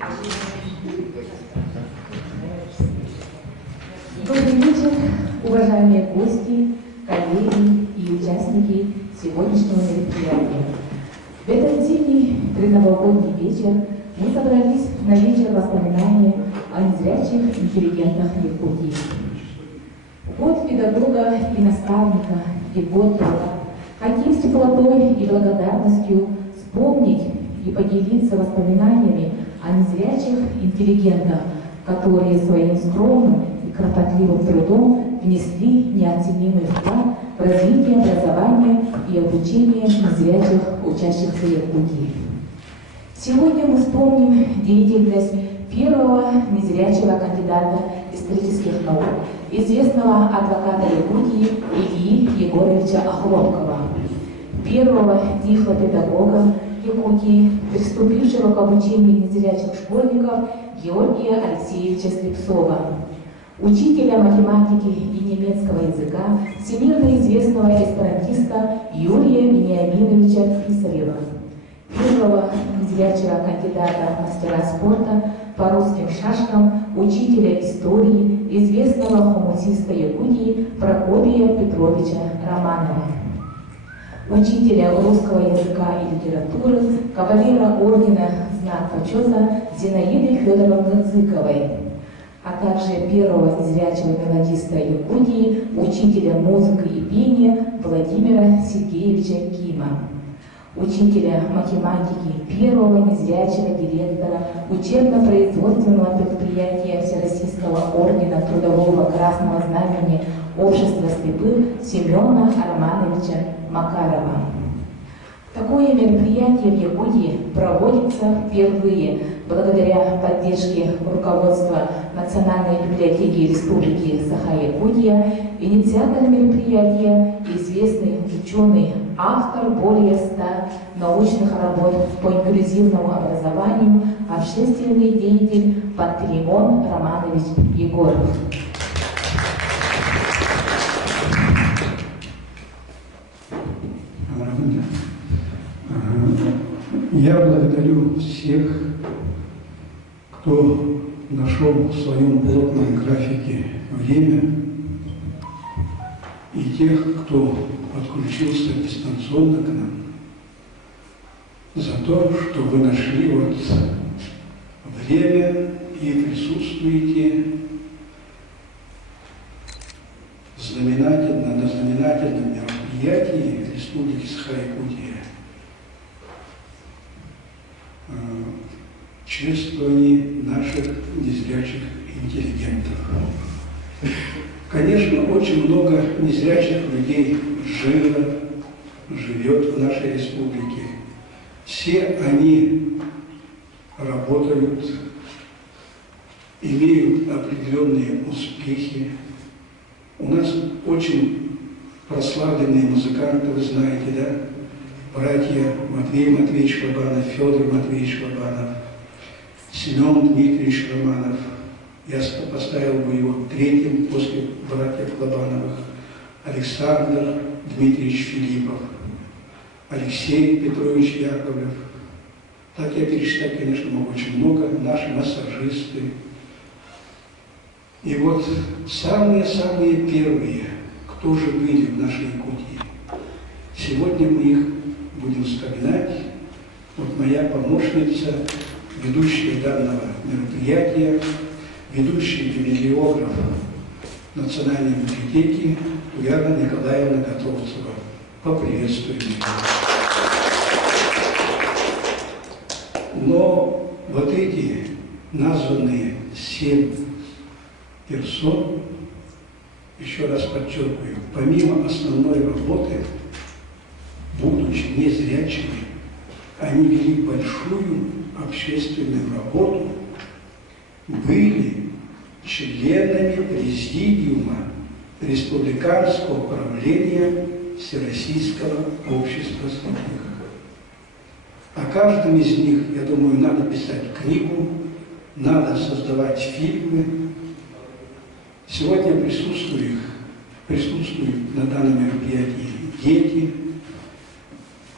Добрый вечер, уважаемые гости, коллеги и участники сегодняшнего мероприятия. В этот зимний предновогодний вечер мы собрались на вечер воспоминания о незрячих интеллигентах Якутии. Год педагога и наставника, и год труда. Хотим с теплотой и благодарностью вспомнить и поделиться воспоминаниями о незрячих интеллигентах, которые своим скромным и кропотливым трудом внесли неоценимый вклад в развитие образования и обучения незрячих учащихся Якутии. Сегодня мы вспомним деятельность первого незрячего кандидата исторических наук, известного адвоката Якутии Ильи Егоровича Охлопкова, первого тифлопедагога Якутии, приступившего к обучению незрячих школьников Георгия Алексеевича Слепцова, учителя математики и немецкого языка, всемирно известного эсперантиста Юрия Вениаминовича Писарева, первого незрячего кандидата в мастера спорта по русским шашкам, учителя истории, известного хомутиста Якутии Прокопия Петровича Романова, учителя русского языка и литературы, кавалера ордена «Знак почета» Зинаиды Федоровны Зыковой, а также первого незрячего мелодиста Якутии, учителя музыки и пения Владимира Сергеевича Кима, учителя математики, первого незрячего директора учебно-производственного предприятия Всероссийского ордена Трудового Красного Знамени Общества слепых Семена Армановича Макарова. Такое мероприятие в Якутии проводится впервые благодаря поддержке руководства Национальной библиотеки Республики Саха-Якутия. Инициатор мероприятия – известный ученый, автор более 100 научных работ по инклюзивному образованию, общественный деятель Пантелеймон Романович Егоров. Я благодарю всех, кто нашел в своем плотном графике время, и тех, кто подключился дистанционно к нам, за то, что вы нашли время и присутствуете на знаменательном мероприятии Республики Саха-Якутия. Чествовании наших незрячих интеллигентов. Конечно, очень много незрячих людей живет в нашей республике. Все они работают, имеют определенные успехи. У нас очень прославленные музыканты, вы знаете, да? Братья Матвей Матвеевич Лобанов, Федор Матвеевич Лобанов, Семен Дмитриевич Романов. Я поставил бы его третьим после братьев Лобановых. Александр Дмитриевич Филиппов, Алексей Петрович Яковлев. Так я перечислять, конечно, могу очень много. Наши массажисты. И вот самые-самые первые, кто же были в нашей Якутии. Сегодня мы их будем вспоминать. Вот моя помощница, ведущая данного мероприятия, ведущий библиограф Национальной библиотеки Ульяна Николаевна Готовцева. Поприветствуем ее. Но вот эти названные 7 персон, еще раз подчеркиваю, помимо основной работы, будучи незрячими, они вели большую общественную работу, были членами президиума Республиканского управления Всероссийского общества слепых. О каждом из них, я думаю, надо писать книгу, надо создавать фильмы. Сегодня присутствуют на данном мероприятии дети,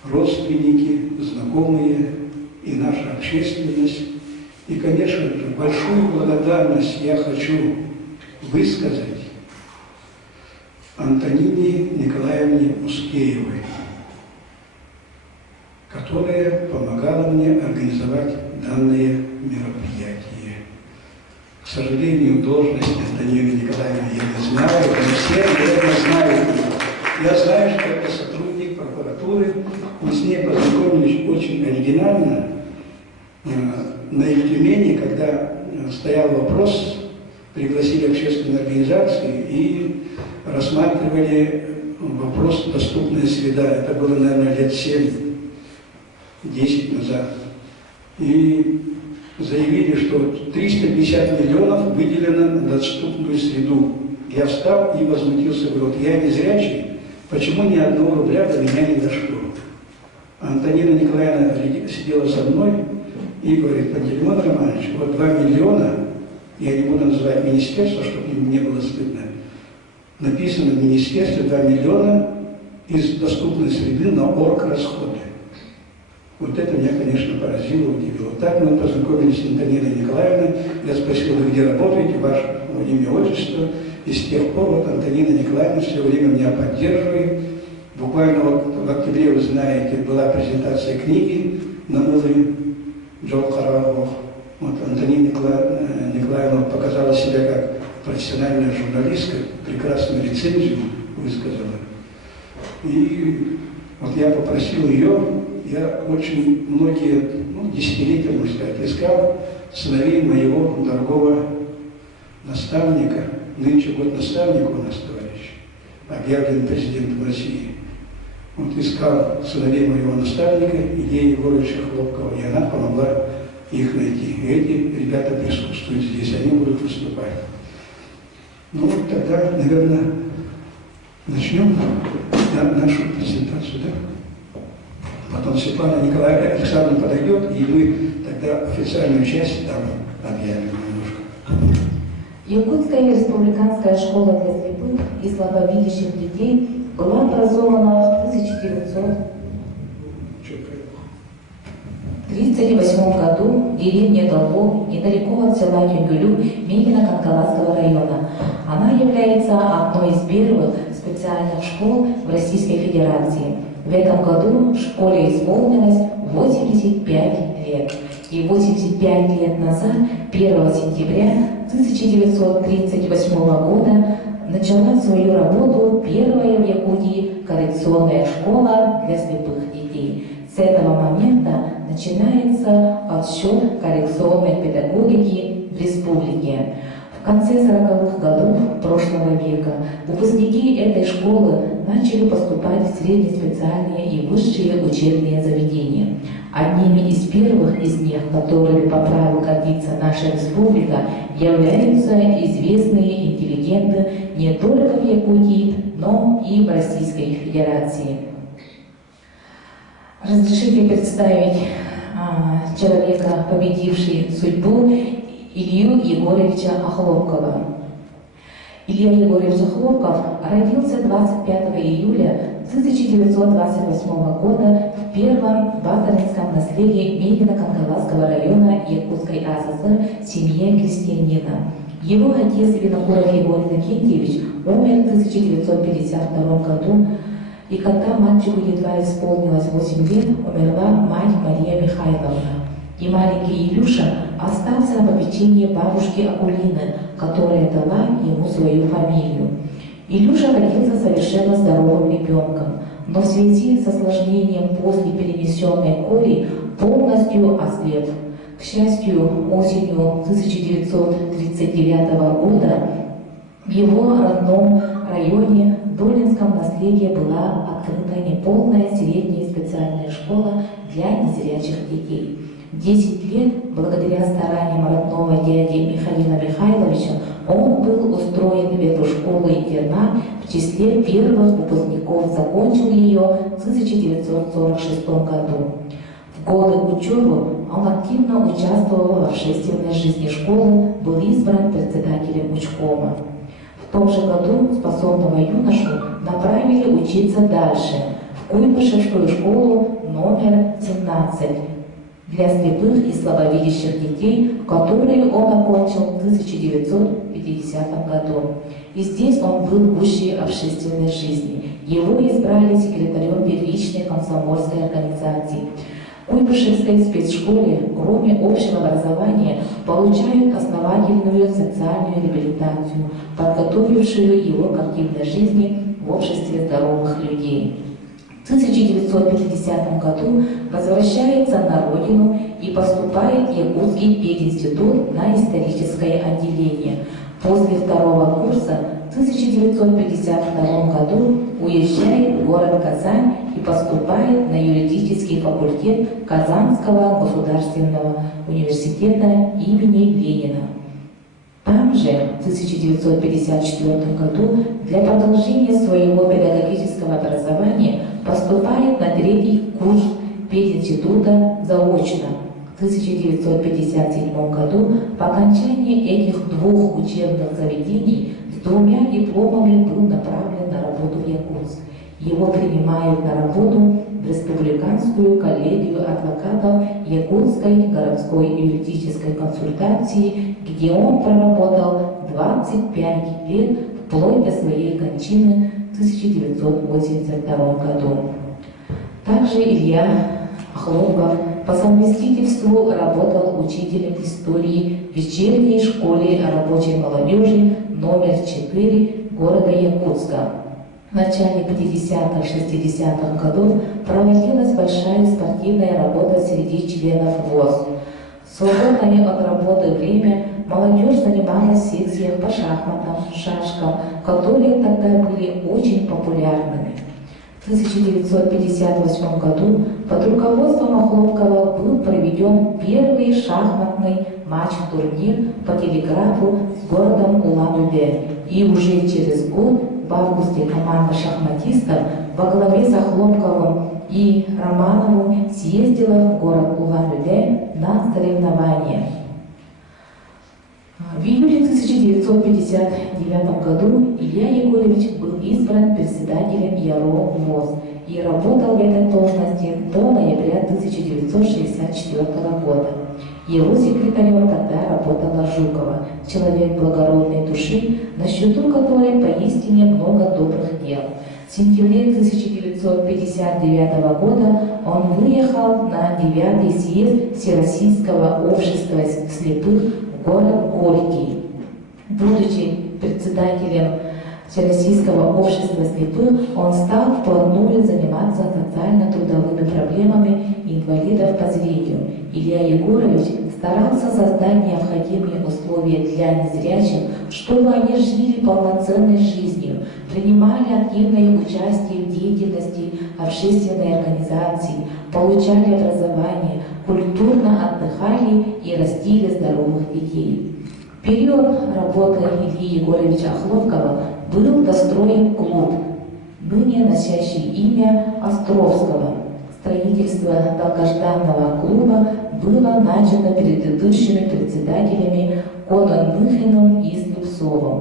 родственники, знакомые и наша общественность. И, конечно же, большую благодарность я хочу высказать Антонине Николаевне Ускеевой, которая помогала мне организовать данное мероприятие. К сожалению, должность Антонины Николаевны я не знаю, но все, наверное, знают ее. Я знаю, что это сотрудник прокуратуры. Мы с ней познакомились очень оригинально на Тюмени, когда стоял вопрос, пригласили общественные организации и рассматривали вопрос «Доступная среда». Это было, наверное, лет 7-10 назад. И заявили, что 350 миллионов выделено на доступную среду. Я встал и возмутился, говорю, вот я незрячий, почему ни одного рубля до меня не дошло? Антонина Николаевна сидела со мной и говорит: Пантелеймон Романович, вот 2 миллиона, я не буду называть министерство, чтобы им не было стыдно, написано в министерстве 2 миллиона из доступной среды на орграсходы. Вот это меня, конечно, поразило, удивило. Так мы познакомились с Антониной Николаевной. Я спросил, вы где работаете, ваше имя, отчество. И с тех пор вот Антонина Николаевна все время меня поддерживает. Буквально вот в октябре, вы знаете, была презентация книги на Мылы Джо Каравалов. Вот Антонина Николаевна показала себя как профессиональная журналистка, прекрасную рецензию высказала. И вот я попросил ее, я очень многие, десятилетия, можно сказать, искал сыновей моего дорогого наставника, нынче год наставника у нас, товарищ, объявлен президентом России. Вот искал сыновей моего наставника, Илья Егоровича Хлопкова, и она помогла их найти. И эти ребята присутствуют здесь, они будут выступать. Ну вот тогда, наверное, начнем нашу презентацию, да? Потом Светлана Николаевна Александровна подойдет, и мы тогда официальную часть там объявим немножко. Якутская республиканская школа для слепых и слабовидящих детей была образована в 1938 году в деревне Долгов, недалеко от села Тюнгюлю, Мегино-Канкаласского района. Она является одной из первых специальных школ в Российской Федерации. В этом году школе исполнилось 85 лет. И 85 лет назад, 1 сентября 1938 года, начала свою работу первая в Якутии коррекционная школа для слепых детей. С этого момента начинается отсчет коррекционной педагогики в республике. В конце 40-х годов прошлого века выпускники этой школы начали поступать в среднеспециальные и высшие учебные заведения. Одними из первых из них, которыми по праву гордится наша республика, являются известные интеллигенты не только в Якутии, но и в Российской Федерации. Разрешите представить человека, победивший судьбу, Илью Егоровича Охлопкова. Илья Егорович Охлопков родился 25 июля 1928 года в первом Батаринском наследии Мегино-Канкаласского района Якутской АССР в семье крестьянина. Его отец Винокуров Егор Иннокентьевич умер в 1952 году, и когда мальчику едва исполнилось 8 лет, умерла мать Мария Михайловна. И маленький Илюша остался на попечении бабушки Акулины, которая дала ему свою фамилию. Илюша родился совершенно здоровым ребенком, но в связи с осложнением после перенесенной кори полностью ослеп. К счастью, осенью 1939 года в его родном районе в Долинском наследии была открыта неполная средняя специальная школа для незрячих детей. 10 лет, благодаря стараниям родного дяди Михаила Михайловича, он был устроен в эту школу-интернат, в числе первых выпускников, закончил ее в 1946 году. В годы учебы он активно участвовал в общественной жизни школы, был избран председателем учкома. В том же году способного юношу направили учиться дальше, в Куйбышевскую школу номер 17. для слепых и слабовидящих детей, которые он окончил в 1950 году. И здесь он был в гуще общественной жизни. Его избрали секретарем первичной комсомольской организации. В Куйбышевской спецшколе, кроме общего образования, получают основательную социальную реабилитацию, подготовившую его к активной жизни в обществе здоровых людей. В 1950 году возвращается на родину и поступает в Якутский пединститут на историческое отделение. После второго курса в 1952 году уезжает в город Казань и поступает на юридический факультет Казанского государственного университета имени Ленина. Там же, в 1954 году, для продолжения своего педагогического образования поступает на третий курс пединститута заочно. В 1957 году по окончании этих двух учебных заведений с двумя дипломами был направлен на работу в Якутск. Его принимают на работу в Республиканскую коллегию адвокатов Якутской городской юридической консультации, где он проработал 25 лет вплоть до своей кончины в 1982 году. Также Илья Охлопков по совместительству работал учителем истории в вечерней школе рабочей молодежи номер 4 города Якутска. В начале 50-60-х годов проводилась большая спортивная работа среди членов ВОС. В свободное от работы время молодежь занималась в секциях по шахматам, шашкам, которые тогда были очень популярными. В 1958 году под руководством Охлопкова был проведен первый шахматный матч-турнир по телеграфу с городом Улан-Удэ. И уже через год, в августе, команда шахматистов во главе с Охлопковым и Романовым съездила в город Улан-Удэ на соревнования. В июле 1959 году Илья Егорович был избран председателем ЯРО ВОС и работал в этой должности до ноября 1964 года. Его секретарем тогда работала Жукова, человек благородной души, на счету которой поистине много добрых дел. В сентябре 1959 года он выехал на 9-й съезд Всероссийского общества слепых в город Горький. Будучи председателем Всероссийского общества слепых, он стал вплотную заниматься социально-трудовыми проблемами инвалидов по зрению. Илья Егорович старался создать необходимые условия для незрячих, чтобы они жили полноценной жизнью, принимали активное участие в деятельности общественной организации, получали образование, культурно отдыхали и растили здоровых детей. В период работы Ильи Егоровича Охлопкова был достроен клуб, ныне носящий имя Островского. Строительство долгожданного клуба было начато предыдущими председателями Конон-Мыхиным и Слепцовым.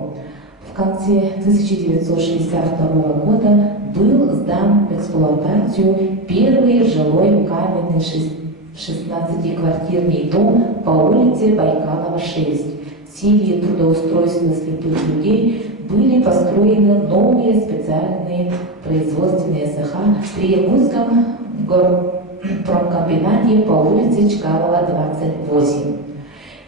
В конце 1962 года был сдан в эксплуатацию первый жилой каменный 16-квартирный дом по улице Байкалова, 6. В силе трудоустройства слепых людей были построены новые специальные производственные цеха при Якутском горпромкомбинате по улице Чкалова, 28.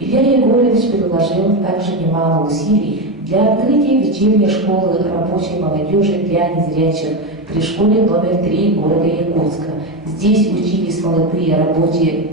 Илья Егорович приложил также немало усилий для открытия вечерней школы рабочей молодежи для незрячих при школе номер 3 города Якутска. Здесь учились молодые рабочие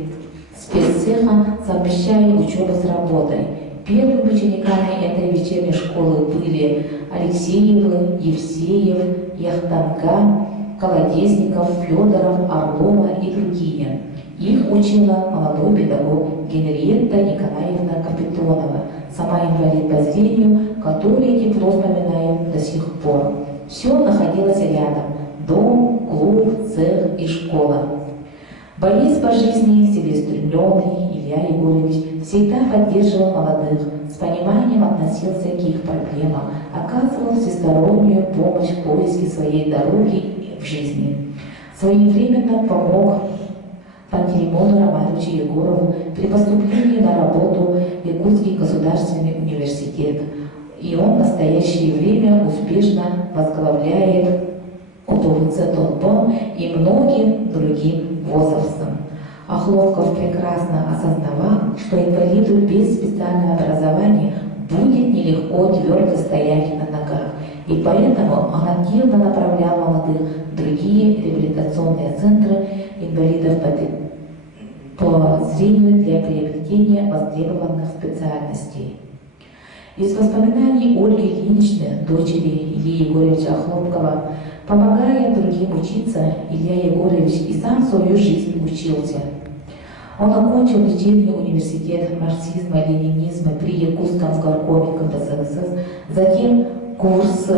спеццеха, совмещая учебу с работой. Первыми учениками этой вечерней школы были Алексеевы, Евсеев, Яхтанга, Колодезников, Федоров, Орлова и другие. Их учила молодой педагог Генриетта Николаевна Капитонова, сама инвалид по зрению, которой тепло вспоминаем до сих пор. Все находилось рядом – дом, клуб, цех и школа. Боец по жизни, целеустремленный Илья Егорович всегда поддерживал молодых, с пониманием относился к их проблемам, оказывал всестороннюю помощь в поиске своей дороги в жизни. Своевременно помог Пантелеймону Романовичу Егорову при поступлении на работу в Якутский государственный университет. И он в настоящее время успешно возглавляет УПВЦ Тонпо и многим другим вузовцам. А Хлопков прекрасно осознавал, что инвалиду без специального образования будет нелегко твердо стоять на ногах, и поэтому он активно направлял молодых в другие реабилитационные центры инвалидов по зрению для приобретения востребованных специальностей. Из воспоминаний Ольги Ильиничны, дочери Ильи Егоровича Хлопкова, помогая другим учиться, Илья Егорович и сам свою жизнь учился. Он окончил вечерний университет марксизма-ленинизма при Якутском горкоме КПСС, затем курс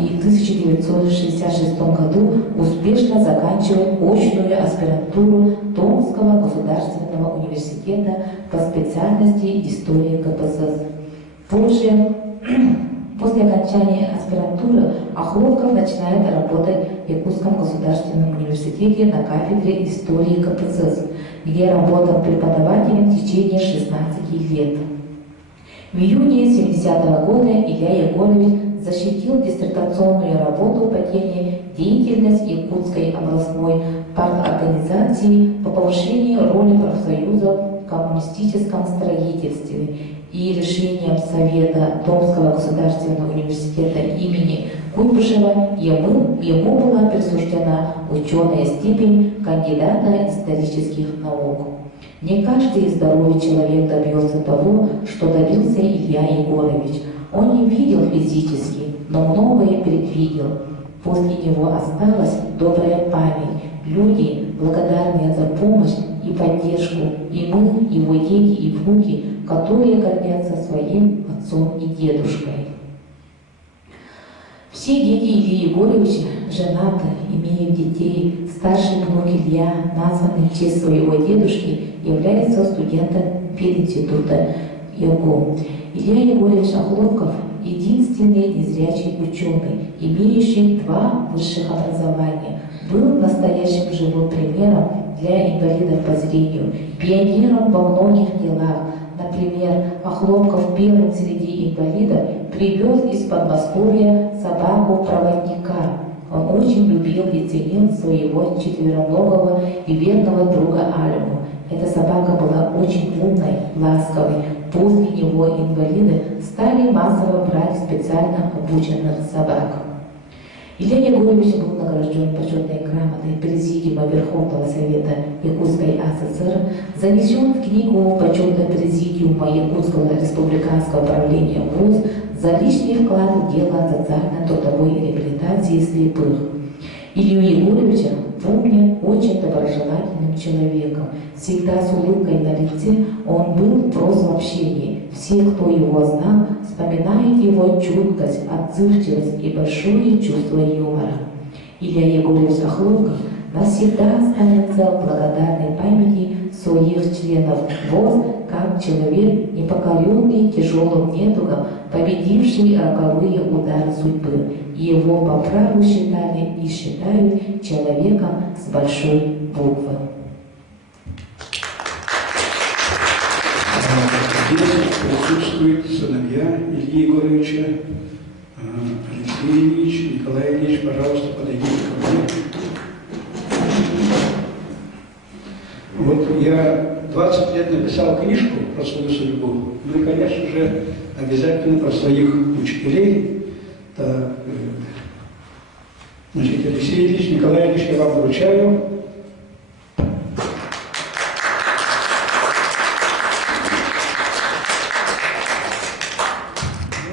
и в 1966 году успешно заканчивает очную аспирантуру Томского государственного университета по специальности истории КПСС. Позже, после окончания аспирантуры, Хлопков начинает работать в Якутском государственном университете на кафедре истории КПСС, где работал преподавателем в течение 16 лет. В июне 70-го года Илья Егорович защитил диссертационную работу по теме «Деятельность Якутской областной парторганизации по повышению роли профсоюзов в коммунистическом строительстве», и решением Совета Томского государственного университета имени Куйбышева ему была присуждена ученая степень кандидата исторических наук. Не каждый здоровый человек добьется того, что добился Илья Егорович. Он не видел физически, но многое предвидел. После него осталась добрая память, люди, благодарные за помощь и поддержку, и мы, его дети и внуки, которые гордятся своим отцом и дедушкой. Все дети Ильи Егоровича женаты, имеют детей. Старший внук Илья, названный в честь своего дедушки, является студентом пединститута ИОГУ. Илья Егорович Хлопков – единственный незрячий ученый, имеющий 2 высших образования, был настоящим живым примером для инвалидов по зрению, пионером во многих делах. Например, Хлопков первым среди инвалидов привез из Подмосковья собаку-проводника. Он очень любил и ценил своего четвероногого и верного друга Альму. Эта собака была очень умной, ласковой. После него инвалиды стали массово брать специально обученных собак. Илья Егорович был награжден почетной грамотой Президиума Верховного Совета Якутской АССР, занесен в книгу почетного Президиума Якутского республиканского правления ВУЗ за личный вклад в дело социально-трудовой реабилитации слепых. Илью Егоровича помнят очень доброжелательным человеком. Всегда с улыбкой на лице он был прост в общении. Все, кто его знал, вспоминают его чуткость, отзывчивость и большое чувство юмора. Илья Егорович Хлопков навсегда останется в благодарной памяти своих членов ВОЗ как человек, непокоренный тяжелым недугом, победивший роковые удары судьбы. Его по праву считали и считают человеком с большой буквы. Здесь присутствуют сыновья Ильи Егоровича, Алексей Ильич, Николай Ильич, пожалуйста, подойдите ко мне. Вот я 20 лет написал книжку про свою судьбу, ну и, конечно же, обязательно про своих учителей. Так, значит, Алексей Ильич, Николай Ильич, я вам вручаю.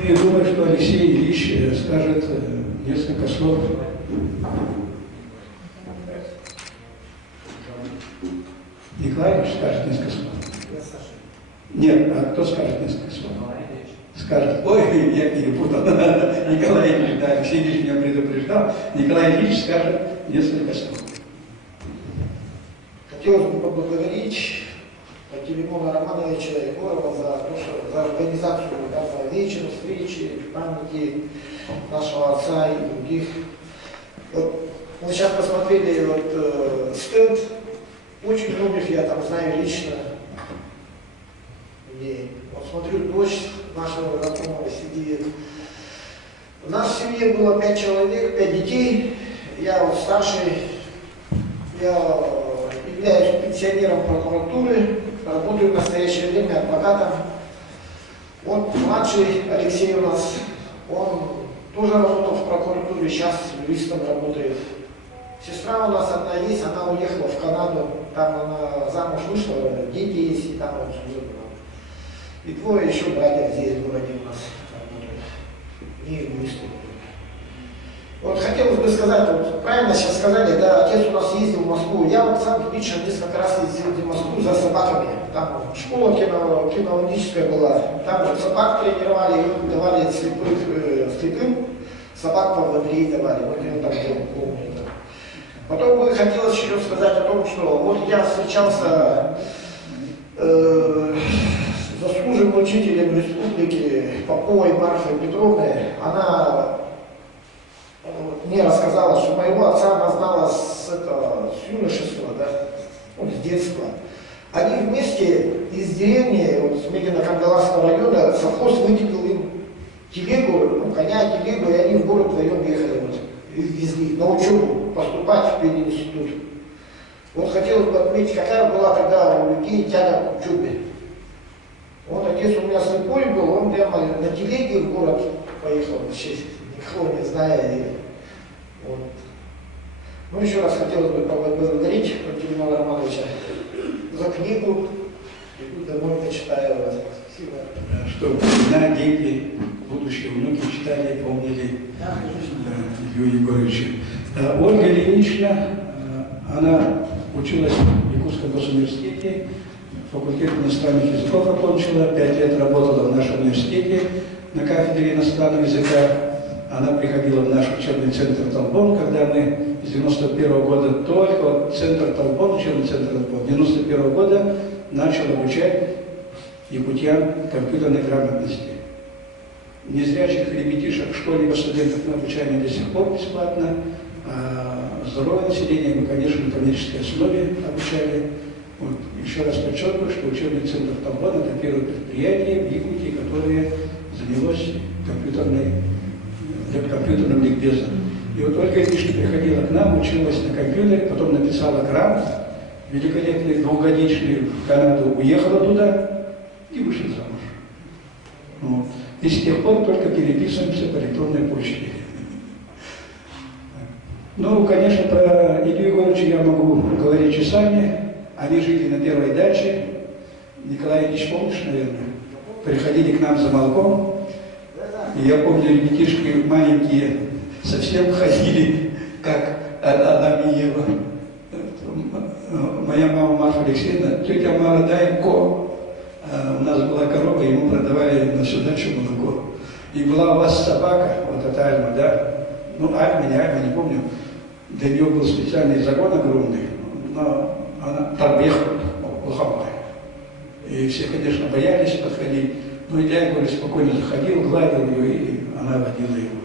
Ну и думаю, что Алексей Ильич скажет несколько слов. Николай Ильич скажет несколько слов. Нет, а кто скажет несколько слов? Скажет, ой, я перепутал. Николай Ильич, да, Алексей Ильич меня предупреждал. Николай Ильич скажет несколько слов. Хотелось бы поблагодарить Пантелеймона Романовича Егорова за организацию данного вечера, встречи, памяти нашего отца и других. Вот Мы сейчас посмотрели стенд, очень многих я там знаю лично. Вот смотрю, дочь нашего знакомого сидит. У нас в семье было 5 человек, 5 детей. Я вот старший, я являюсь пенсионером прокуратуры, работаю в настоящее время адвокатом. Вот младший Алексей у нас, он тоже работал в прокуратуре, сейчас юристом работает. Сестра у нас одна есть, она уехала в Канаду, там она замуж вышла, дети есть, и там он живет. И двое еще братьев здесь в городе у нас работают, не юристы. Вот хотелось бы сказать, вот правильно сейчас сказали, да, отец у нас ездил в Москву. Я вот сам лично несколько раз ездил в Москву за собаками. Там школа кинологическая была. Там вот собак тренировали, и давали слепым собак по лотерее давали. Вот я там был, помню. Потом бы хотелось еще сказать о том, что вот я встречался с заслуженным учителем республики Поповой Марфой Петровной. Она мне рассказала, что моего отца она знала с юношества, да, с детства. Они вместе из деревни, вот, с Медино-Кандаларского района, совхоз выделил им телегу, коня, телегу, и они в город вдвоем ехали, вот, и везли на учебу, поступать в пединститут. Вот хотелось бы отметить, какая была тогда у людей тяга к учебе. Вот отец у меня слепой был, он прямо на телеге в город поехал, никого не зная. Вот. Ну, еще раз хотелось бы поблагодарить Владимира Романовича за книгу. Иду домой, почитаю вас. Спасибо. Чтобы всегда дети, будущие внуки читали и помнили Илью Егоровича. Ольга Ильинична, она училась в Якутском госуниверситете, факультет иностранных языков окончила, 5 лет работала в нашем университете на кафедре иностранного языка. Она приходила в наш учебный центр Толбон, когда мы с 91 года только вот центр Толбон, учебный центр Толбон, 91 года начал обучать якутян компьютерной грамотности. Незрячих ребятишек, школьников, студентов мы обучаем до сих пор бесплатно. А здоровое население мы, конечно, на коммерческой основе обучали. Вот, еще раз подчеркиваю, что учебный центр Толбон – это первое предприятие в Якутии, которое занялось компьютерным ликбезом. И вот Ольга Ильинична приходила к нам, училась на компьютере, потом написала грант, великолепный, двухгодичный, в Канаду, уехала туда и вышла замуж. Вот. И с тех пор только переписываемся по электронной почте. Ну, конечно, про Илью Егоровича я могу говорить часами. Они жили на первой даче. Николай Ильич, помнишь, наверное? Приходили к нам за молоком. И я помню, ребятишки маленькие совсем ходили, как Адам и Ева. Моя мама Марфа Алексеевна, тетя Мара, дай ко. У нас была корова, ему продавали на всю дачу молоко. И была у вас собака, вот эта Альма, да? Ну, Альма, не помню. Для нее был специальный загон огромный, но она там ехала, глухомая. И все, конечно, боялись подходить. Ну, Илья Егорович спокойно заходил, гладил ее, и она водила его.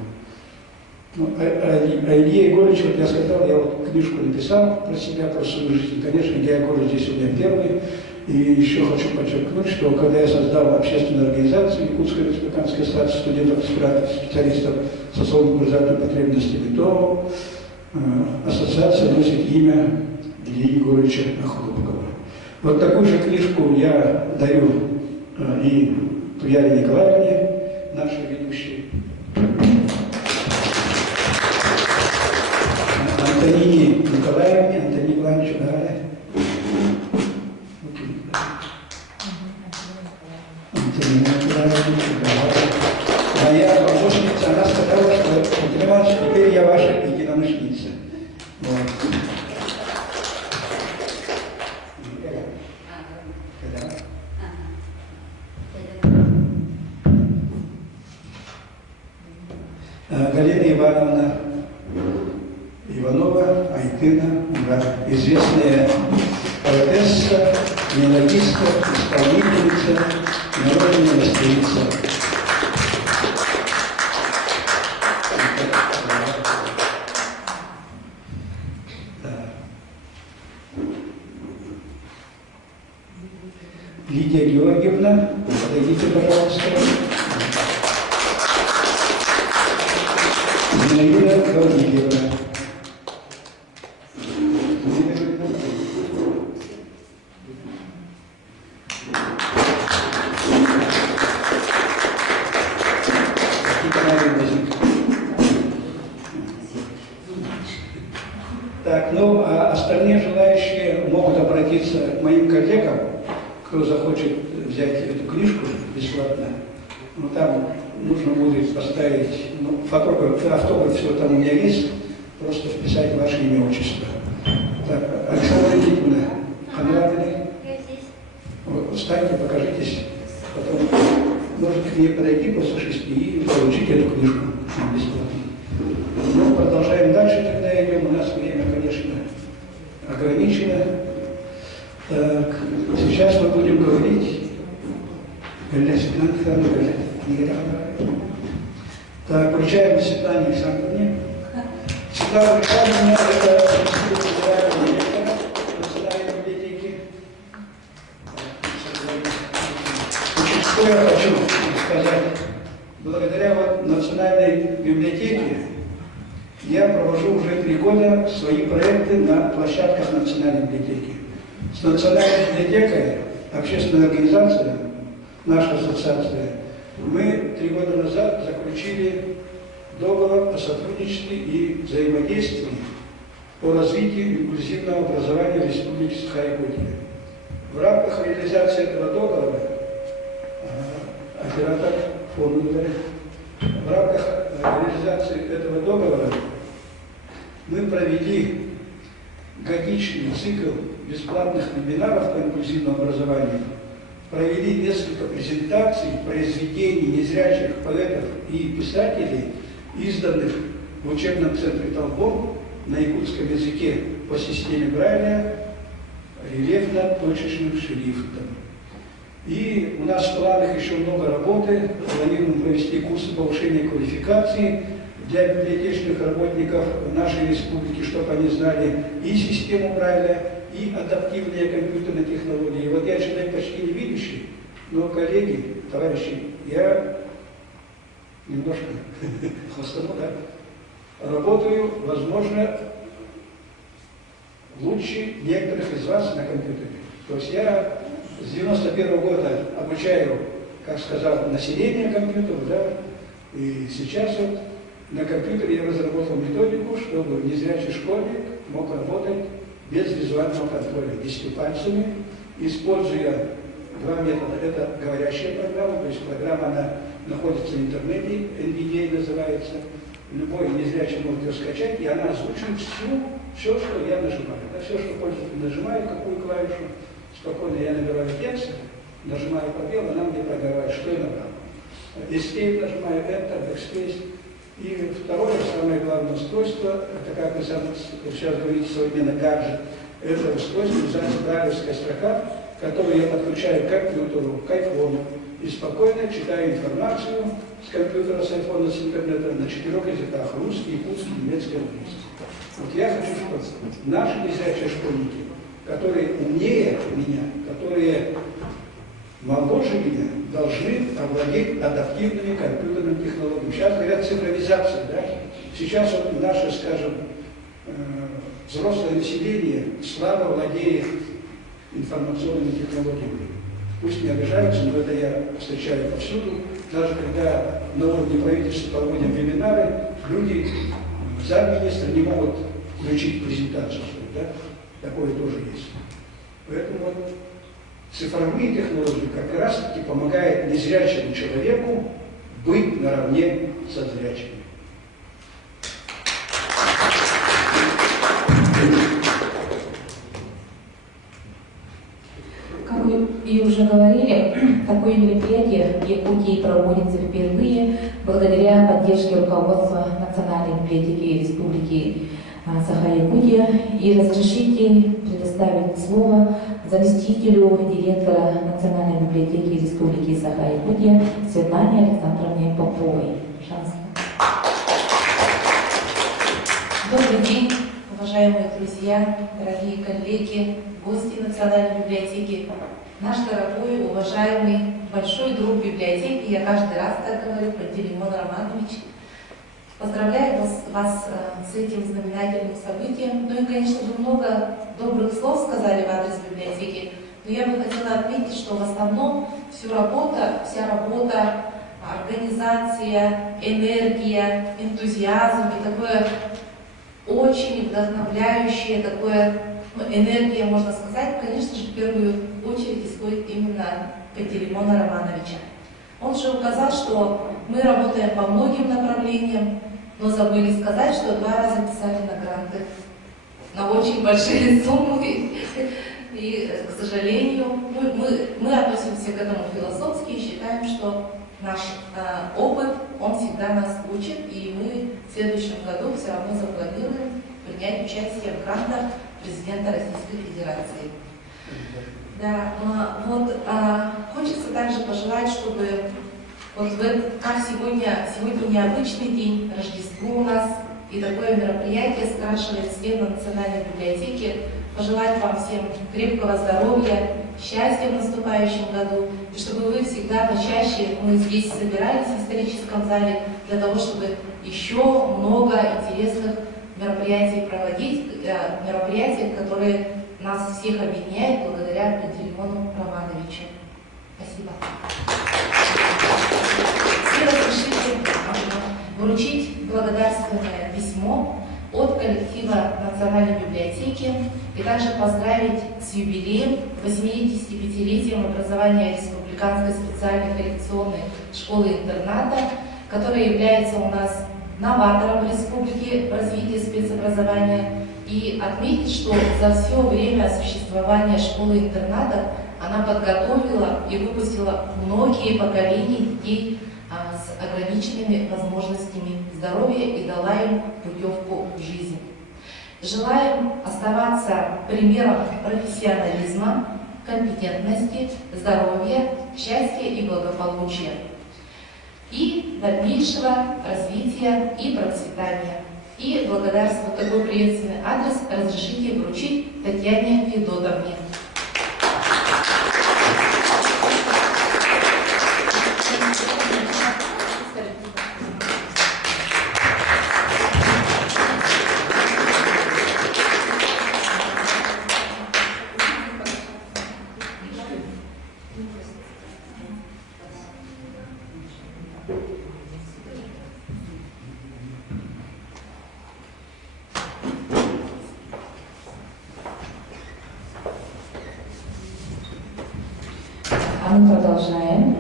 Ну, а Илье Егоровичу, вот я сказал, я вот книжку написал про себя, про свою жизнь. Конечно, Илья Егорович здесь у меня первый. И еще хочу подчеркнуть, что когда я создал общественную организацию Якутская республиканская ассоциация студентов и специалистов с особыми образовательными потребностями, то ассоциация носит имя Ильи Егоровича Охлопкова. Вот такую же книжку я дарю и Туяре Николаевне, нашей ведущей, Антонине Николаевне, Антонине Николаевичу, наверное. Антонина Николаевна, моя помощница, она сказала, что Антон Иванович, теперь я ваша единомышленница. Вот. Галина Ивановна Иванова, Айтына, известная поэтесса, мелодистка, исполнительница, народная мастерица. Лидия Георгиевна, подойдите, пожалуйста. Зинаида Гаврилевна. Так, ну, а остальные желающие могут обратиться к моим коллегам, кто захочет взять эту книжку бесплатно. Ну, там нужно будет поставить, ну, автограф, все там у меня есть, просто вписать ваше имя, отчество. Так, Александра Никитина, Ханватовна, вот, встаньте, покажитесь, потом можете к ней подойти, послушать и получить эту книжку бесплатно. Ну, продолжаем дальше, тогда идем. У нас время, конечно, ограничено. Так, сейчас мы будем говорить. Так, вручаем Светлане Александровне. Светлана Александровна – это федеральный директор Национальной библиотеки. Что я хочу сказать? Благодаря вот Национальной библиотеке я провожу уже 3 года свои проекты на площадках Национальной библиотеки. С Национальной библиотекой, общественная организация, наша ассоциация, мы 3 года назад заключили договор о сотрудничестве и взаимодействии по развитию инклюзивного образования в Республике Саха-Якутия. В рамках реализации этого договора, оператор фонда, в рамках реализации этого договора мы провели годичный цикл бесплатных вебинаров по инклюзивному образованию, провели несколько презентаций произведений незрячих поэтов и писателей, изданных в учебном центре Толбом на якутском языке по системе Брайля рельефно-точечным шрифтом. И у нас в планах еще много работы. Планируем провести курсы повышения квалификации для библиотечных работников нашей республики, чтобы они знали и систему Брайля, и адаптивные компьютерные технологии. Вот я человек почти не видящий, но, коллеги, товарищи, я немножко хвостану, да? Работаю, возможно, лучше некоторых из вас на компьютере. То есть я с 91 года обучаю, как сказал, население компьютеров, да, и сейчас вот на компьютере я разработал методику, чтобы незрячий школьник мог работать без визуального контроля, 10 пальцами, используя 2 метода. Это говорящая программа, то есть программа, она находится в интернете, NVDA называется. Любой незрячий может ее скачать, и она озвучивает все, что я нажимаю. Да, все, что пользователь нажимает, какую клавишу, спокойно я набираю текст, нажимаю пробел, она мне проговаривает, что я набрал. Escape нажимаю, Enter, Backspace. И второе, самое главное устройство, это, как вы сейчас говорите, современно гаджет, это устройство называется брайлевская строка, которую я подключаю к компьютеру, к айфону, и спокойно читаю информацию с компьютера, с айфона, с интернета на 4 языках: русский, якутский, немецкий, английский. Вот я хочу, чтобы наши незрячие школьники, которые умнее меня, которые моложе меня, должны овладеть адаптивными компьютерными технологиями. Сейчас говорят цифровизация, да? Сейчас вот наше, скажем, взрослое население слабо владеет информационными технологиями. Пусть не обижаются, но это я встречаю повсюду. Даже когда на уровне правительства проводим вебинары, люди, замминистра не могут включить презентацию, да? Такое тоже есть. Поэтому вот цифровые технологии как раз-таки помогают незрячему человеку быть наравне со зрячим. Как вы и уже говорили, такое мероприятие в Якутии проводится впервые благодаря поддержке руководства Национальной библиотеки Республики Саха-Якутия. И разрешите предоставить слово заместителю директора Национальной библиотеки Республики Саха-Якутия Светлане Александровне Поповой. Пожалуйста. Добрый день, уважаемые друзья, дорогие коллеги, гости Национальной библиотеки, наш дорогой, уважаемый, большой друг библиотеки, я каждый раз так говорю, Пантелеймон Романович. Поздравляю вас с этим знаменательным событием. Ну и, конечно же, много добрых слов сказали в адрес библиотеки, но я бы хотела отметить, что в основном вся работа, организация, энергия, энтузиазм и такое очень вдохновляющее, энергия, можно сказать, конечно же, в первую очередь исходит именно Пантелеймона Романовича. Он же указал, что мы работаем по многим направлениям, но забыли сказать, что 2 раза писали на гранты на очень большие суммы. И, к сожалению, мы относимся к этому философски и считаем, что наш опыт, он всегда нас учит, и мы в следующем году все равно запланируем принять участие в грантах президента Российской Федерации. Да, хочется также пожелать, чтобы как сегодня необычный день, Рождество у нас, и такое мероприятие скрашивает стены Национальной библиотеки, пожелать вам всем крепкого здоровья, счастья в наступающем году, и чтобы вы всегда почаще мы здесь собирались в историческом зале для того, чтобы еще много интересных мероприятий проводить, мероприятий, которые нас всех объединяют благодаря Пантелеймону Романовичу. Спасибо. И разрешите вручить благодарственное письмо от коллектива Национальной библиотеки и также поздравить с юбилеем 85-летием образования Республиканской специальной коррекционной школы-интерната, которая является у нас новатором республики в развитии спецобразования, и отметить, что за все время существования школы-интерната она подготовила и выпустила многие поколения детей с ограниченными возможностями здоровья и дала им путевку в жизнь. Желаем оставаться примером профессионализма, компетентности, здоровья, счастья и благополучия и дальнейшего развития и процветания. И благодарствую такой приветственный адрес разрешите вручить Татьяне Федотовне. А мы продолжаем.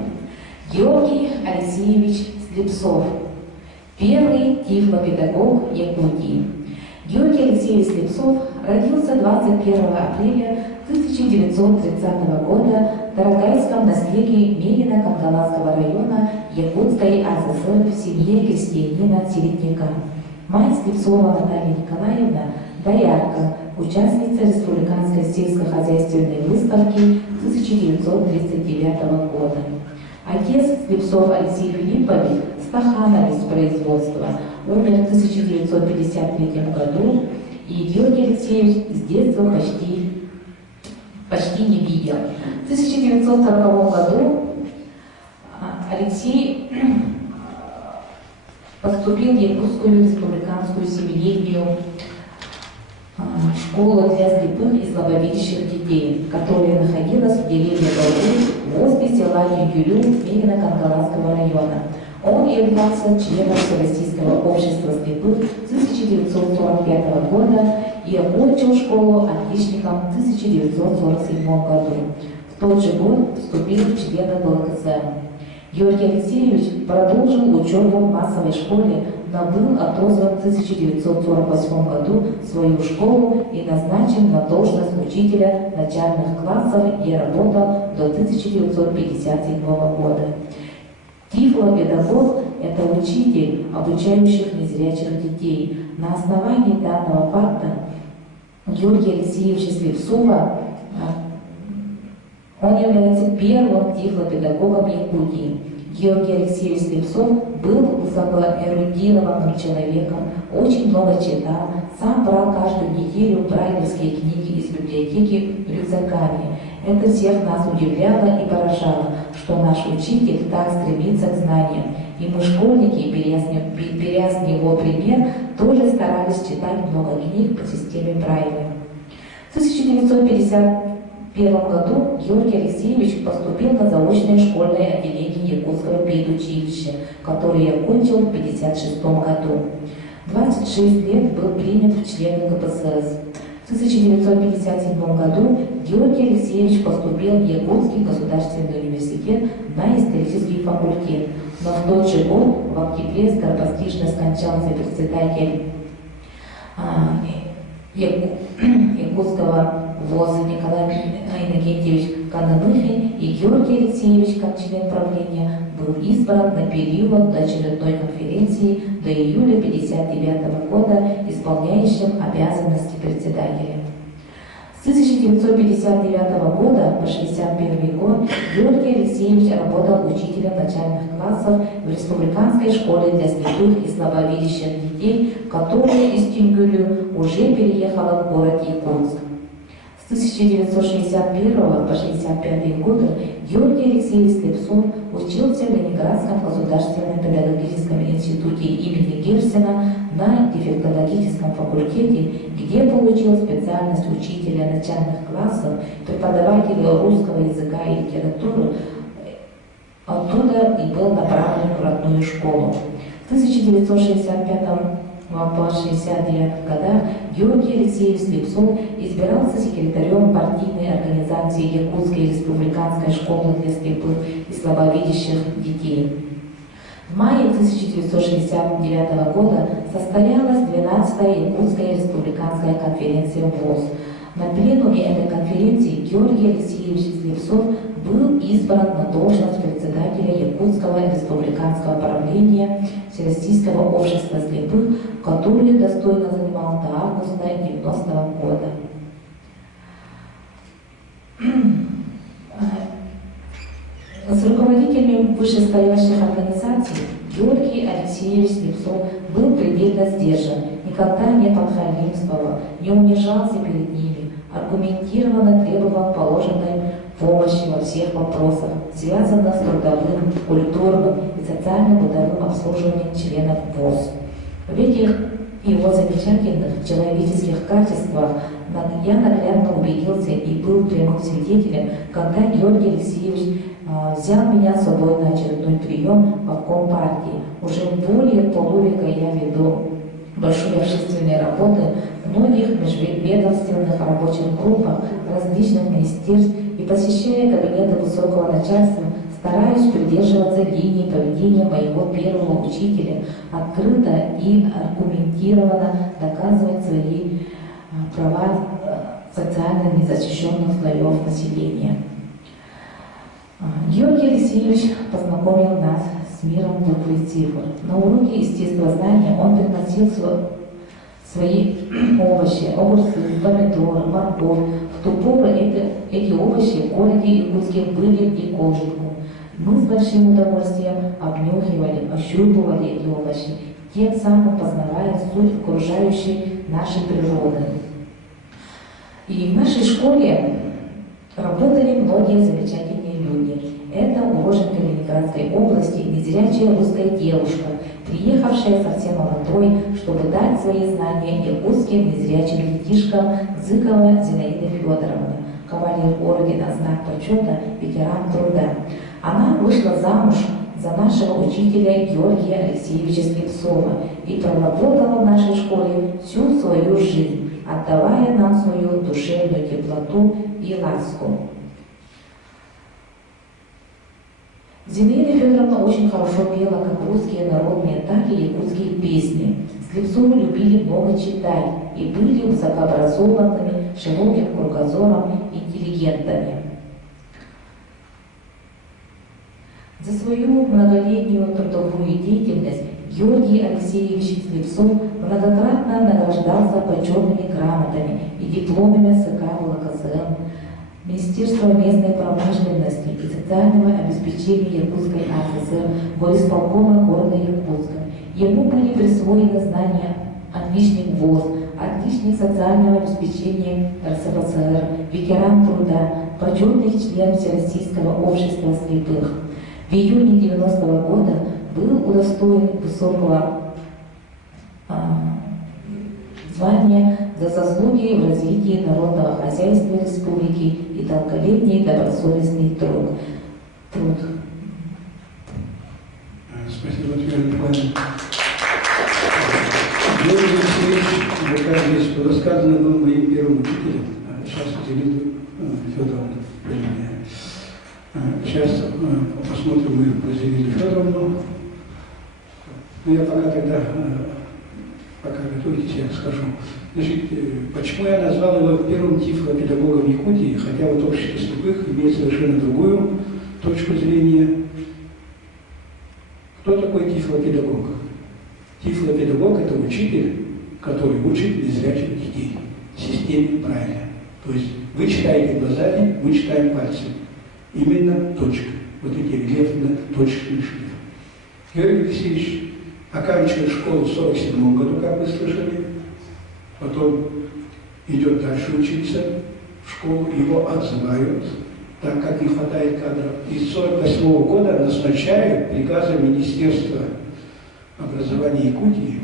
Георгий Алексеевич Слепцов, первый тифлопедагог Якутии. Георгий Алексеевич Слепцов родился 21 апреля 1930 года в Тарагайском наследии Мегино-Кангаласского района Якутской АССР в семье крестьянина-середняка. Мать Слепцова Наталья Николаевна – доярка, участница Республиканской сельскохозяйственной выставки 1939 года. Отец Слепцов Алексей Филиппович – стахановец производства, умер в 1953 году, и Георгий Алексеевич с детства почти не видел. В 1940 году Алексей поступил в Якутскую республиканскую семилетнюю школу для слепых и слабовидящих детей, которая находилась в деревне Долгу возле села Югюлю Мегино-Кангаласского района. Он являлся членом Всероссийского общества слепых с 1945 года и окончил школу отличником в 1947 году. В тот же год вступил в члены БЛКСМ. Георгий Алексеевич продолжил учебу в массовой школе, но был отозван в 1948 году в свою школу и назначен на должность учителя начальных классов, где работал до 1957 года. Тифлопедагог – это учитель, обучающих незрячих детей. На основании данного факта Георгия Алексеевича Слепцова он является первым тифлопедагогом Якутии. Георгий Алексеевич Слепцов был высокоэрудированным человеком, очень много читал, сам брал каждую неделю брайлевские книги из библиотеки рюкзаками. Это всех нас удивляло и поражало, что наш учитель так стремится к знаниям. И мы, школьники, беря с него пример, тоже старались читать много книг по системе Брайля. В 1951 году Георгий Алексеевич поступил на заочное школьное отделение Якутского педучилища, которое окончил в 1956 году. 26 лет был принят в члены КПСС. В 1957 году Георгий Алексеевич поступил в Якутский государственный университет на исторический факультет. Но в тот же год, в октябре, скоропостижно скончался председатель Якутского ВОЗ Николай Иннокентьевич Кананыхин, и Георгий Алексеевич, как член правления, был избран на период до очередной конференции до июля 1959 года исполняющим обязанности председателя. С 1959 года по 1961 год Георгий Алексеевич работал учителем начальных классов в Республиканской школе для слепых и слабовидящих детей, которая из Тюнгюлю уже переехала в город Якутск. С 1961 по 1965 годы Георгий Алексеевич Слепцов учился в Ленинградском государственном педагогическом институте имени Герцена на дефектологическом факультете, где получил специальность учителя начальных классов, преподавателя русского языка и литературы. Оттуда и был направлен в родную школу. В 1965 по 1969 годах Георгий Алексеевич Слепцов избирался секретарем партийной организации Якутской республиканской школы для слепых и слабовидящих детей. В мае 1969 года состоялась 12-я Якутская республиканская конференция ВОЗ. На пленуме этой конференции Георгий Алексеевич Слепцов был избран на должность председателя Якутского республиканского правления Всероссийского общества слепых, которое достойно занимал до августа 1990 года. С руководителями вышестоящих организаций Георгий Алексеевич Слепцов был предельно сдержан, никогда не подхалимствовал, не унижался перед ними, аргументированно требовал положенной помощи во всех вопросах, связанных с трудовым, культурным и социально-бытовым обслуживанием членов ВОЗ. В этих его замечательных человеческих качествах я наглядно убедился и был прямым свидетелем, когда Георгий Алексеевич взял меня с собой на очередной прием в обком партии. Уже более полувека я веду большие общественные работы в многих межведомственных рабочих группах различных министерств и, посещая кабинеты высокого начальства, стараюсь придерживаться линии поведения моего первого учителя, открыто и аргументированно доказывать свои права социально незащищенных слоев населения. Георгий Алексеевич познакомил нас с миром букв и цифр. На уроке естествознания он приносил свои овощи, огурцы, помидоры, морковь. В ту пору эти овощи в городе Якутске были в диковинку. Мы с большим удовольствием обнюхивали, ощупывали эти овощи, тем самым познавая суть окружающей нашей природы. И в нашей школе работали многие замечательные люди. Это уроженка Ленинградской области, незрячая русская девушка, приехавшая совсем молодой, чтобы дать свои знания якутским незрячим детишкам, Зыкова Зинаида Федоровна, кавалер ордена, знак почета, ветеран труда. Она вышла замуж за нашего учителя Георгия Алексеевича Слепцова и проработала в нашей школе всю свою жизнь, отдавая нам свою душевную теплоту и ласку. Зинаида Федоровна очень хорошо пела как русские народные, так и якутские песни. Слепцову любили много читать и были высокообразованными, широким кругозором, интеллигентами. За свою многолетнюю трудовую деятельность Георгий Алексеевич Слепцов многократно награждался почетными грамотами и дипломами СК ВЛКСМ, Министерства местной промышленности и социального обеспечения Якутской АССР, горисполкома города Якутска. Ему были присвоены знания отличник ВОЗ, отличник социального обеспечения РСФСР, ветеран труда, почетный член Всероссийского общества слепых. В июне 90-го года был удостоен высокого звания за заслуги в развитии народного хозяйства республики и долголетний добросовестный труд. Спасибо, Татьяна Николаевна. Юрий Алексеевич, вы кажется, что рассказано был моим первым учителем, сейчас Зинаида Федоровна. Сейчас посмотрим мы про Зинаиду Федоровну. Ну, я пока тогда, пока готовитесь, я скажу. Значит, почему я назвал его первым тифлопедагогом Якутии, хотя вот общество слепых имеет совершенно другую точку зрения. Кто такой тифлопедагог? Тифлопедагог – это учитель, который учит незрячих детей в системе правильно. То есть вы читаете глазами, мы читаем пальцем. Именно точка. Вот эти рельефно-точечные шрифты. Георгий Алексеевич оканчивает школу в 1947 году, как вы слышали. Потом идет дальше учиться в школу, его отзывают, так как не хватает кадров. И с 1948 года назначают приказом Министерства образования Якутии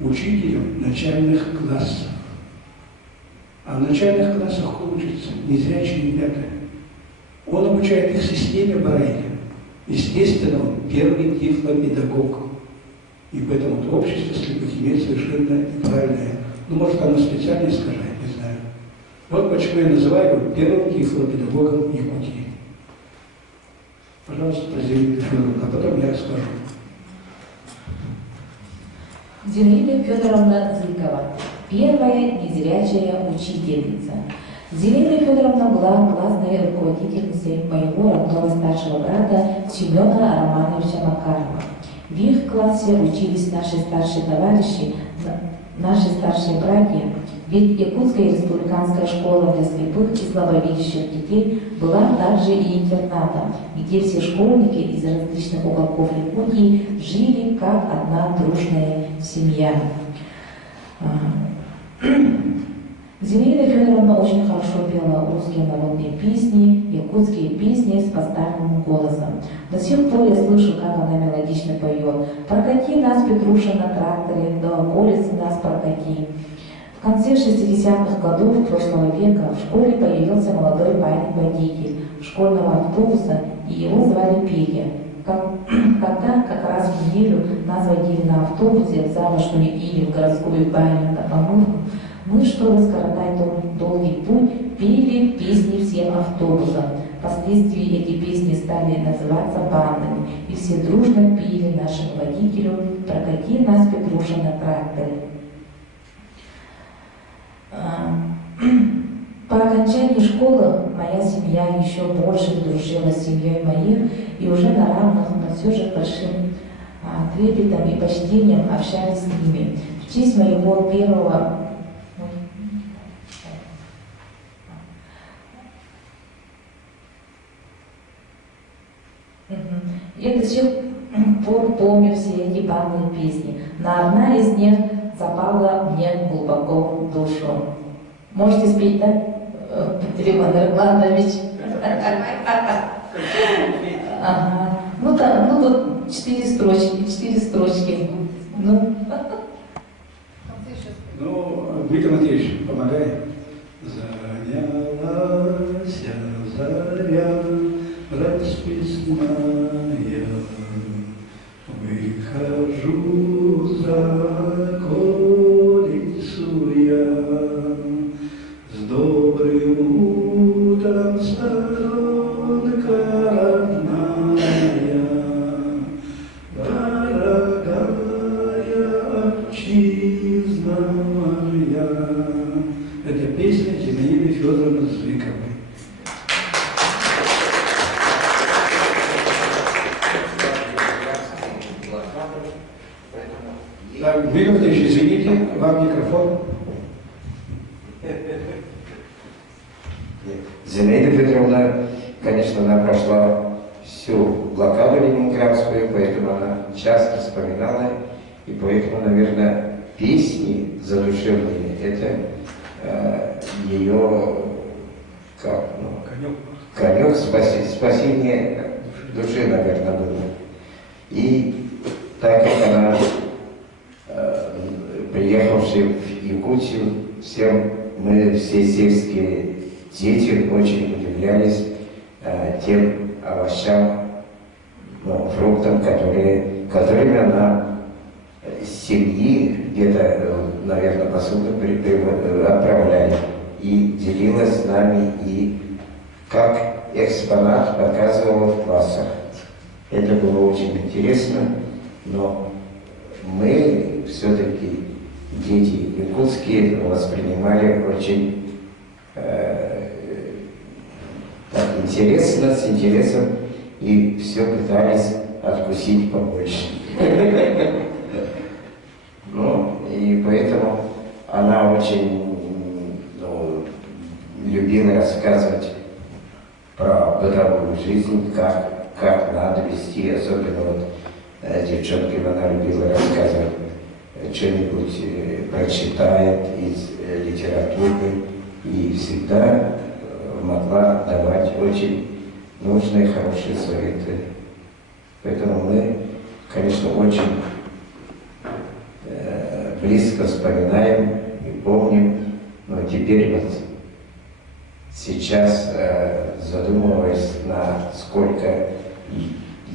учителем начальных классов. А в начальных классах учатся незрячие ребята. Он обучает их системе Брайля. Естественно, он первый тифлопедагог. И поэтому общество слепых имеет совершенно неправильное. Ну, может, оно специально искажает, не знаю. Вот почему я называю его первым тифлопедагогом Якутии. Пожалуйста, Зинаида Федоровна, а потом я скажу. Зинаида Федоровна Зыкова, первая незрячая учительница. Зинаида Федоровна была классной руководительницей моего родного старшего брата Семена Романовича Макарова. В их классе учились наши старшие товарищи, наши старшие братья, ведь Якутская республиканская школа для слепых и слабовидящих детей была также и интернатом, где все школьники из различных уголков Якутии жили как одна дружная семья. Зинаида Федоровна очень хорошо пела русские народные песни, якутские песни с поставленным голосом. До сих пор я слышу, как она мелодично поет. «Прокати нас, Петруша, на тракторе, до околицы нас прокати». В конце 60-х годов прошлого века в школе появился молодой парень-водитель школьного автобуса, и его звали Петя. Когда как раз в неделю нас водили на автобусе в заводную или в городскую баню на помывку, мы, чтобы скоротать долгий путь, пели песни всем автобусам. Впоследствии эти песни стали называться бандами, и все дружно пели нашему водителю «Прокати нас, Петруша, на тракторе». По окончании школы моя семья еще больше дружила с семьей моих, и уже на равных, но все же большим трепетом и почтением общались с ними. В честь моего первого я до сих пор помню все эти бандные песни, но одна из них запала мне глубоко в душу. Можете спеть, да, Иван Ирландович? Ага. Ну да, ну вот 4 строчки. Ну, Дмитрий Матвеевич, помогай. Занялась заря расписная, выхожу за колесу я, с добрым утром, сторонка родная, дорогая отчизна моя. Это песня Зинаиды Федоровны Зыковой. Так, Дмитрий Матвеевич, извините, вам микрофон. Зинаида Петровна, конечно, она прошла всю блокаду ленинградскую, поэтому она часто вспоминала, и поэтому, наверное, песни задушевные – это ее как, конек спасения души, наверное, было. И так как она, приехавшая в Якутию, мы все сельские дети очень удивлялись тем овощам, фруктам, которыми она с семьи где-то, наверное, посуду отправляли и делилась с нами, и как экспонат показывала в классах. Это было очень интересно, но мы все-таки, дети якутские, воспринимали очень так интересно, с интересом, и все пытались откусить побольше. Ну, и поэтому она очень любила рассказывать про бытовую жизнь, как надо вести, особенно девчонкам она любила рассказывать, что-нибудь прочитает из литературы, и всегда могла давать очень нужные, хорошие советы. Поэтому мы, конечно, очень близко вспоминаем и помним, но теперь вот сейчас, задумываясь, на сколько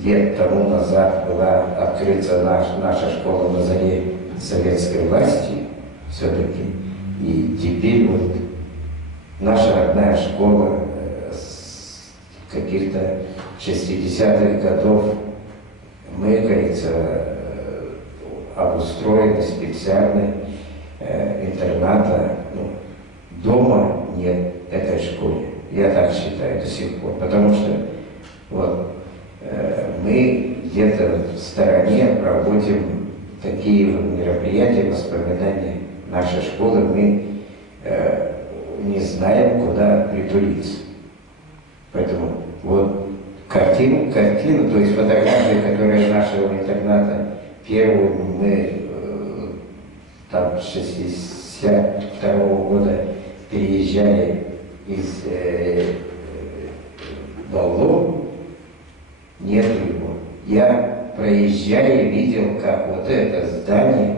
лет тому назад была открыта наша школа на заре советской власти, все-таки, и теперь вот наша родная школа с каких-то 60-х годов, мы, говорится, обустроены специально, интерната, дома нет этой школе. Я так считаю до сих пор, потому что вот мы где-то в стороне проводим такие мероприятия, воспоминания нашей школы, мы не знаем, куда притулиться. Поэтому вот картину, то есть фотографии, которые нашего интерната, первую мы там 62-го года переезжали из Балло, нет его. Я, проезжая, видел, как вот это здание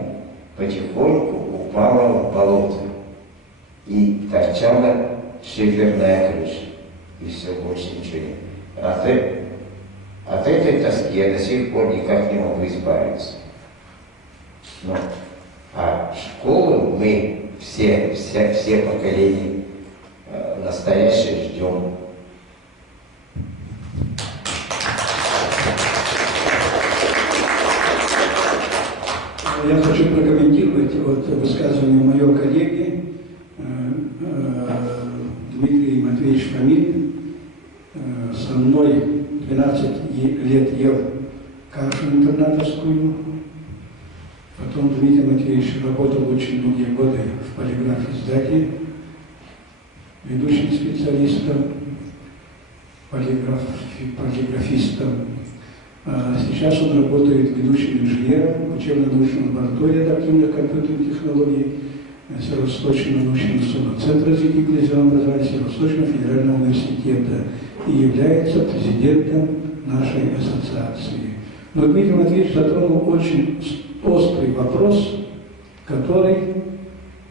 потихоньку упало в болото. И торчала шиферная крыша. И все, больше ничего нет. От этой тоски я до сих пор никак не могу избавиться. Но, а школу мы все поколения настоящие ждем. Я хочу прокомментировать высказывание моего коллеги Дмитрий Матвеевич Фомин. Со мной 12 лет ел кашу интернатовскую. Потом Дмитрий Матвеевич работал очень многие годы в полиграф-издате, ведущим специалистом, полиграфистом. Сейчас он работает ведущим инженером в учебно-научной лаборатории адаптивных компьютерных технологий Северо-Восточного научного центра развития инклюзивного образования Северо-Восточного федерального университета и является президентом нашей ассоциации. Но Дмитрий Матвеевич затронул очень острый вопрос, который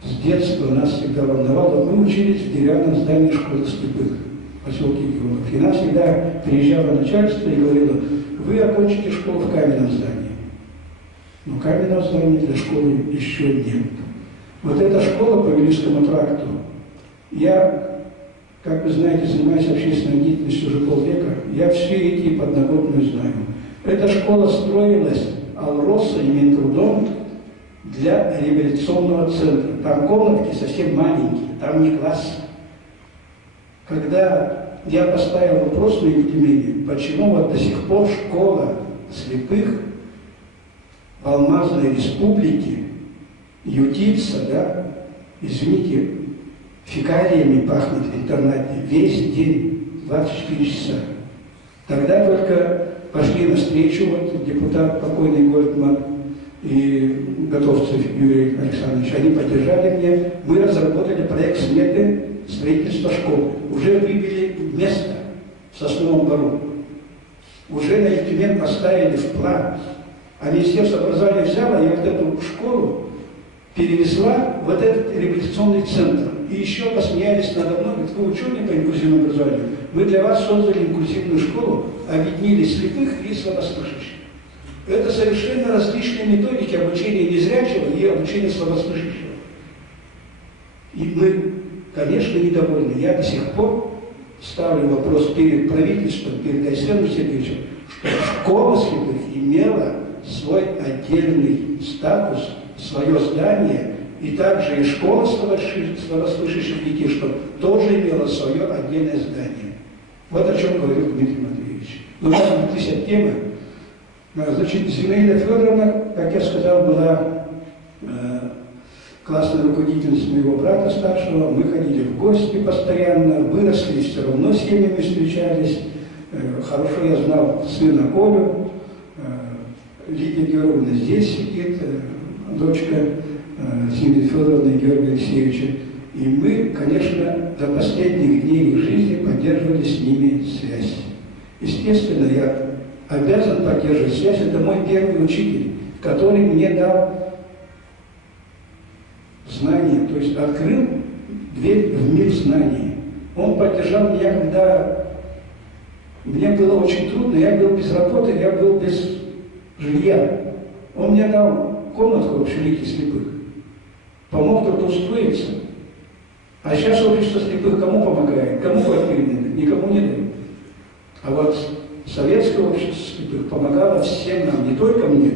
с детства нас всегда волновал. Мы учились в деревянном здании школы слепых в поселке Геолог. И нам всегда приезжало начальство и говорило: вы окончите школу в каменном здании. Но каменного здания для школы еще нет. Вот эта школа по Вилюйскому тракту, я, как вы знаете, занимаюсь общественной деятельностью уже полвека, я все эти подноготную знаю. Эта школа строилась Алроса и Минтрудом для реабилитационного центра. Там комнатки совсем маленькие, там не класс. Когда я поставил вопрос на Евгении, почему вот до сих пор школа слепых в Алмазной республике ютится, да, извините, в фекалиями пахнет в интернате весь день, 24 часа. Тогда только пошли навстречу вот депутат покойный Гольдман и Готовцев Юрий Александрович. Они поддержали меня. Мы разработали проект сметы строительства школы. Уже выбили место в Сосновом Бору. Уже на документ поставили в план. А Министерство образования взяло и вот эту школу перевезла в этот реабилитационный центр. И еще посмеялись надо мной, говорят, вы ученые по инклюзивному образованию. Мы для вас создали инклюзивную школу, объединили слепых и слабослышащих. Это совершенно различные методики обучения незрячего и обучения слабослышащего. И мы, конечно, недовольны. Я до сих пор ставлю вопрос перед правительством, перед Айсеном Сергеевичем, что школа слепых имела свой отдельный статус, свое здание, и также и школа слабослышащих детей, что тоже имела свое отдельное здание. Вот о чем говорил Дмитрий Матвеевич. Но надо отвлечься от темы. Значит, Зинаида Федоровна, как я сказал, была классной руководительницей моего брата старшего. Мы ходили в гости постоянно, выросли, все равно с семьями встречались. Хорошо я знал сына Колю. Лидия Георгиевна здесь сидит, дочка Зинаиды Федоровны и Георгия Алексеевича. И мы, конечно, до последних дней их жизни поддерживали с ними связь. Естественно, я обязан поддерживать связь. Это мой первый учитель, который мне дал знания, то есть открыл дверь в мир знаний. Он поддержал меня, когда мне было очень трудно, я был без работы, я был без жилья. Он мне дал комнатку в общежитии слепых, помог трудоустроиться. А сейчас общество слепых кому помогает? Кому квартиры не дает? Никому не дает. А вот советское общество слепых помогало всем нам, не только мне.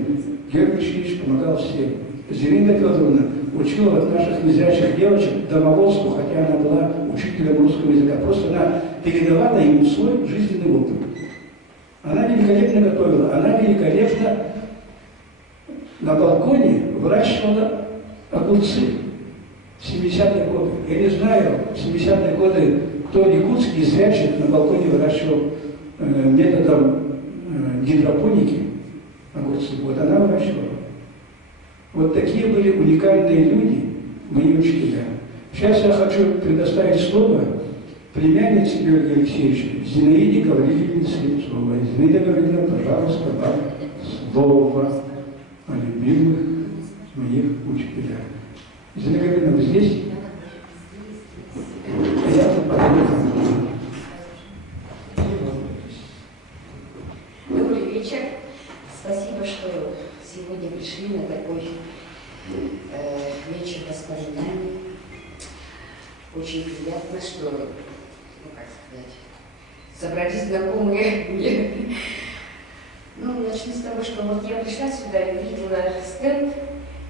Георгий Алексеевич помогал всем. Зинаида Федоровна учила вот наших незрячих девочек домоводству, хотя она была учителем русского языка. Просто она передавала им свой жизненный опыт. Она великолепно готовила, она великолепно на балконе выращивала огурцы в 70-е годы. Я не знаю, в 70-е годы, кто якутский зрячий на балконе выращивал методом гидропоники огурцы. Вот она выращивала. Вот такие были уникальные люди, мои учителя. Сейчас я хочу предоставить слово племяннице Георгия Алексеевича, Зинаиде Гавриловне Слепцовой. Зинаида Гавриловна, пожалуйста, вам слово о любимых моих учителях. Зинаида Гавриловна, вы здесь? Я подойду. Добрый вечер. Спасибо, что сегодня пришли на такой вечер воспоминаний. Очень приятно, что, как сказать, собрались знакомые мне. Ну, начну с того, что вот я пришла сюда и видела стенд.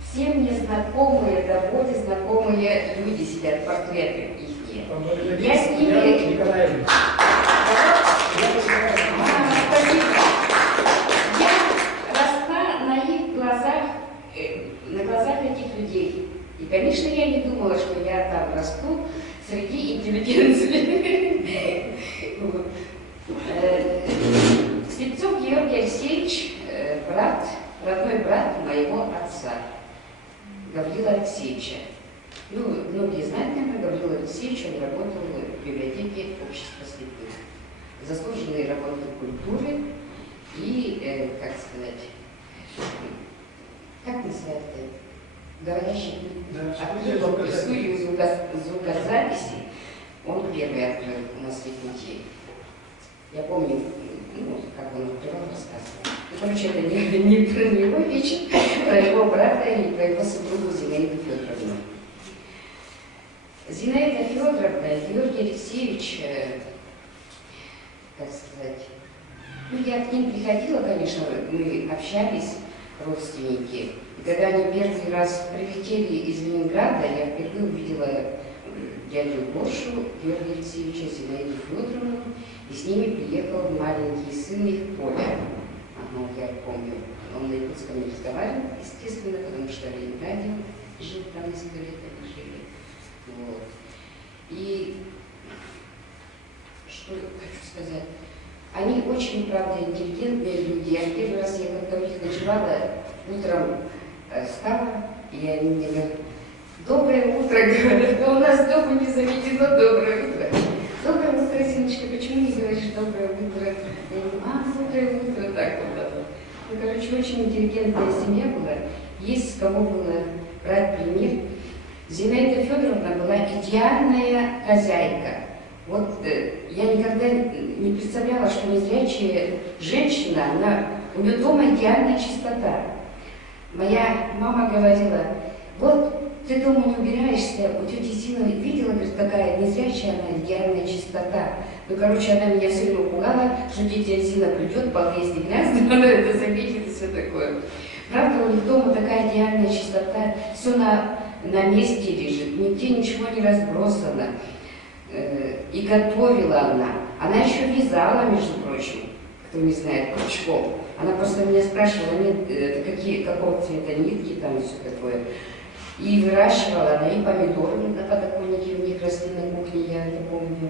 Все мне знакомые, до боли знакомые люди сидят, портреты их. Я с ними... Спасибо. Я росла на их глазах, на глазах этих людей. И, конечно, я не думала, что я там расту среди интеллигенции. Слепцов Георгий Алексеевич, родной брат моего отца, Гаврила Алексеевича. Ну, многие знают, наверное, Гаврила Алексеевича, он работал в библиотеке общества слепых. Заслуженный работник культуры и, как сказать, как называется, говорящий открыл студию звукозаписи, он первый открыл у нас в Якутии. Я помню, как он открывал, рассказывал. Короче, это не про него вечер, про его брата и про его супругу Зинаиду Федоровну. Зинаида Федоровна и Георгий Алексеевич, как сказать, я к ним приходила, конечно, мы общались, родственники. И когда они первый раз прилетели из Ленинграда, я впервые увидела дядю Гошу, Георгия Алексеевича, Зинаиду Федоровну, и с ними приехал маленький сын их, Коля. Я помню, он на якутском не разговаривал, естественно, потому что в Ленинграде жил, там несколько лет они жили. Вот. И что хочу сказать? Они очень, правда, интеллигентные люди. Я в первый раз, я когда у них ночевала, утром встала, и они мне говорят: доброе утро, говорят, но у нас дома не заведено доброе утро. Доброе утро, Зиночка, почему не говоришь доброе утро? Я говорю: доброе утро, так вот. Ну, короче, очень интеллигентная семья была. Есть с кого было брать пример. Зинаида Федоровна была идеальная хозяйка. Вот я никогда не представляла, что незрячая женщина, у нее дома идеальная чистота. Моя мама говорила: вот ты дома не убираешься, у тети Зины видела, говорит, такая незрячая, она идеальная чистота. Ну, короче, она меня все время пугала, что тетя Зина придет, пол если грязный, она это заметит и все такое. Правда, у них дома такая идеальная чистота, все на месте лежит, нигде ничего не разбросано. И готовила она. Она еще вязала, между прочим, кто не знает, крючком. Она просто меня спрашивала: нет, какого цвета нитки там и все такое. И выращивала она и помидоры на подоконнике, у них росли на кухне, я это помню.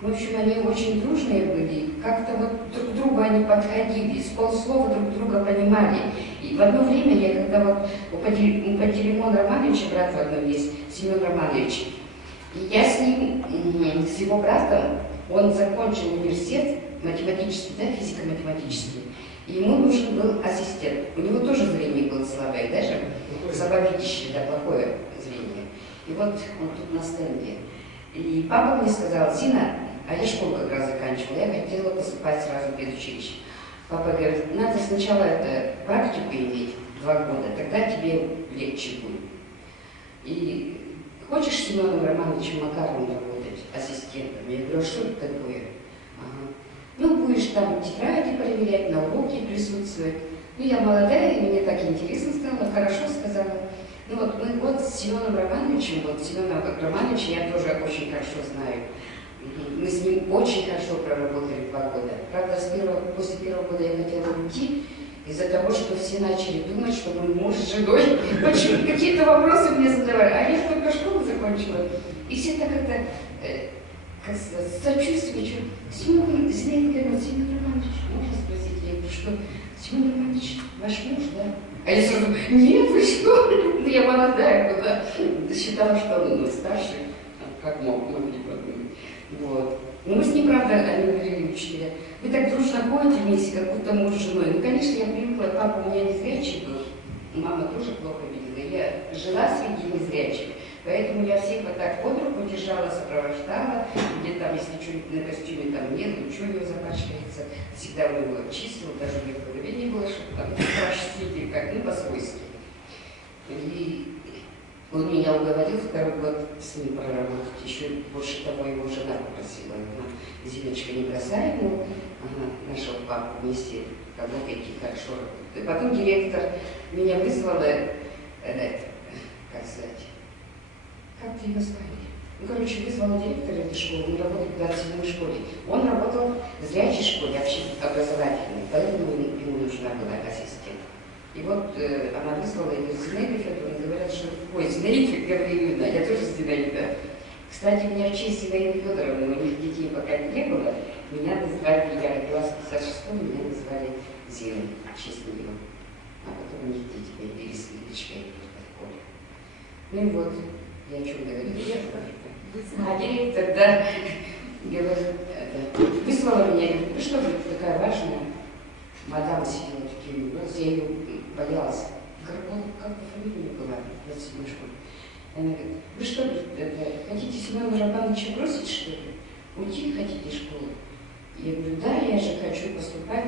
В общем, они очень дружные были, как-то вот друг к другу они подходили, с полслова друг друга понимали. И в одно время я, когда вот у Пантелеймона Романовича, брат в одном есть, Семен Романович, и я с ним, с его братом, он закончил университет математический, да, физико-математический, и ему нужен был ассистент. У него тоже зрение было слабое, даже слабовидящее, да, плохое зрение. И вот он тут на стенде. И папа мне сказал: Зина, а я школу как раз заканчивала, я хотела поступать сразу в педучилище. Папа говорит: надо сначала практику иметь 2 года, тогда тебе легче будет. И хочешь с Семеном Романовичем Макаровым работать ассистентом? Я говорю: а что это такое? Ага. Ну, будешь там тетради проверять, на уроке присутствовать. Ну, я молодая, и мне так интересно стало, хорошо сказала. Ну вот мы вот с Семеном Романовичем, Семена Романовича я тоже очень хорошо знаю. Мы с ним очень хорошо проработали 2 года. Правда, после первого года я хотела уйти из-за того, что все начали думать, что мы муж с женой. Очень какие-то вопросы мне задавали. А я только школу закончила. И все так это, как сказать, сочувствие. Семен Романович, можно спросить? Я говорю: что, Семен Романович, ваш муж, да? А я сразу: нет, вы что? Ну, я молодая была. Считала, что он старше, как могли подумать. Вот. Но мы с ним, правда, они говорили, учителя: вы так дружно ходите вместе, как будто муж с женой. Ну, конечно, я привыкла, папа у меня незрячий был, мама тоже плохо видела. Я жила среди незрячих, поэтому я всех вот так под руку держала, сопровождала. Где там, если что-нибудь на костюме там нет, ничего его запачкается, всегда у него чистила, даже мне в голове не было, чтобы там спрашивать, как, ну, по-свойски. И он меня уговорил 2-й год с ним проработать. Еще больше того, его жена попросила: Зиночка, не бросай ему нашего папу, вместе работайте хорошо. И потом директор меня вызвала, как сказать, как ты его звали? Ну, короче, вызвала директора этой школы, он работает в 27-й школе. Он работал в зрячей школе, общеобразовательной, поэтому ему нужна была ассистент. И вот она вызвала, и говорит: Зинаида Федоровна, говорят, что... Ой, Зинаида Гавриловна, я тоже Зинаида. Кстати, у меня в честь Зинаиды Федоровны, у них детей пока не было, меня назвали, я родилась в 56-м, меня назвали Зиной, в честь нее. А потом у них дети появились, Лидочка и Коля. Ну и вот, я о чем говорю? Директор, да, говорит, выслала меня, говорит: вы что, говорит, такая важная мадам сидела, такие, я ее боялась. Говорю: как бы фамилия была в 27-й школе. Она говорит: вы что, говорит, хотите Семена Романовича бросить, что ли? Уйти хотите из школы? Я говорю: да, я же хочу поступать.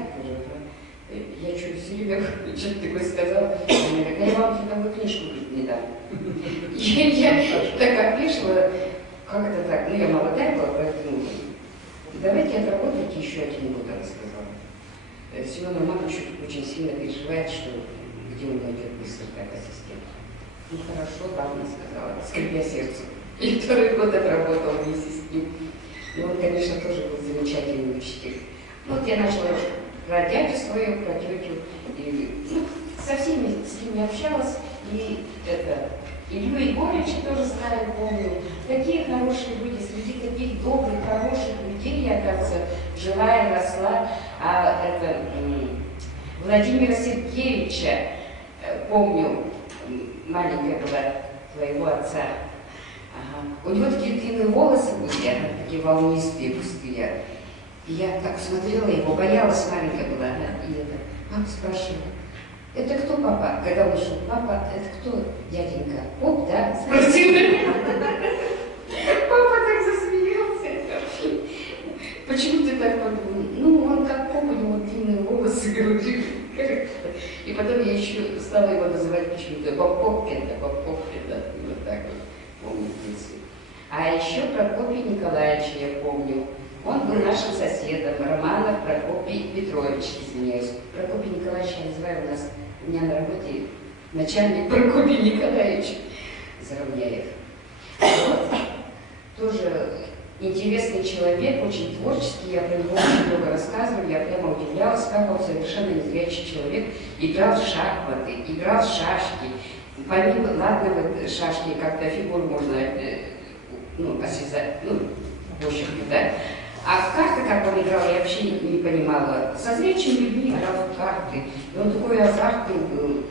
Я что, все время что-то такое сказала. Она говорит: я вам трудовую книжку не дам. Я так опешила, как это так? Ну, я молодая была, поэтому давайте отработайте еще 1 год, она сказала. Семен Романович очень сильно переживает, что где он найдет быстро как ассистент. Ну хорошо, ладно, сказала, скрипя сердце. И 2-й год отработал вместе с ним. И он, конечно, тоже был замечательный учитель. Вот я начала про дядю свою, про тетю. И, ну, со всеми с ними общалась. И это, Илью Егоровича тоже знаю, помню. Такие хорошие люди, среди таких добрых, хороших людей я, оказывается, жила и росла. А это Владимира Сергеевича, помню, маленькая была твоего отца. Ага. У него такие длинные волосы были, такие волнистые, густые. И я так смотрела его, боялась, маленькая была. И это, папа спрашивает, это кто, папа? Когда он шел, папа, это кто, дяденька? Поп, да? Спросил. Папа так засмеялся. Почему ты так подумал? Ну, он как поп, у него длинные волосы, говорит. И потом я еще стала его называть почему-то Баб-Поппин, вот так вот, помню, в детстве. А еще Прокопий Николаевич я помню. Он был нашим соседом, Романов Прокопий Петрович, извиняюсь. Прокопий Николаевич я называю у меня на работе начальник Прокопий Николаевич Заровняев. Вот. Тоже интересный человек, очень творческий, я про него очень много рассказываю, я прямо удивлялась, как он совершенно незрячий человек играл в шахматы, играл в шашки. Помимо, ладно, вот шашки, как-то фигуру можно осязать, ощупью, да? А в карты, как он играл, я вообще не понимала. Со зрячими людьми играл в карты. И он такой азартный был,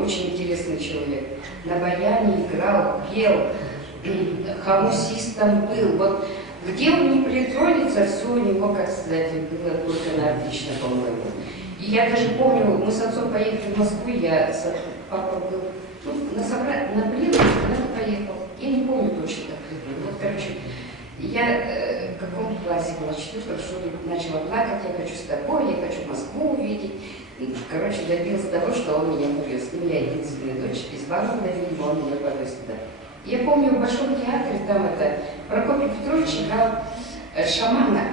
очень интересный человек. На баяне играл, пел, хаусистом был. Вот где он не притронется, все у него, как сказать, было только на отлично, по-моему. И я даже помню, мы с отцом поехали в Москву, папа был, на плену, куда-то поехал. Я не помню точно, как это было. Вот, короче, я в каком классе была, 4-м, что ли, начала плакать, я хочу с тобой, я хочу Москву увидеть. Короче, добился того, что он меня повез. У меня единственная дочь из Воронежа, видимо, он меня повез туда. Я помню, в Большом театре там Прокопий Петрович играл шамана.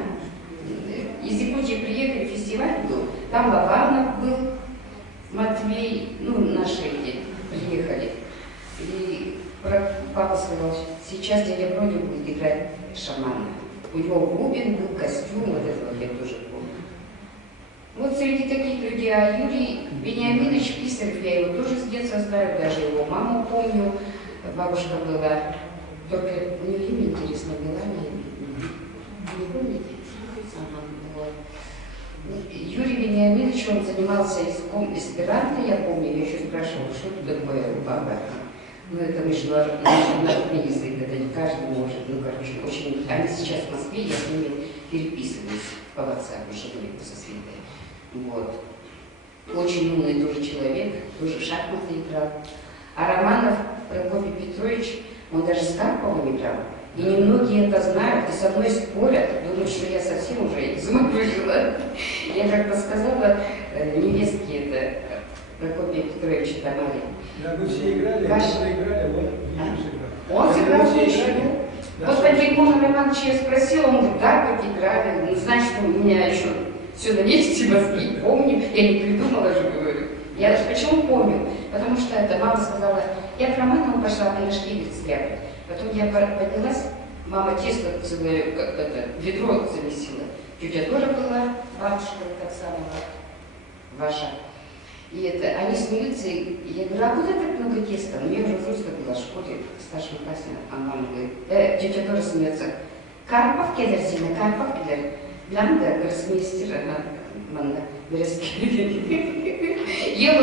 Из Якутии приехали, фестиваль был, там Лобанов был, Матвей, наши эти приехали. И папа сказал, сейчас дядя Броня будет играть шамана. У него бубен был, костюм, вот это вот я тоже помню. Вот среди таких людей, а Юрий Вениаминович Писарев, я его тоже с детства знаю, даже его маму помню, бабушка была, только у нее имя интересно, Мелания, не помните? Ага, вот. Юрий Вениаминович, он занимался языком эсперанто, я помню, я еще спрашивала, что это такое баба. Это международный язык, это не каждый может, очень... Они сейчас в Москве, я с ними переписываюсь по WhatsApp, живу со Светой. Вот. Очень умный тоже человек, тоже в шахматы играл. А Романов Прокопий Петрович, он даже с Карповым играл. И немногие это знают, и со мной спорят, думают, что я совсем уже из ума выжила. Я как-то сказала невестке это Прокопия Петровича Тамаре. Да, вы все играли, он сыграл очень. Вот Антипона Романовича я спросила, он говорит, да, как играли. Ну, значит, у меня еще все на месте, мозги, помню. Я не придумала же, говорю. Я даже почему помню? Потому что мама сказала, я к Романову пошла пирожки стряпать. Потом я поднялась, мама тесто целое, ведро замесила. Тетя тоже была, бабушка так самая ваша. И они смеются, и я говорю, а куда так много теста? Ну, я уже взрослая была в школе, в старшем классе, а мама говорит, тетя тоже смеется. Карпов келер сильно, Карпов келер. Лямда, гроссмейстер, манда, ела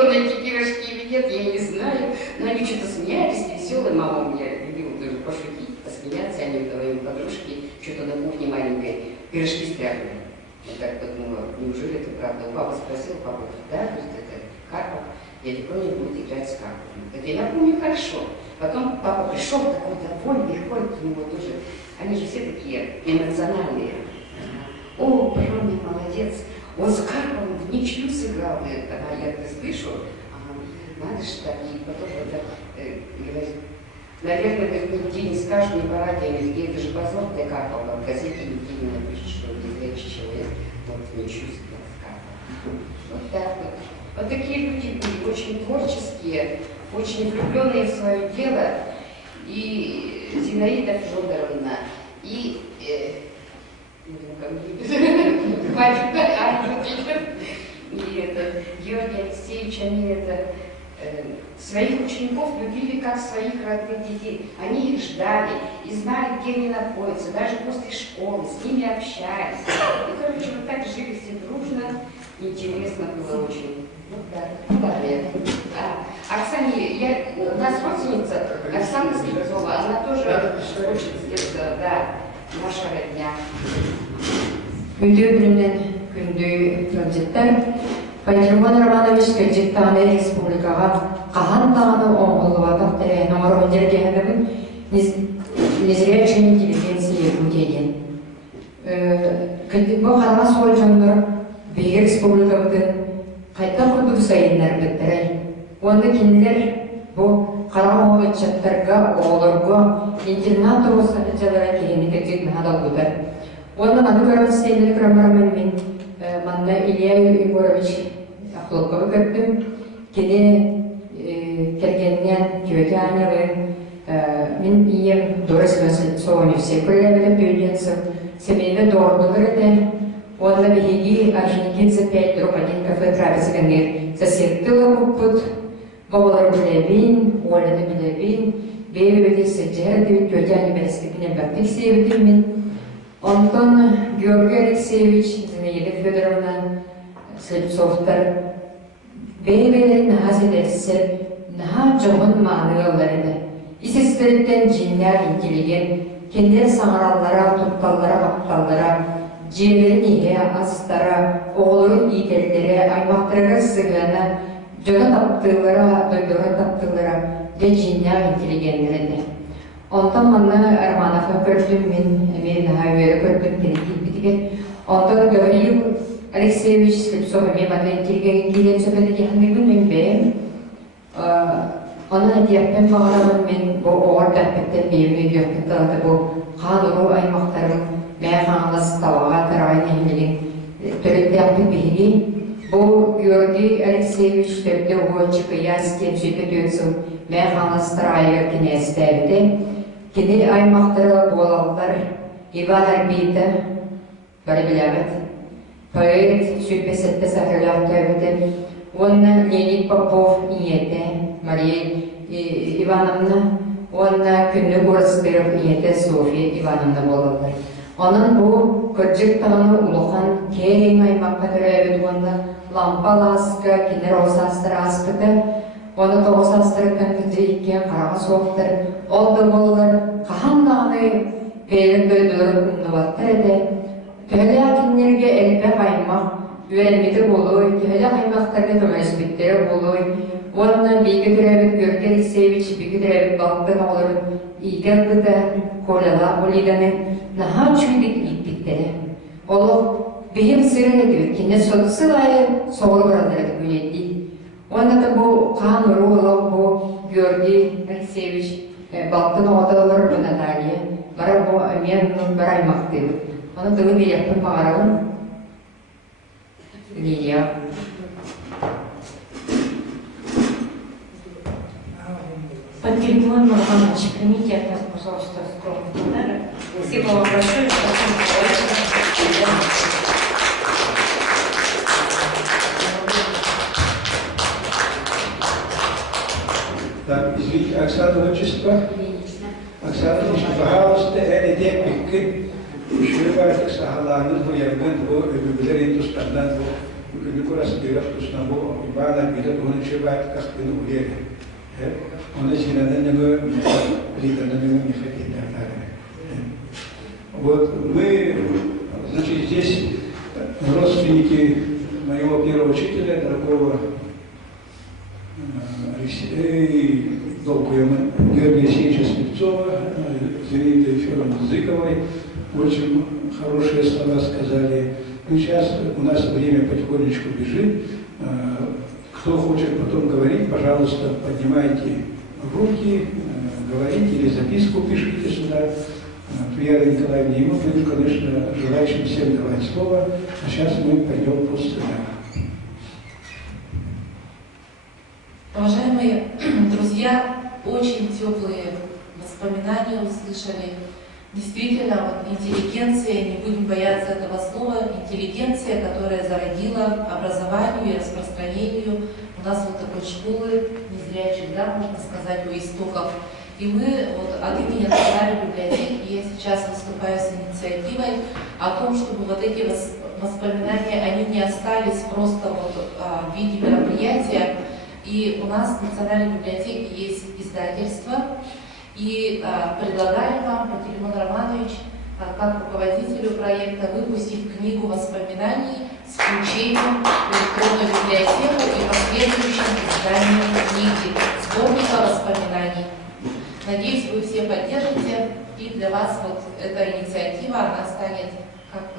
на эти пирожки или нет, я не знаю. Но они что-то смеялись, веселые. Мама у меня любила тоже пошутить, посмеяться. Они вдвоем подружки, что-то на кухне маленькой, пирожки стряпали. Я так подумала, неужели это правда? У папы спросил, папа говорит, да, говорит, это Карпов, дядя Броня будет играть с Карповым. Это я помню хорошо. Потом папа пришел такой довольный, ходит у него тоже. Они же все такие эмоциональные. О, Броня молодец, он с Карповым в ничью сыграл. А я слышу, надо же так. И потом говорит, наверное, говорит, нигде не скажешь, ни по радио, нигде, это же позор для Карпова. В газете нигде не напишут, что незрячий человек вот в ничью сыграл с Карповым. Вот так вот. Вот такие люди были, очень творческие, очень влюбленные в свое дело. И Зинаида Федоровна, и Георгий Алексеевич, они своих учеников любили как своих родных детей. Они их ждали и знали, где они находятся, даже после школы, с ними общались. И, короче, вот так жили все дружно, интересно было очень. Вот так. Оксане, у нас родственница Оксана Слепцова, она тоже очень с детства, да, наша родня. Күндүү күнүнөн күндүү кылжыттар Пайтырман Романович Кылжыттаны республикага кахан таганы оңголуга тере номер жергенин незрячая интеллигенция утеген. Бу карма сойжондар Беги республикабытын кайта курдук сайыннар беттерей. Онда кинилер бу кара оочаттарга, оолорго интернат урусалычалара кирини кечек нахадалбытар. Онда аны көрөн сейлер крамарамен мен манна Илья Егорович Ахлопкова көрдүм. Кини кергеннен күйөтө анялы мен ием Дорис Васильцова все көрөлөбүлө бүйденсин. Семейде дордулар эте. Онда беги Орджоникидзе 5-1 кафе трапезгенер. Соседтыла буппут, бабалар билебин, Оляны билебин, бейбебеди седжерди, тетя Небельскипине баттик сейбитим мен. Антон Георгий Алексеевич, Зинаида Федоровна Слепцовтар, бейбелерин наха седерсе, наха жоғын маңыгаларыды. Исестериттен жинляр интеллигент, кендер саңараллара, тутталлара, бақталлара, жерлерин иге астара, оғылырын ителлері, аймақтырға сығана, жона таптылара, дойдора таптылара, де жинляр интеллигентлерді. Онтан манна Армановна көрдім, мен әуері көрдім, кенекей бітіген. Онтан Гавриил Алексеевич Слепцов, мен мата келген сөбәді кехіндігін мен бәйім. Onun әдияппен бағарамын мен бұл оғыр бәппеттен бейімі бүйіқтің тағаты бұл қан ұру аймақтарын мәй қаңылас талаға тарағын емелеген түрінде ақпен бейге. Бұл Георгий Алексеевич түрінде оғы чықияс кен сөйті төтсін мәй қаңылас тарағайыр кенесі тәбіде. Кені аймақтары болалдар Иван Арбита бәрі біләбіт. Поэт сөйпесетті сақырлақ тәбіде. Онна Леонид Попов ниеті, Мария Ивановна, онна күнні ұрыстырып ниеті София Ивановна болалдар. Onun bu kırcık tağını uluğan keyin aymaqqa törəbid onda lampa laska, kinir osastır askıdı. Onu da osastırıkkan kıcı ikken qarağa soğuqtır. Oldu bollar, qahan dağını beyin döydürüp ünlüvattır edi. Tühəli akinlerge elbə aymaq, üelmiti boluy, tühəli aymaqtarga tömesbitleri boluy. Onunla bilgi türəbid Görgel Alексеевич, bilgi türəbid balqın olur. İgən qıda kolala oliganın naha çüydük iptikleri. Olu beyim sırrı ediyor. Kine sılaya soğulu bırakırdı gületti. Onda da bu kan ruhu bu Görgel Alексеевич balqın odalar buna daliye. Bara bu men baraymak dedi. Onu dığı bir yapın bağıralım. Lilia. Пантелеймон Иванович, примите от нас, пожалуйста, скромный подарок. Спасибо вам большое, Так, извините, Оксана Отчество. Оксана Отчество, пожалуйста, это депик. Шевать Сахаланин, Буярган, Бубилерин, Тускандан, Николас Биров, Туснабо, Ивана, Биров, он шевать, как ты уверен. Он очень надо него, лидер на него не хотит. Вот мы, значит, здесь родственники моего первого учителя, дорогого Георгия Алексеевича Слепцова, Зинаиды Федоровны Зыковой, очень хорошие слова сказали. Ну, сейчас у нас время потихонечку бежит. Кто хочет потом говорить, пожалуйста, поднимайте руки, говорите или записку пишите сюда. Вера Николаевна, и мы будем, конечно, желающим всем давать слово. А сейчас мы пойдем по сценарию. Уважаемые друзья, очень теплые воспоминания услышали. Действительно, вот интеллигенция, не будем бояться этого слова, интеллигенция, которая зародила образованию и распространению у нас вот такой школы незрячих, да, можно сказать, у истоков. И мы вот от имени Национальной библиотеки я сейчас выступаю с инициативой о том, чтобы вот эти воспоминания, они не остались просто вот в виде мероприятия. И у нас в Национальной библиотеке есть издательство. И предлагаем вам, Пантелеймон Романович, как руководителю проекта, выпустить книгу воспоминаний с включением в электронную библиотеку и последующим изданием книги сборника воспоминаний. Надеюсь, вы все поддержите, и для вас вот эта инициатива, она станет как,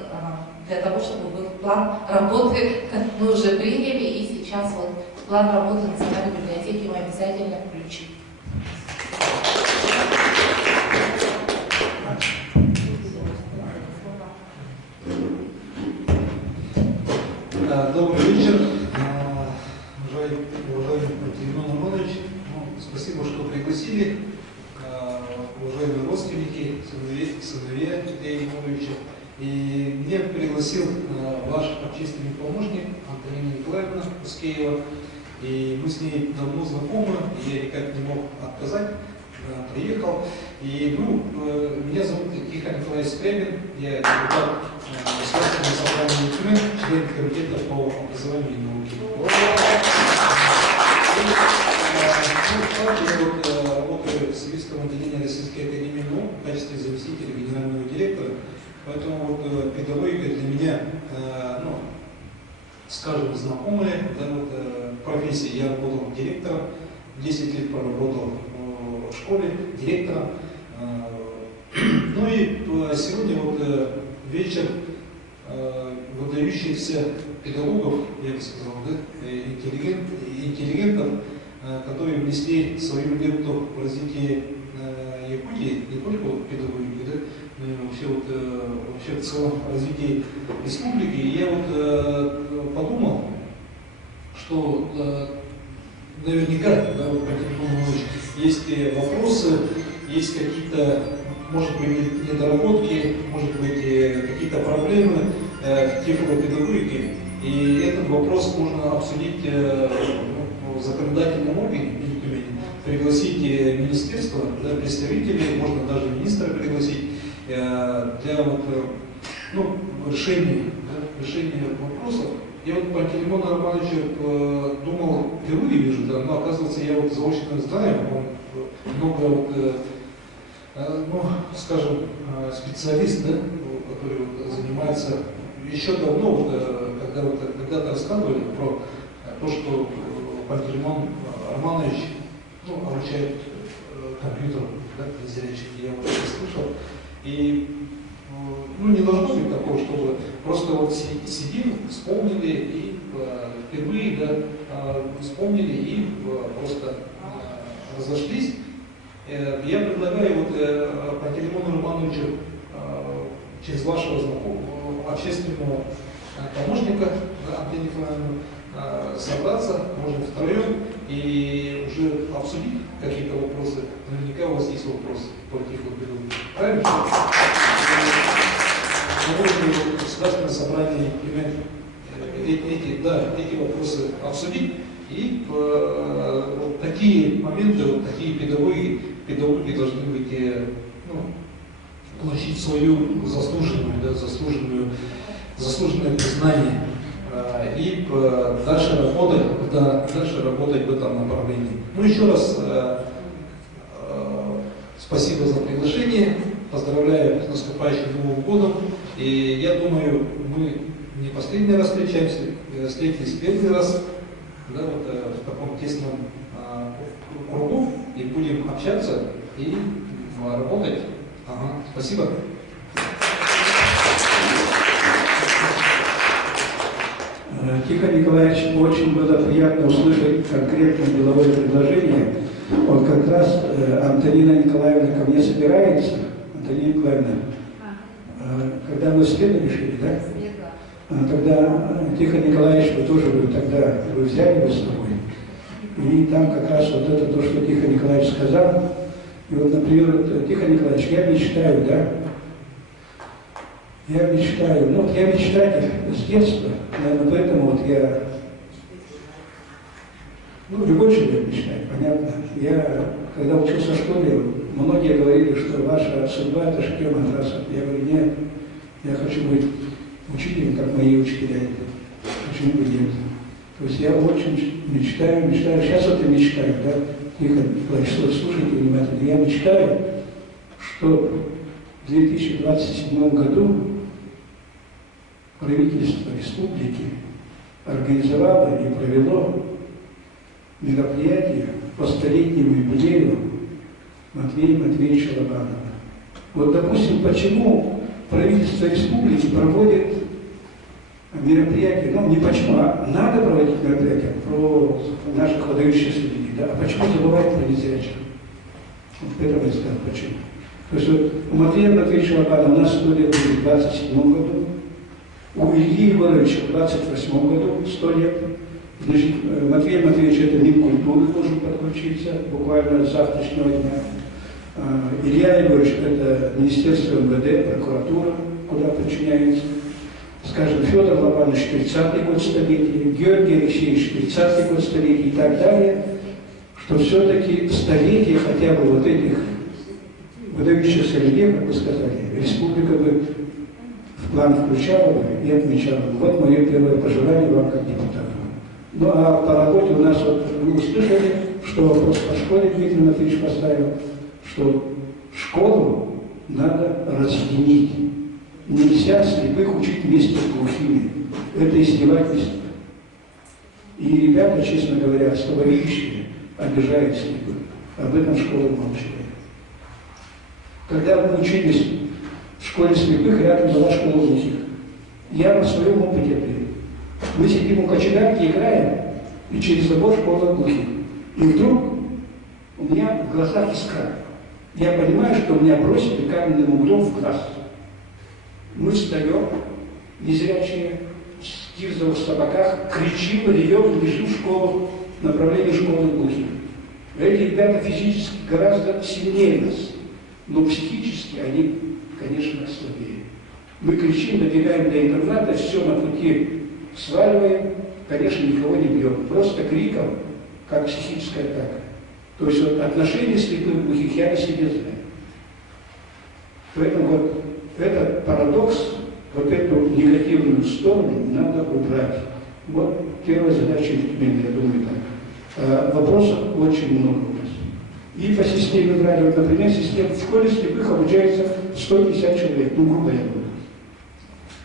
для того, чтобы был план работы, мы уже приняли, и сейчас вот план работы Национальной библиотеки мы обязательно включим. Добрый вечер, уважаемый Пантелеймон Романович. Спасибо, что пригласили. Уважаемые родственники, сыновья Илья Егоровича. И меня пригласил ваш общественный помощник Антонина Николаевна Ускеева. И мы с ней давно знакомы, и я никак не мог отказать. Приехал. И меня зовут Тихон Николаевич Скрябин, я депутат Государственного собрания Тюмень, член комитета по образованию и науке. Я работаю в Сибирском отделении Российской академии наук в качестве заместителя генерального директора, поэтому педагогика для меня, скажем, знакомая профессия. Я работал директором, 10 лет проработал в школе директором. Ну и сегодня вечер выдающихся педагогов, я бы сказал, интеллигентов, которые внесли свою лепту в развитие Якутии, не только педагогики, но и вообще в целом развитии республики. И я подумал, что наверняка, есть вопросы, есть какие-то, может быть, недоработки, может быть, какие-то проблемы в тифлопедагогике. И этот вопрос можно обсудить в законодательном органе, пригласить министерство, представителей, можно даже министра пригласить для решения вопросов. Я Пантелеймона Романовича думал, впервые вижу, но оказывается, я заочно знаю, он много, скажем, специалист, который занимается еще давно, когда-то рассказывали про то, что Пантелеймон Романович обучает компьютеру незрячих, я это слышал. И не должно быть такого, чтобы просто сидим, вспомнили и впервые вспомнили и просто разошлись. Я предлагаю Пантелеймону Романовичу через вашего знакомого, общественного помощника Антонину Николаевну собраться, можно втроем, и уже обсудить какие-то вопросы. Наверняка у вас есть вопросы по тифлопедагогике. Правильно? Государственное собрание эти вопросы обсудить, и такие моменты, такие педагоги должны быть, получить свою заслуженное признание и дальше работать в этом направлении. Еще раз спасибо за приглашение. Поздравляю с наступающим Новым годом. И я думаю, мы не последний раз встречаемся, встретились первый раз в таком тесном кругу, и будем общаться и работать. Спасибо. Тихон Николаевич, очень было приятно услышать конкретное деловое предложение. Вот как раз Антонина Николаевна ко мне собирается. Антонина Николаевна, когда мы среду решили, да? Тогда Тихон Николаевич, вы взяли его с собой. И там как раз это то, что Тихон Николаевич сказал. И например, Тихон Николаевич, я мечтаю, Я мечтаю, ну, я мечтатель с детства, наверное, поэтому вот я, ну, любой человек мечтает, понятно. Я, когда учился в школе, многие говорили, что ваша судьба – это шкема матраса. Я говорю, нет, я хочу быть учителем, как мои учителя. Почему бы нет? То есть я очень мечтаю. Сейчас вот я мечтаю, да, Тихо, слушайте внимательно. Я мечтаю, что в 2027 году правительство республики организовало и провело мероприятие по столетнему юбилею Матвея Матвеевича Лобанова. Вот, допустим, почему правительство республики проводит мероприятия, ну не почему, а надо проводить мероприятия про наших выдающихся людей, да, а почему забывают про незрячих? Вот это я скажу, почему. То есть вот у Матвея Матвеевича Лобанова у нас 100 лет будет в 27 году, у Ильи Егоровича в 28 году 100 лет. Значит, Матвей Матвеевич это Минкультуры должен подключиться буквально с завтрашнего дня. Илья Егорович это Министерство МВД, прокуратура, куда подчиняется. Скажем, Федор Лобанович 30-й год столетия, Георгий Алексеевич 30-й год столетия и так далее, что все-таки столетие хотя бы вот этих выдающихся людей, как вы сказали, республика бы в план включала бы и отмечала бы. Вот мое первое пожелание вам как депутату. Ну а по работе у нас, вот вы услышали, что вопрос по школе Дмитрий Анатольевич поставил, что школу надо разъединить. Нельзя слепых учить вместе с глухими. Это издевательство. И ребята, честно говоря, слабовидящие, обижают слепых. Об этом школа молчала. Когда мы учились в школе слепых, рядом была школа глухих. Я на своем опыте ответил. Мы сидим у кочегарки, играем, и через забор школа глухих. И вдруг у меня в глазах искра. Я понимаю, что меня бросили каменным углом в глаз. Мы встаем, незрячие, в кирзовых собаках, кричим, ревем, бежим в школу, в направлении школы глухих. Эти ребята физически гораздо сильнее нас, но психически они, конечно, слабее. Мы кричим, добегаем до интерната, все на пути сваливаем, конечно, никого не бьем, просто криком, как психическая атака. То есть вот отношения слепых и глухих я на себе знаю. Поэтому вот этот парадокс, вот эту негативную сторону надо убрать. Вот первая задача именно, я думаю, так. Вопросов очень много у нас. И по системе Брайля, вот, например, в школе слепых обучается 150 человек, ну, грубо я говорю.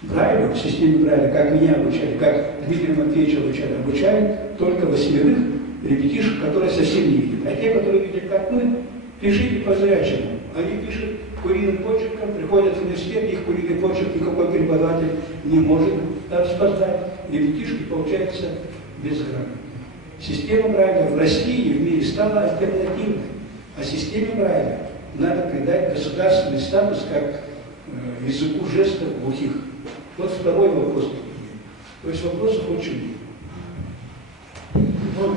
Брайлю, в системе Брайля, как меня обучали, как Дмитрия Матвеевича обучают только 8 ребятишек, которые совсем не видят. А те, которые видят как мы, пишите по зрячему. Они пишут куриным почерком, приходят в университет, их куриный почерк никакой преподаватель не может распознать. Ребятишки получаются безграмотные. Система Брайля в России и в мире стала альтернативной. А системе Брайля надо придать государственный статус как языку жестов глухих. Вот второй вопрос. То есть вопросов очень много. Ну,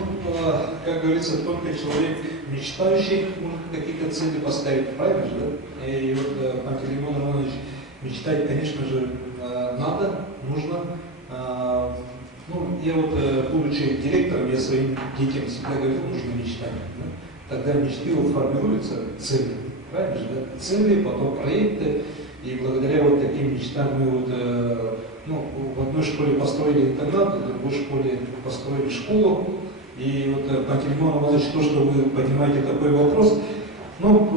как говорится, только человек мечтающий может какие-то цели поставить, правильно же, да? И вот Пантелеймон Романович, мечтать, конечно же, надо, нужно. Ну, я вот, будучи директором, я своим детям всегда говорил, нужно мечтать. Да? Тогда мечты вот формируются цели, правильно же, да? Цели, потом проекты. И благодаря вот таким мечтам мы вот, ну, в одной школе построили интернат, в другой школе построили школу. И вот, Пантелеймон Романович, то, что вы поднимаете такой вопрос, ну,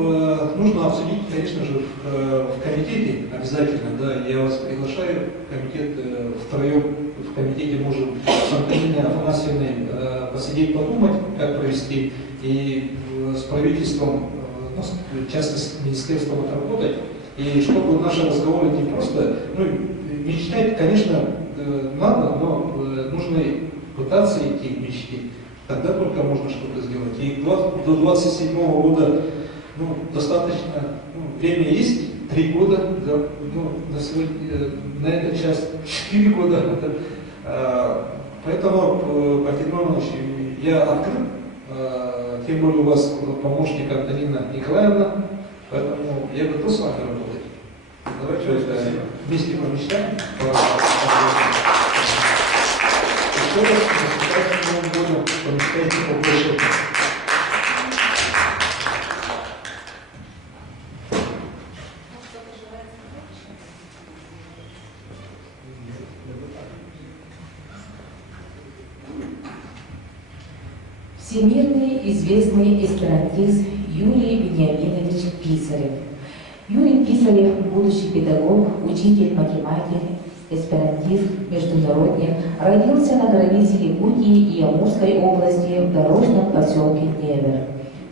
нужно обсудить, конечно же, в комитете обязательно, да, я вас приглашаю, комитет втроем, в комитете можем с Антониной Афанасьевной посидеть, подумать, как провести, и с правительством, ну, в частности, с министерством отработать, и чтобы наши разговоры не просто, ну, мечтать, конечно, надо, но нужно пытаться идти к мечте. Тогда только можно что-то сделать. И до 27 года, ну, достаточно, ну, время есть, 3 года, да, ну, на сегодня, на эту часть 4 года. Да. Поэтому, Пантелеймон Иванович, я открыт, тем более у вас помощник Антонина Николаевна, поэтому я готов с вами работать. Давайте вместе помечтаем. Еще раз, с Новым годом помечтайте побольше. Всемирный известный эсперантист Юрий Вениаминович Писарев. Юрий Писарев, будущий педагог, учитель математики, эсперантист, международник, родился на границе Якутии и Амурской области в дорожном поселке Невер.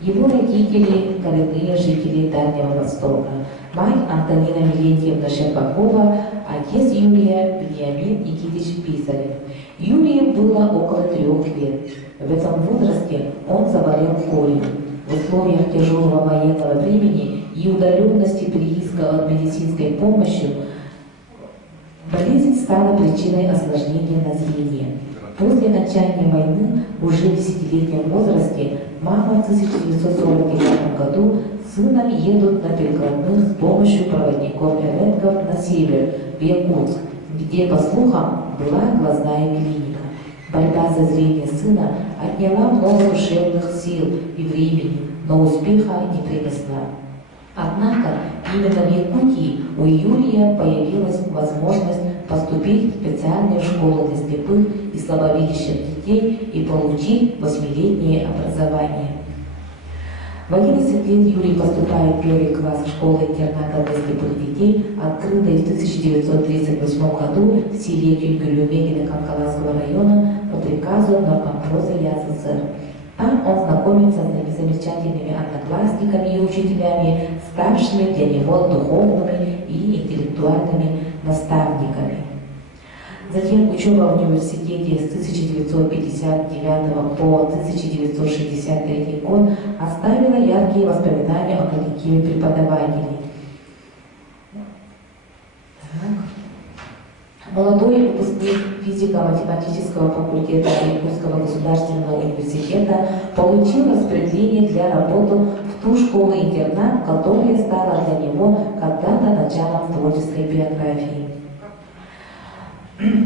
Его родители – коренные жители Дальнего Востока. Мать Антонина Милентьевна Щербакова, отец Юрия Вениамин Никитич Писарев. Юрию было около 3 лет. В этом возрасте он заболел корью. В условиях тяжелого военного времени и удаленности прииска от медицинской помощи болезнь стала причиной осложнения на зрение. После окончания войны, уже в 10-летнем возрасте, мама в 1949 году с сыном едут на перекладных с помощью проводников-эвенков на север, в Якутск, где, по слухам, была глазная клиника. Борьба за зрение сына отняла много душевных сил и времени, но успеха не принесла. Однако именно в Якутии у Юрия появилась возможность поступить в специальную школу для слепых и слабовидящих детей и получить 8-летнее образование. В 11 лет Юрий поступает в 1 класс школы-интерната для слепых детей, открытой в 1938 году в селе Тюльгулюмегина Камкаласского района по приказу наркомпроза ЯССР. Там он знакомится с замечательными одноклассниками и учителями, ставшими для него духовными и интеллектуальными наставниками. Затем учеба в университете с 1959 по 1963 год оставила яркие воспоминания о коллективе преподавателей. Молодой выпускник физико-математического факультета Якутского государственного университета получил распределение для работы в ту школу-интернат, которая стала для него когда-то началом творческой биографии.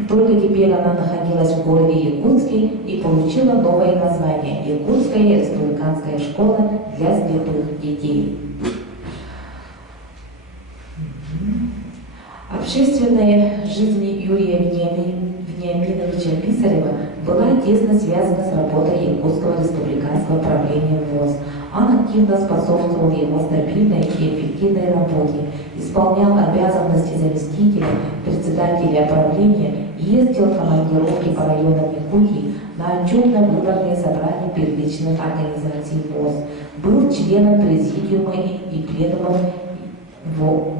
Только теперь она находилась в городе Якутске и получила новое название – Якутская республиканская школа для слепых детей. Общественная жизнь Юрия Вениаминовича Писарева была тесно связана с работой Якутского республиканского правления ВОС. Он активно способствовал его стабильной и эффективной работе, исполнял обязанности заместителя, председателя правления, ездил в командировки по районам Якутии на отчетно-выборные собрания первичных организаций ВОС, был членом президиума и пленума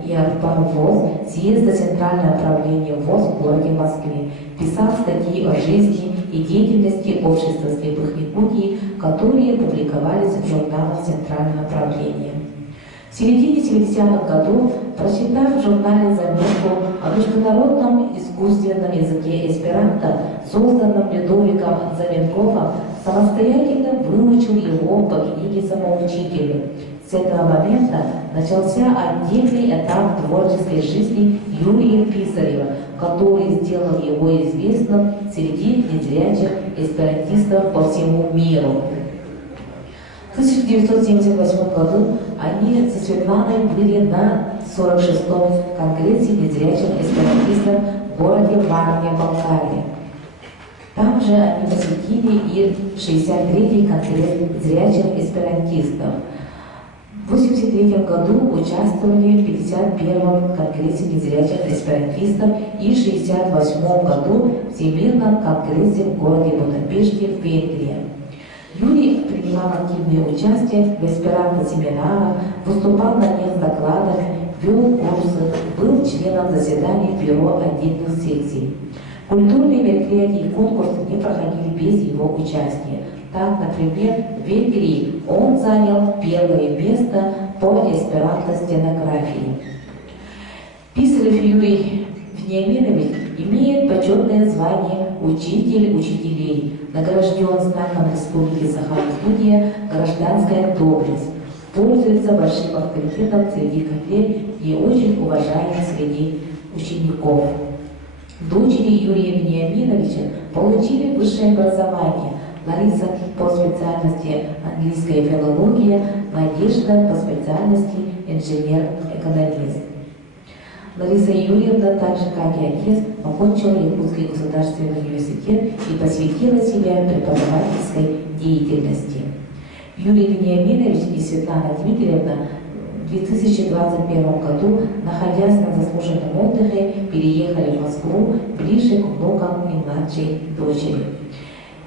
и артпар ВОС, съезда Центрального правления ВОС в городе Москве, писал статьи о жизни и деятельности общества слепых Якутии, которые публиковались в журналах Центрального правления. В середине 70-х годов, прочитав в журнале заметку о международном искусственном языке эсперанто, созданном Людовиком Заменковым, самостоятельно выучил его по книге «Самоучителю». С этого момента начался отдельный этап творческой жизни Юрия Писарева, который сделал его известным среди незрячих эсперантистов по всему миру. В 1978 году они со Светланой были на 46-м конгрессе незрячих эсперантистов в городе Варне, Болгария. Там же они посетили и 63-й конгресс зрячих эсперантистов. В 1983 году участвовали в 51-м конгрессе незрячих эсперантистов и в 1968 году в Всемирном конгрессе в городе Будапеште, Венгрия. Юрий принимал активное участие в эсперанто-семинарах, выступал на них с докладами, вел курсы, был членом заседаний бюро отдельных секций. Культурные мероприятия и конкурсы не проходили без его участия. Так, например, в Венгрии он занял первое место по эсперанто-стенографии. Писарев Юрий Вениаминович имеет почетное звание «Учитель учителей», награжден знаком Республики Саха-Якутия «Гражданская доблесть». пользуется большим авторитетом среди коллег и очень уважаем среди учеников. Дочери Юрия Вениаминовича получили высшее образование. Лариса по специальности английская филология, Надежда по специальности инженер-экономист. Лариса Юрьевна, так же как и отец, окончила Якутский государственный университет и посвятила себя преподавательской деятельности. Юрий Вениаминович и Светлана Дмитриевна в 2021 году, находясь на заслуженном отдыхе, переехали в Москву ближе к внукам и младшей дочери.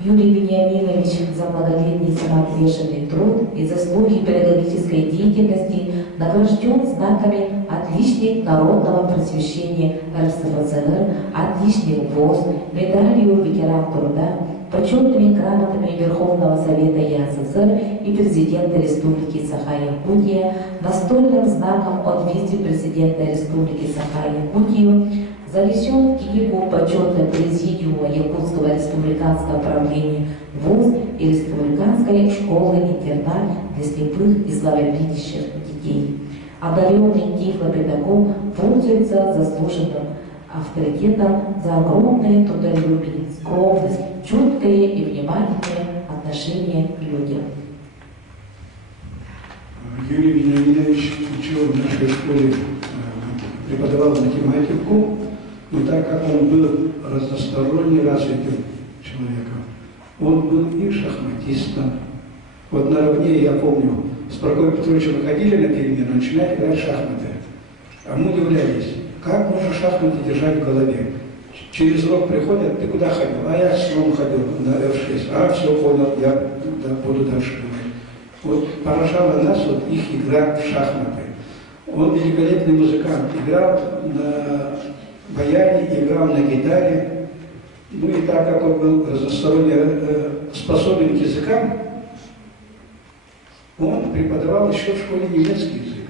Юрий Вениаминович за многолетний самоотверженный труд и заслуги педагогической деятельности награжден знаками «Отличник народного просвещения РСФСР», «Отличник ВОЗ», медалью «Ветеран труда», почетными грамотами Верховного Совета ЯССР и президента Республики Саха-Якутия, настольным знаком от вице-президента Республики Саха-Якутию, занесен в книгу почетного президиума Якутского республиканского правления ВУЗ и Республиканской школы-интернат для слепых и слабовидящих детей. Одаренный тифлопедагог пользуется заслуженным авторитетом за огромное трудолюбие, скромность, чуткое и внимательное отношение к людям. Юрий Вениаминович учил в нашей школе, преподавал математику, но так как он был разносторонне развитым человеком, он был и шахматистом. Вот наравне, я помню, с Прокопием Петровичем выходили на перемену, начинали играть в шахматы. А мы удивлялись, как можно шахматы держать в голове. Через урок приходят, ты куда ходил? А я с вами ходил на F6. А, все, понял, я буду дальше думать. Вот поражала нас вот их игра в шахматы. Он великолепный музыкант, играл на баяне, играл на гитаре. Ну и так как он был разносторонне способен к языкам, он преподавал еще в школе немецкий язык.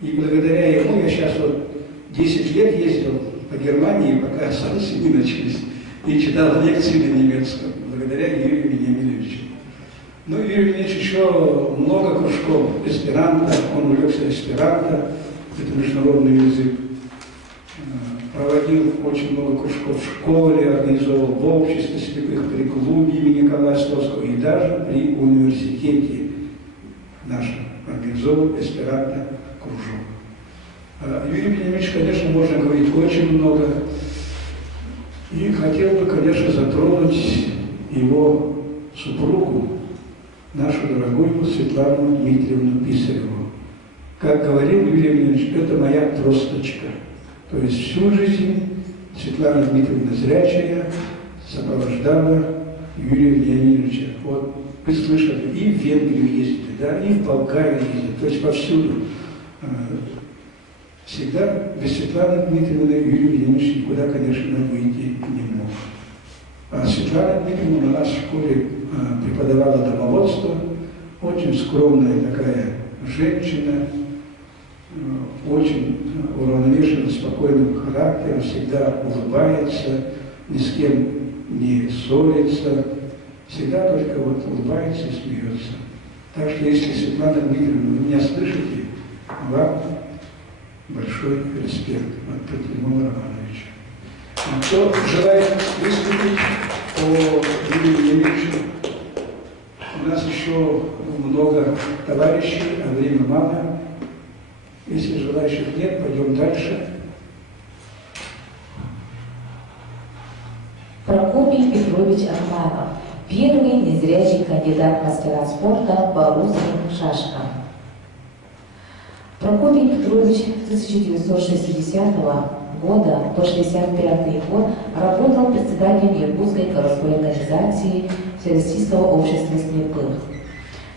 И благодаря ему я сейчас вот 10 лет ездил по Германии, пока санкции не начались, и читал лекции на немецком, благодаря Юрию Вениаминовичу. Ну, Юрий Вениаминович еще много кружков эсперанто, он увлекся эсперанто, это международный язык. Проводил очень много кружков в школе, организовал в обществе слепых при клубе имени Николая Островского и даже при университете нашем организовал эсперанто кружок. Юрий Вениаминович, конечно, можно говорить очень много. И хотел бы, конечно, затронуть его супругу, нашу дорогую Светлану Дмитриевну Писареву. Как говорил Юрий Вениаминович, это моя тросточка. То есть всю жизнь Светлана Дмитриевна зрячая сопровождала Юрия Вениаминовича. Вот вы слышали, и в Венгрию ездили, да, и в Болгарию ездили, то есть повсюду. Всегда без Светланы Дмитриевны Юрий Вениаминович никуда, конечно, выйти не мог. А Светлана Дмитриевна у нас в школе преподавала домоводство, очень скромная такая женщина, очень уравновешенным, спокойным характером, всегда улыбается, ни с кем не ссорится, всегда только вот улыбается и смеется. Так что, если, Светлана Дмитриевна, вы меня слышите, вам большой респект от Тимура Романовича. Кто желает выступить по Юрию Вениаминовичу? У нас еще много товарищей, а время мало. Если желающих нет, пойдем дальше. Прокопий Петрович Ахманов, первый незрячий кандидат в мастера спорта по русским шашкам. Прокопий Петрович с 1960 года по 1965 год работал председателем Якутской городской организации Всероссийского общества слепых.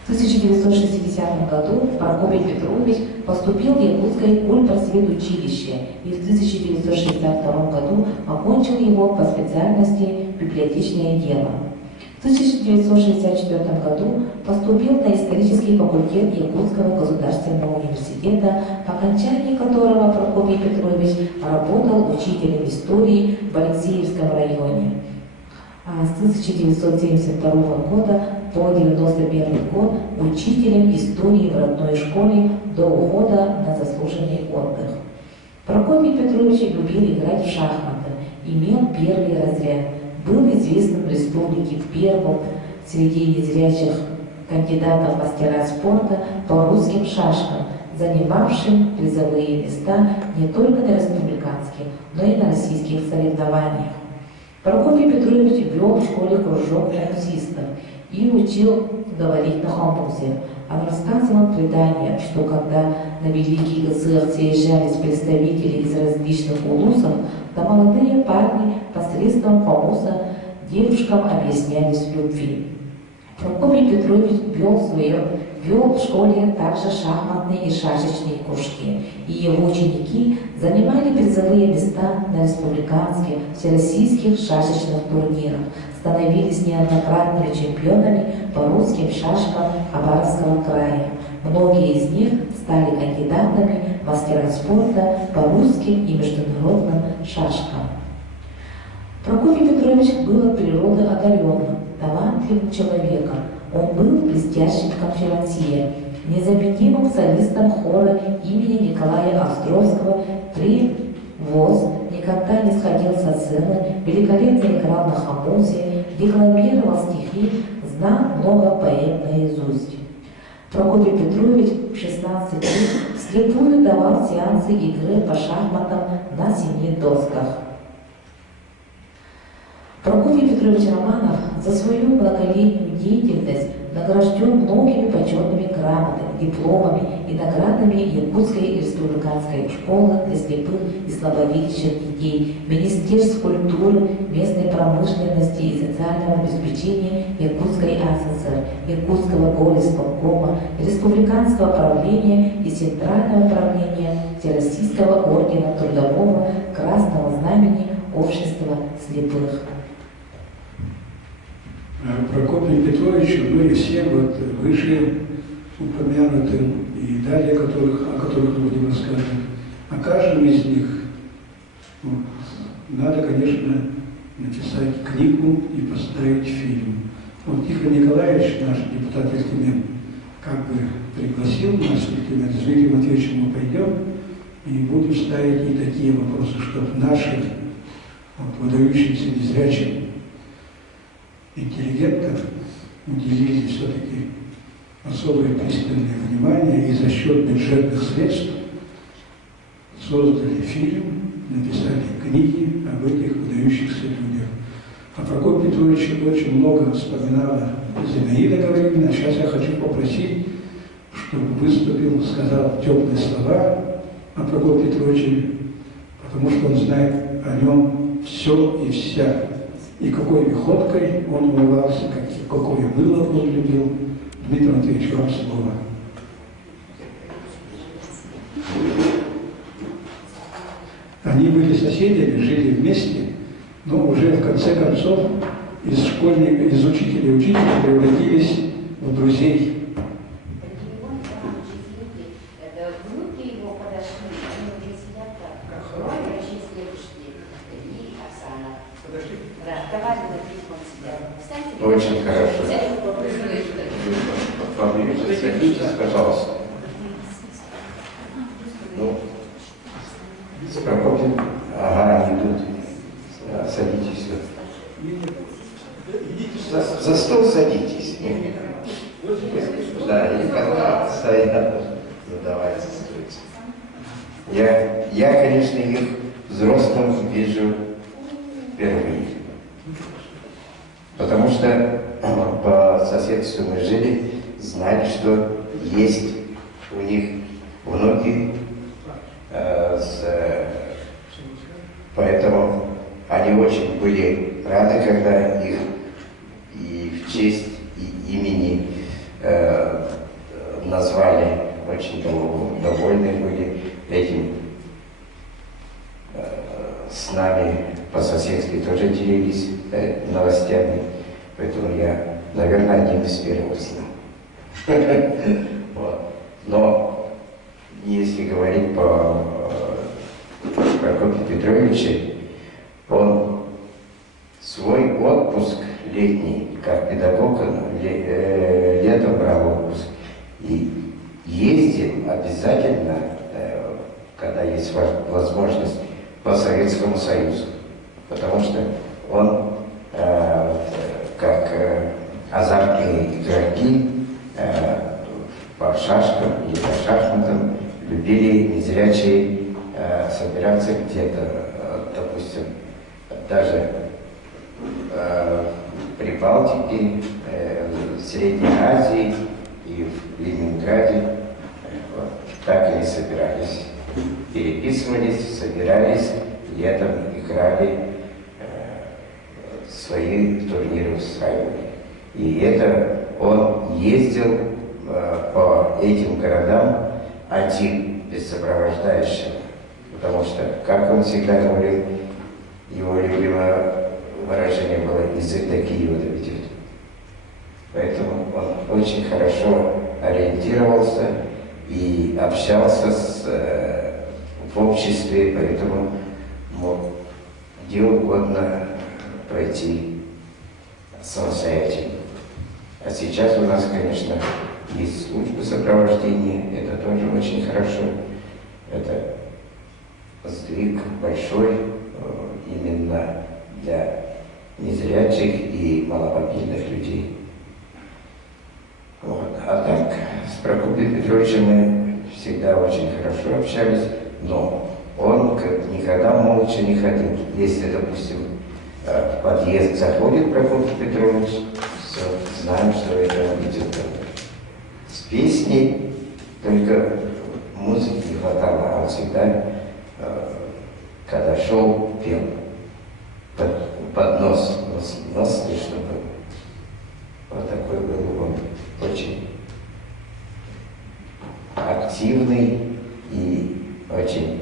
В 1960 году Прокопий Петрович поступил в Якутское культпросветучилище и в 1962 году окончил его по специальности библиотечное дело. В 1964 году поступил на исторический факультет Якутского государственного университета, по окончании которого Прокопий Петрович работал учителем истории в Алексеевском районе. с 1972 года по 1991 год учителем истории в родной школе до ухода на заслуженный отдых. Прокопий Петрович любил играть в шахматы, имел первый разряд, был известным в республике первым среди незрячих кандидатов в мастера спорта по русским шашкам, занимавшим призовые места не только на республиканских, но и на российских соревнованиях. Прокопий Петрович вел в школе кружок хомузистов и учил говорить на хомузе. Он рассказывал предания, что когда на Великий Гсых съезжались представители из различных улусов, то молодые парни посредством хомуза девушкам объяснялись в любви. Прокопий Петрович вел в школе также шахматные и шашечные кружки, и его ученики занимали призовые места на республиканских, всероссийских шашечных турнирах, становились неоднократными чемпионами по русским шашкам Хабаровского края. Многие из них стали кандидатами в мастера спорта по русским и международным шашкам. Прокопий Петрович был от природы одаренным, талантливым человеком. Он был блестящим конферансье, незаменимым солистом хора имени Николая Островского при ВОЗ, никогда не сходил со сцены, великолепно играл на хомузе, декламировал стихи, знал много поэм наизусть. Прокопий Петрович в 16 лет вслепую давал сеансы игры по шахматам на 7 досках. Прокопий Петрович Романов за свою многолетнюю деятельность награжден многими почетными грамотами, дипломами и наградами Якутской республиканской школы для слепых и слабовидящих детей, Министерств культуры, местной промышленности и социального обеспечения Якутской АССР, Якутского горисполкома, Республиканского правления и Центрального правления Всероссийского ордена Трудового Красного Знамени Общества слепых. Прокопию Петровичу были все вот выше упомянутым и далее, о которых будем рассказывать. О каждом из них надо, конечно, написать книгу и поставить фильм. Вот Тихон Николаевич, наш депутат Ильтимен, как бы пригласил нас с Ильтимен, с Дмитрием Матвеевичем мы пойдем и будем ставить и такие вопросы, чтобы наши выдающиеся незрячим интеллигентам уделили все-таки особое пристальное внимание и за счет бюджетных средств создали фильм, написали книги об этих выдающихся людях. А Прокопий Петрович очень много вспоминала Зинаида Гавриловна. Сейчас я хочу попросить, чтобы выступил, сказал теплые слова о Прокопии Петровиче, потому что он знает о нем все и вся. И какой ходкой он умывался, какое было он любил. Дмитрий Матвеевич, вам слово. Они были соседями, жили вместе, но уже в конце концов из учителей превратились в друзей. Очень хорошо. Поближе садитесь, пожалуйста. Ну, с Прокопием, ага, идут. Садитесь. За стол садитесь. Да, и когда стоят, задавайте. Я, конечно, их взрослым вижу впервые. Потому что по соседству мы жили, знали, что есть у них внуки, поэтому они очень были рады, когда их и в честь имени назвали, очень довольны были этим. С нами по-соседски тоже делились новостями, поэтому я, наверное, один из первых знал. Но если говорить по Прокопию Петровичу, он свой отпуск летний, как педагог, он летом брал отпуск. И ездил обязательно, когда есть возможность, по Советскому Союзу. Потому что он, как азартные игроки, по шашкам или по шахматам любили незрячие собираться где-то, допустим, даже в Прибалтике, в Средней Азии и в Ленинграде. Вот, так они собирались, переписывались, собирались, летом играли, свои турниры устраивали. И это он ездил по этим городам один, без сопровождающего. Потому что, как он всегда говорил, его любимое выражение было «язык до Киева доведет». Поэтому он очень хорошо ориентировался и общался в обществе, поэтому мог где угодно пройти самостоятельно. А сейчас у нас, конечно, есть службы сопровождения, это тоже очень хорошо. Это сдвиг большой именно для незрячих и маломобильных людей. Вот. А так, с Прокопием Петровичем мы всегда очень хорошо общались, но он никогда молча не ходил. Если, допустим, в подъезд заходит Прокопий Петрович, все, знаем, что это он идет с песней, только музыки не хватало, а он всегда, когда шел, пел под нос слышно было. Вот такой был он, очень активный и очень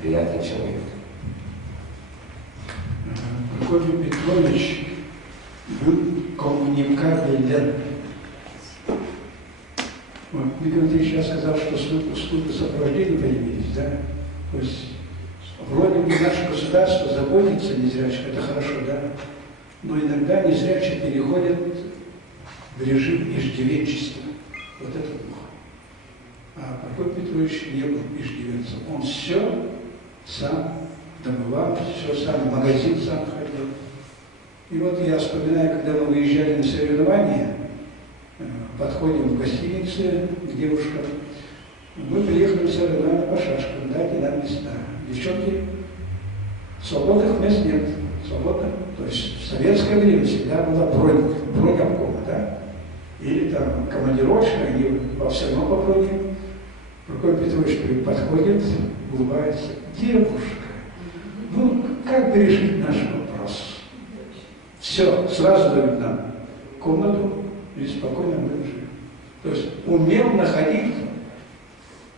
приятный человек. Прокопий Петрович был коммуникабелен. Вот. Ты сейчас сказал, что службы сопровождения появились, да? То есть вроде бы наше государство заботится о незрячих, это хорошо, да? Но иногда незрячие переходят в режим иждивенчества. Вот это плохо. А Прокопий Петрович не был иждивенцем. Он все сам добывал, все сам, в магазин сам ходил. И вот я вспоминаю, когда мы выезжали на соревнования, подходим в гостинице к девушкам, мы приехали на соревнования по шашкам, дайте нам места. Девчонки, свободных мест нет. Свободных. То есть в советское время всегда была бронь обкома, да? Или там командировочная, они все равно по броне. Прокопий Петрович подходит, улыбается. Девушка, ну как бы решить наш вопрос? Все, сразу дают нам комнату и спокойно мы живем. То есть умел находить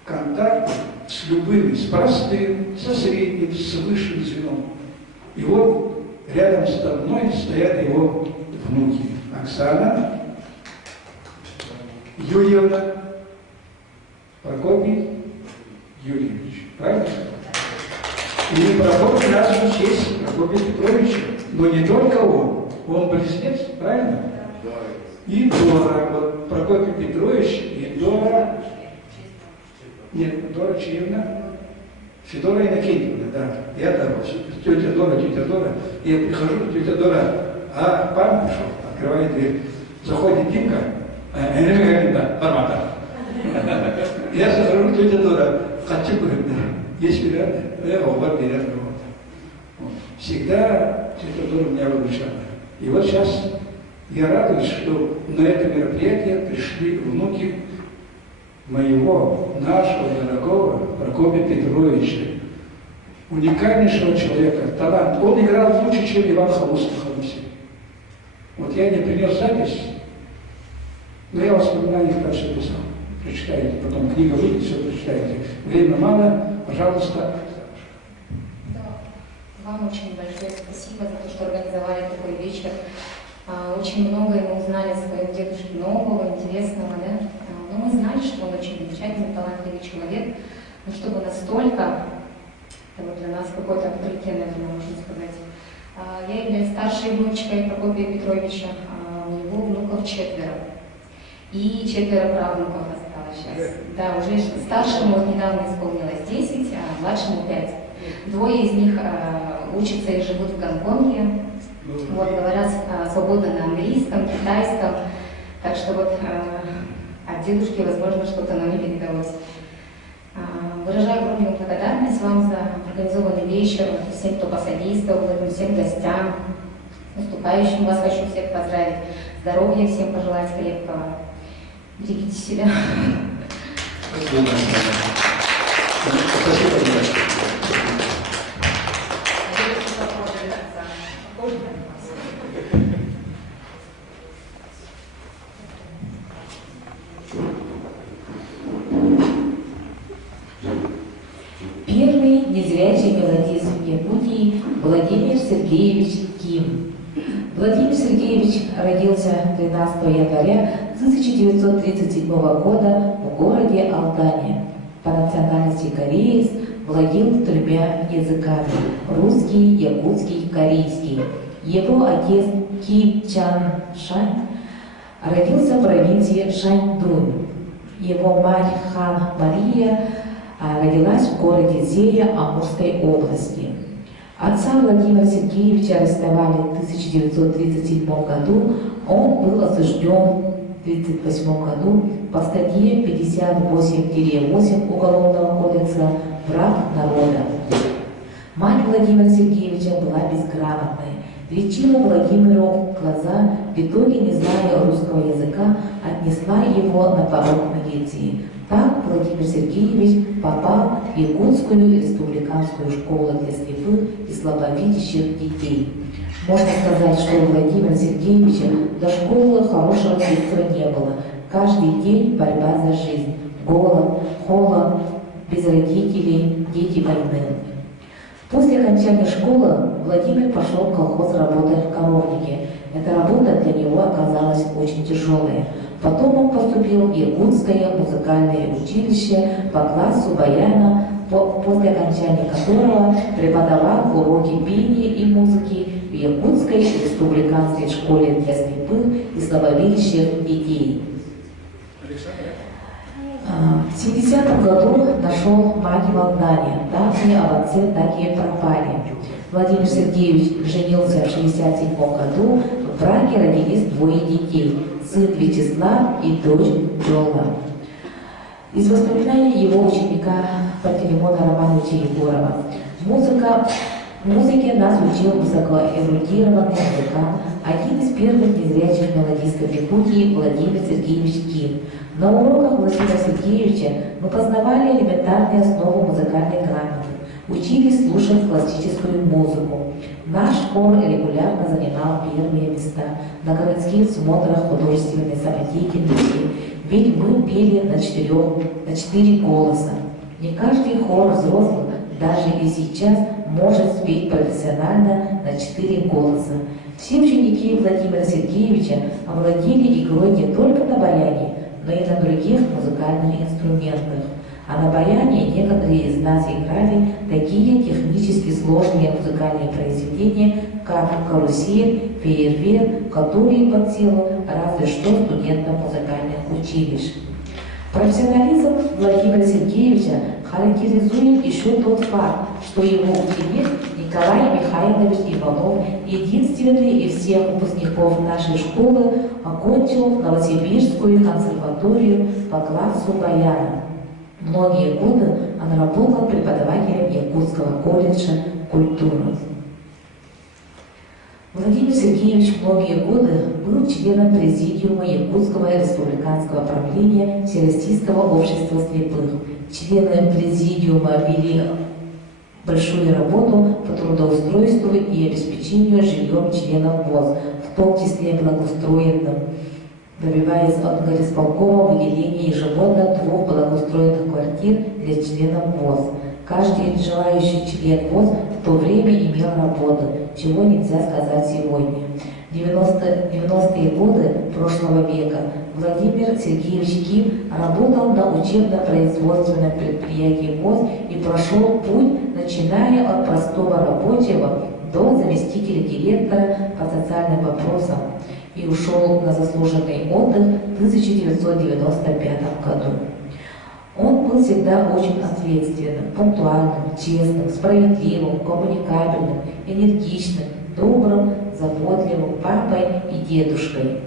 контакт с любыми, с простым, со средним, с высшим звеном. И вот рядом со мной стоят его внуки. Оксана Юрьевна, Прокопий Юрьевич. Правильно? И Прокопий назван в честь Прокопия Петровича. Но не только он близнец, правильно? И Дора. Вот Прокопий Петрович и Дора. Нет, Дора Чаевна. Федора Иннокентьевна, да. Я там, тетя Дора. Я прихожу, тетя Дора, а пан пришел, открывает дверь. Заходит Димка, да, формата. Я захожу, тетя Дора, хочу, говорит, есть варианты? Вот вариант. Всегда тетя Дора меня выручала. И вот сейчас я радуюсь, что на это мероприятие пришли внуки моего, нашего дорогого Прокопия Петровича, уникальнейшего человека, талант. Он играл лучше, чем Иван Халустов. Вот я не принес запись, но я воспоминания про все писал. Прочитайте, потом книга выйдет, все прочитайте. Время мало, пожалуйста. Да. Вам очень большое спасибо за то, что организовали такой вечер. Очень многое мы узнали о своем дедушке нового, интересного, да? Но мы знали, что он очень замечательный, талантливый человек, но чтобы настолько, это вот для нас какой-то авторитет, наверное, можно сказать. Я являюсь старшей внучкой Прокопия Петровича, у него внуков 4. И 4 правнуков осталось сейчас. Да, уже старшему вот недавно исполнилось 10, а младшему 5. Двое из них учатся и живут в Гонконге. Вот, говорят свободно на английском, китайском. Так что вот от дедушки, возможно, что-то нам не передалось. Выражаю огромную благодарность вам за организованный вечер, всем, кто посодействовал, всем гостям, наступающим вас хочу всех поздравить, здоровья всем пожелать крепкого, берегите себя. Спасибо. Первый незрячий мелодист в Якутии Владимир Сергеевич Ким. Владимир Сергеевич родился 13 января 1937 года в городе Алтане. По национальности кореец, владел 3 языками – русский, якутский, корейский. Его отец Ким Чан Шань родился в провинции Шаньдунь. Его мать Хан Мария родилась в городе Зея Амурской области. Отца Владимира Сергеевича арестовали в 1937 году. Он был осужден в 1938 году по статье 58-8 Уголовного кодекса «Враг народа». Мать Владимира Сергеевича была безграмотной, лечила Владимиру глаза, в итоге, не зная русского языка, отнесла его на порог милиции. Так Владимир Сергеевич попал в Якутскую республиканскую школу для слепых и слабовидящих детей. Можно сказать, что у Владимира Сергеевича до школы хорошего детства не было. Каждый день борьба за жизнь, голод, холод, без родителей, дети войны. После окончания школы Владимир пошел в колхоз работать в коровнике. Эта работа для него оказалась очень тяжелая. Потом он поступил в Якутское музыкальное училище по классу баяна, после окончания которого преподавал уроки пения и музыки в Якутской республиканской школе для слепых и слабовидящих детей. В 70-м году нашел мать в Алтане. Так и об отце так и пропали. Владимир Сергеевич женился в 67 году. В браке родились 2 детей. Сын Вячеслав и дочь Джола. Из воспоминаний его ученика Пантелеймона Романовича Егорова. Музыке нас учил высокоэрудированный музыкант, один из первых незрячих мелодистов Якутии Владимир Сергеевич Ким. На уроках Владимира Сергеевича мы познавали элементарные основы музыкальной грамоты, учились слушать классическую музыку. Наш хор регулярно занимал первые места на городских смотрах художественной самодеятельности, ведь мы пели на 4 голоса. Не каждый хор взрослых даже и сейчас может спеть профессионально на 4 голоса. Все ученики Владимира Сергеевича овладели игрой не только на баяне, но и на других музыкальных инструментах. А на баяне некоторые из нас играли такие технически сложные музыкальные произведения, как «Карусель», «Фейерверк», которые под силу разве что студентам музыкальных училищ. Профессионализм Владимира Сергеевича характеризует еще тот факт, что его ученик Николай Михайлович Иванов, единственный из всех выпускников нашей школы, окончил Новосибирскую консерваторию по классу баяна. Многие годы он работал преподавателем Якутского колледжа культуры. Владимир Сергеевич многие годы был членом президиума Якутского республиканского правления Всероссийского общества слепых. Члены президиума вели большую работу по трудоустройству и обеспечению жильем членов ВОЗ, в том числе благоустроенным, добиваясь от горисполкома выделения ежегодно 2 благоустроенных квартир для членов ВОЗ. Каждый желающий член ВОЗ в то время имел работу, чего нельзя сказать сегодня. В 90-е годы прошлого века Владимир Сергеевич Ким работал на учебно-производственном предприятии ВОЗ и прошел путь, начиная от простого рабочего до заместителя директора по социальным вопросам и ушел на заслуженный отдых в 1995 году. Он был всегда очень ответственным, пунктуальным, честным, справедливым, коммуникабельным, энергичным, добрым, заботливым папой и дедушкой.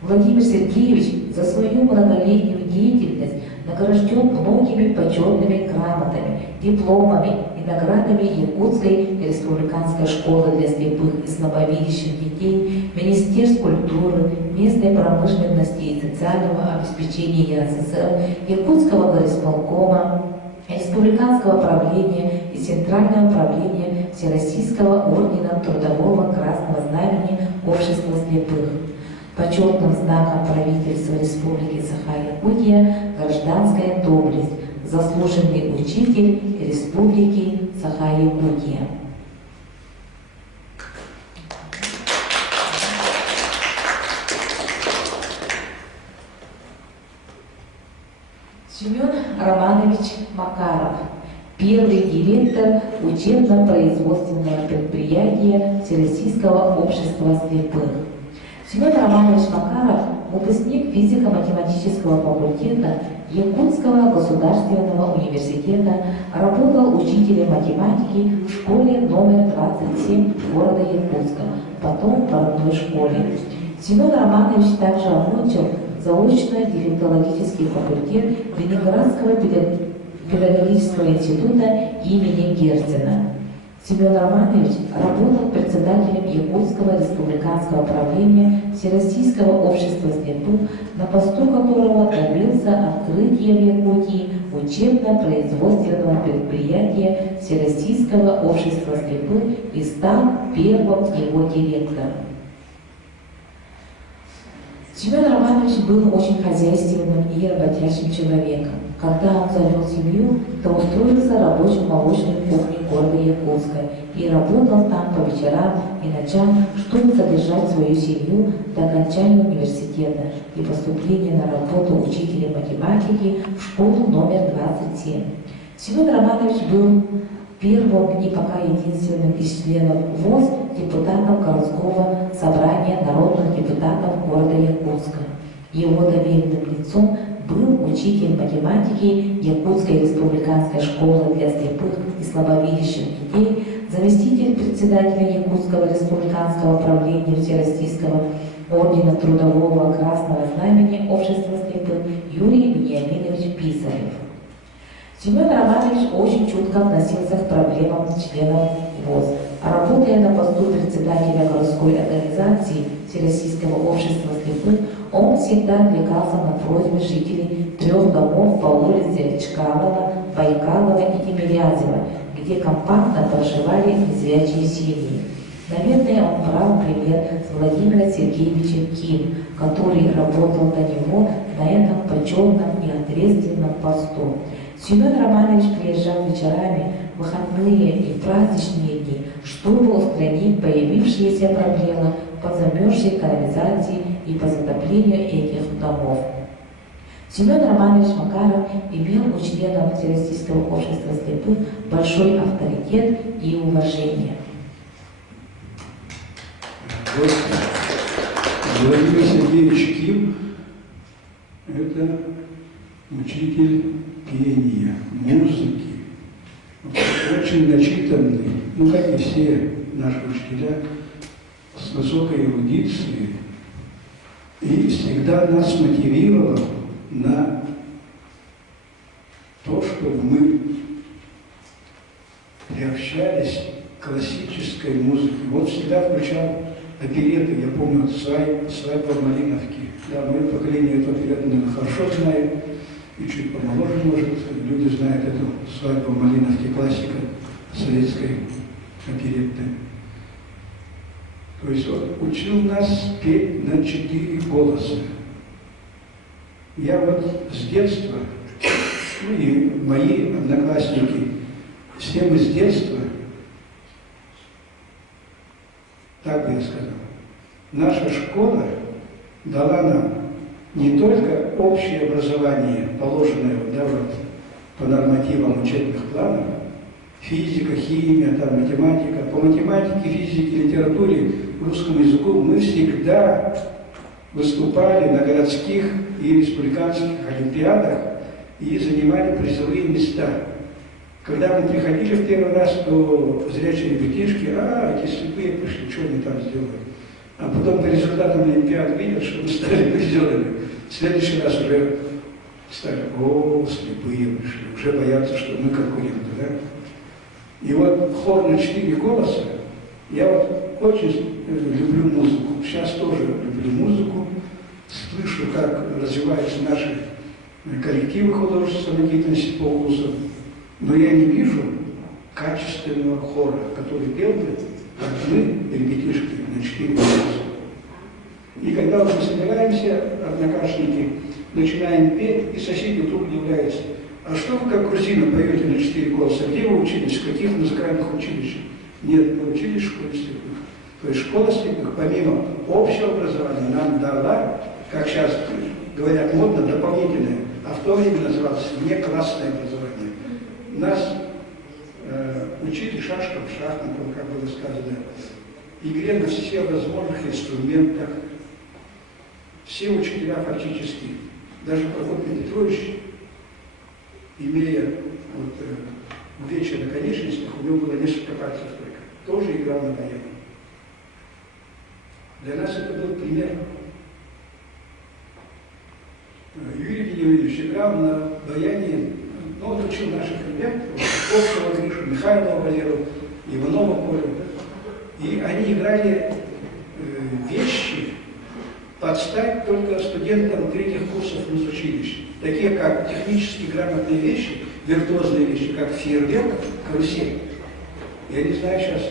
Владимир Сергеевич за свою многолетнюю деятельность награжден многими почетными грамотами, дипломами и наградами Якутской республиканской школы для слепых и слабовидящих детей, Министерств культуры, местной промышленности и социального обеспечения СССР, Якутского горисполкома, Республиканского правления и Центрального правления Всероссийского ордена Трудового Красного Знамени Общества слепых. Почетным знаком правительства Республики Саха-Якутия гражданская доблесть, заслуженный учитель Республики Саха-Якутия. Семен Романович Макаров, первый директор учебно-производственного предприятия Всероссийского общества слепых. Семен Романович Макаров, выпускник физико-математического факультета Якутского государственного университета, работал учителем математики в школе номер 27 города Якутска, потом в родной школе. Семен Романович также окончил заочно-дефектологический факультет Ленинградского педагогического института имени Герцена. Семен Романович работал председателем Якутского республиканского правления Всероссийского общества слепых, на посту которого добился открытия в Якутии учебно-производственного предприятия Всероссийского общества слепых и стал первым его директором. Семен Романович был очень хозяйственным и работящим человеком. Когда он завел семью, то устроился рабочим в молочной кухне города Якутска и работал там по вечерам и ночам, чтобы содержать свою семью до окончания университета и поступления на работу учителем математики в школу номер 27. Семен Романович был первым и пока единственным из членов ВОС депутатом городского собрания народных депутатов города Якутска. Его доверенным лицом был учитель математики Якутской республиканской школы для слепых и слабовидящих детей, заместитель председателя Якутского республиканского правления Всероссийского ордена Трудового Красного Знамени Общества слепых Юрий Вениаминович Писарев. Семен Романович очень чутко относился к проблемам членов ВОС. Работая на посту председателя городской организации Всероссийского общества слепых, он всегда отвлекался на просьбы жителей 3 домов по улице Чкалова, Байкалова и Тимирязева, где компактно проживали незрячие семьи. Наверное, он брал пример с Владимира Сергеевича Ким, который работал до него на этом почетном и ответственном посту. Семен Романович приезжал вечерами, в выходные и праздничные дни, чтобы устранить появившиеся проблемы по замерзшей канализации и по затоплению этих домов. Семен Романович Макаров имел у членов Всероссийского общества слепых большой авторитет и уважение. Владимир Сергеевич Ким – это учитель пения, музыки, очень начитанный, ну как и все наши учителя, с высокой эрудицией, и всегда нас мотивировал на то, чтобы мы приобщались к классической музыке. Вот всегда включал опереты, я помню, «Свадьба в Малиновке». Да, мое поколение эту оперету, наверное, хорошо знает, и чуть помоложе, может, люди знают эту «Свадьбу в Малиновке», классика советской оперетты. То есть он учил нас петь на 4 голоса. Я вот с детства, ну и мои одноклассники, все мы с детства, так бы я сказал, наша школа дала нам не только общее образование, положенное, да, вот, по нормативам учебных планов, физика, химия, там, математика, по математике, физике, литературе, русскому языку мы всегда выступали на городских и республиканских олимпиадах и занимали призовые места. Когда мы приходили в первый раз, то зрячие ребятишки, эти слепые пришли, что они там сделали? А потом по результатам олимпиад видят, что мы стали призерами. В следующий раз уже стали, слепые пришли, уже боятся, что мы конкуренты, да? И вот хор на 4 голоса, я вот очень люблю музыку, сейчас тоже люблю музыку, слышу, как развиваются наши коллективы художественной деятельности по вкусу, но я не вижу качественного хора, который пел бы, как мы, ребятишки, на 4 голоса. И когда мы собираемся, однокашники, начинаем петь, и соседи вдруг удивляются, а что вы как грузины поете на 4 голоса? Где вы учились? В каких музыкальных училищах? Нет, мы учились в школе слепых. То есть школа слепых, помимо общего образования, нам дала, как сейчас говорят модно, дополнительное, а в то время называлось внеклассное образование. Нас учили шашкам, шахматам, как было сказано, игре на все возможных инструментах. Все учителя фактически, даже Прокопий Петрович, имея увечья на конечностях, у него было несколько пальцев только, тоже играл на баяне. Для нас это был пример. Юрий Геннадьевич играл на баяне, он учил наших ребят, Ковшева Гришу, Михайлова Валеру, Иванова Колю, и они играли вещи под стать только студентам 3-х курсов музучилища, такие как технически грамотные вещи, виртуозные вещи, как фейерверк, карусель. Я не знаю сейчас,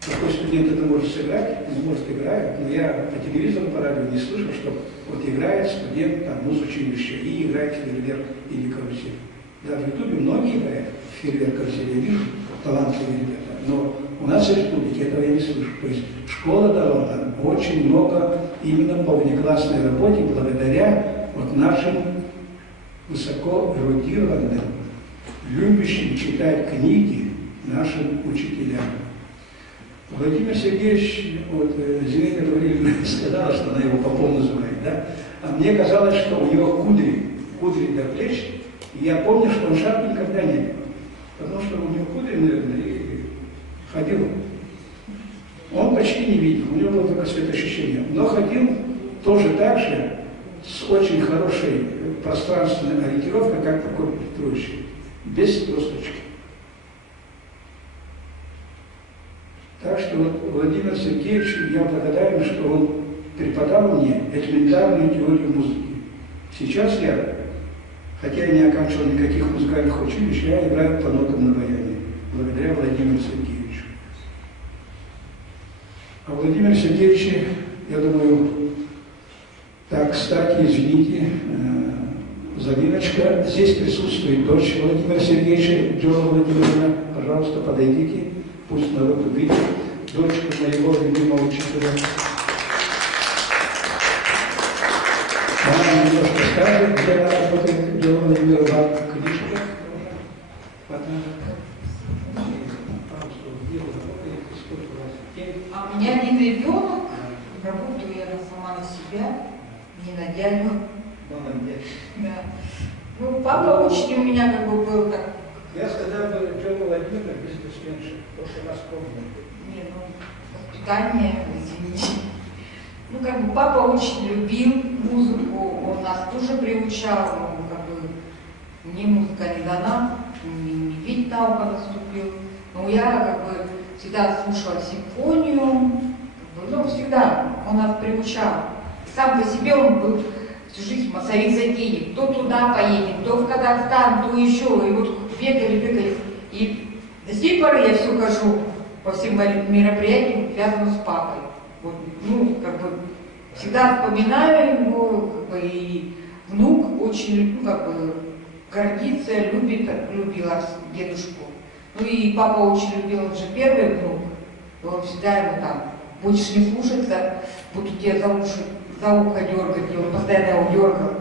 какой студент это может сыграть, может играет, но я по телевизору, по радио не слышал, что вот играет студент там музучилища и играет фейерверк или карусель. Да, в Ютубе многие играют фейерверк, карусель, я вижу талантливые ребята, но у нас в республике этого я не слышу. То есть школа дала нам очень много именно по внеклассной работе, благодаря вот нашим высоко эрудированным, любящим читать книги нашим учителям. Владимир Сергеевич, вот Зинаида Гавриловна сказала, что она его попом называет, да? А мне казалось, что у него кудри до плеч, и я помню, что он шапки никогда не был, потому что у него кудри, наверное, и ходил. Он почти не видел, у него было только светоощущение, но ходил тоже так же, с очень хорошей пространственной ориентировкой, как Прокопий Петрович, без тросточки. Так что вот Владимиру Сергеевичу я благодарен, что он преподал мне элементарную теорию музыки. Сейчас я, хотя я не оканчивал никаких музыкальных училищ, я играю по нотам на баяне, благодаря Владимиру Сергеевичу. А Владимир Сергеевич, я думаю, так, кстати, извините, заминочка, здесь присутствует дочь Владимира Сергеевича, Джона Владимировна, пожалуйста, подойдите. Пусть народ увидит дочку моего любимого учителя. Она немножко скажет, где она работает, где он Владимировна книжка. А у меня один ребенок, работаю я сама на себя, не на дядю. Да. Ну, папа очень у меня как бы был так. Я сказал бы Джона Владимировна бизнесменша, то, что нас помнит. Не, ну, воспитание, извините. Ну, как бы папа очень любил музыку, он нас тоже приучал, ну, как бы мне музыка не дана, не ведь наука наступил. Но я как бы всегда слушала симфонию, как бы, ну, всегда он нас приучал. Сам по себе он был всю жизнь массовик затейник. То туда поедем, то в Казахстан, то еще. И вот бегали. И до сей поры я все хожу по всем мероприятиям, связанным с папой. Вот, ну, как бы, всегда вспоминаю его, как бы, и внук очень, ну, как бы, гордится, любил дедушку. Ну и папа очень любил, он же первый внук. И он всегда ему там, будешь не слушаться, буду тебя за ухо дергать, и он постоянно его дергал.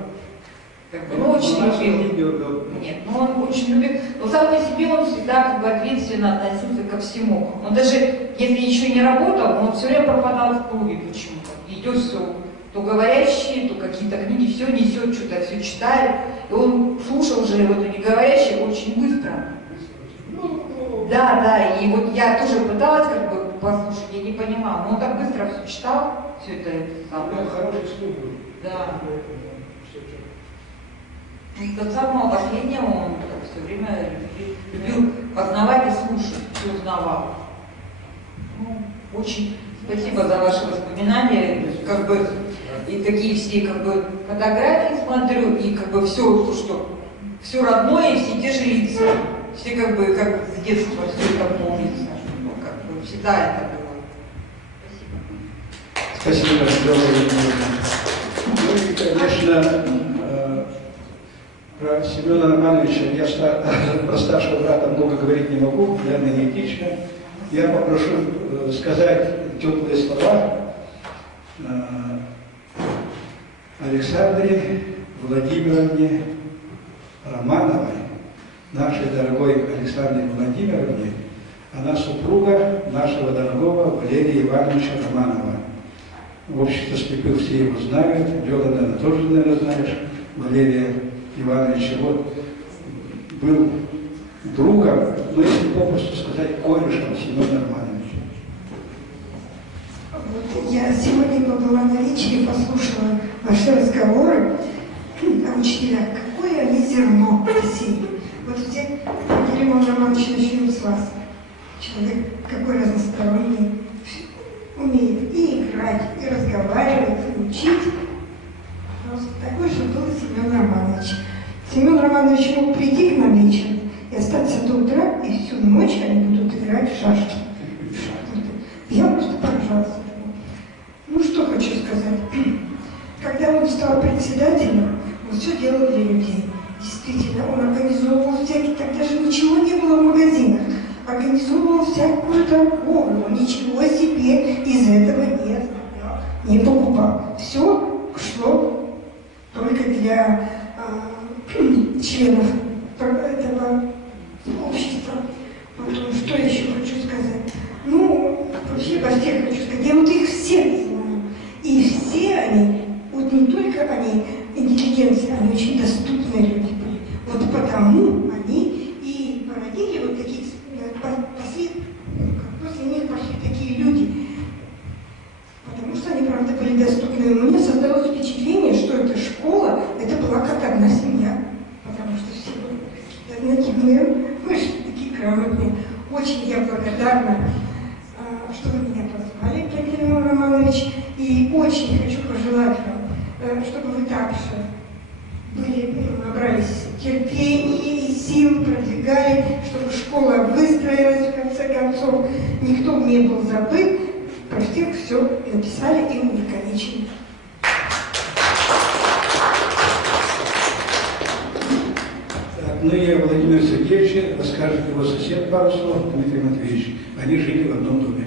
Как бы, ну, очень любил. Нет, ну он очень любил. Но сам по себе он всегда как бы ответственно относился ко всему. Он даже, если еще не работал, он все время пропадал в клубе почему-то. Идет все, то говорящие, то какие-то книги, все несет, что-то все читает. И он слушал уже вот эти говорящие очень быстро. Да, и вот я тоже пыталась как бы послушать, я не понимала, но он так быстро все читал, все это самое. Хороший слух был. Да. До самого последнего он все время любил познавать и слушать, все узнавал. Ну, очень спасибо за ваши воспоминания, как бы и такие все как бы фотографии смотрю, и как бы все то, что все родное, и все те же лица. Все как бы как с детства все это помнится. Ну, как бы всегда это было. Спасибо, Ну и, конечно, про Семена Романовича я про старшего брата много говорить не могу, наверное, неэтично. Я попрошу сказать теплые слова Александре Владимировне Романовой, нашей дорогой Александре Владимировне. Она супруга нашего дорогого Валерия Ивановича Романова. В общем-то, слепых все его знают. Лёда, наверное, тоже, наверное, знаешь Валерия Ивановича. Вот был другом, но если попросту сказать, корешем Семена Романовича. Вот я сегодня была на вечере, послушала ваши разговоры о учителях. Какое они зерно посеяли. Вот все, Роман Романович, начнем с вас. Человек какой разносторонний, умеет и играть, и разговаривать, и учить. Просто такой же был и Семен Романович. Семен Романович мог прийти к нам вечером и остаться до утра, и всю ночь они будут играть в шашки. Я просто поражалась этому. Ну, что хочу сказать. Когда он стал председателем, он все делал для людей. Действительно, он организовывал всякие, тогда же ничего не было в магазинах. Организовывал всякую торговлю, он ничего себе из этого не покупал. Все шло только для членов этого общества. Потом, что еще хочу сказать? Ну, вообще во всех хочу сказать, я вот их всех знаю. И все они, вот не только они, интеллигенция, они очень доступные люди были. Вот потому они и породили вот таких, после них пошли такие люди. Потому что они, правда, были доступны. У меня создалось впечатление, что эта школа, это была как одна семья. Потому что все были наивные, такие грамотные. Очень я благодарна, что вы меня позвали, Владимир Романович. И очень хочу пожелать вам, чтобы вы также набрались терпения и сил, продвигали, чтобы школа выстроилась в конце концов, никто не был забыт, про всех все написали и увековечили. Ну и о Владимире Сергеевиче расскажет его сосед пару слов, Дмитрий Матвеевич. Они жили в одном доме.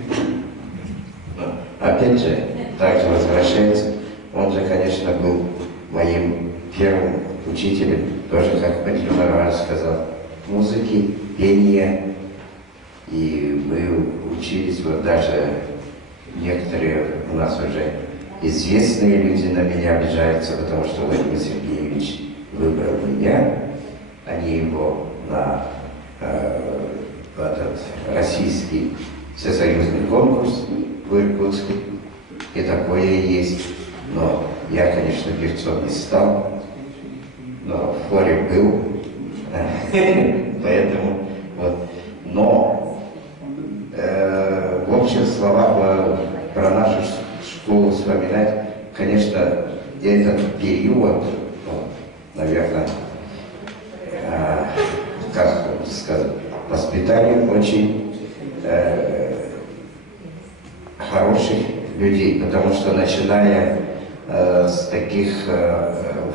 Опять же, также возвращается, он же, конечно, был моим первым учителем, тоже, как Владимир Иванович сказал, музыки, пения. И мы учились, вот даже некоторые у нас уже известные люди на меня обижаются, потому что Владимир Сергеевич выбрал меня, а не его на этот российский всесоюзный конкурс в Иркутске. И такое есть. Но я, конечно, певцом не стал, но в хоре был. Поэтому вот. Но в общих словах про нашу школу вспоминать, конечно, этот период, наверное, как сказать, воспитание очень хороших людей, потому что начиная с таких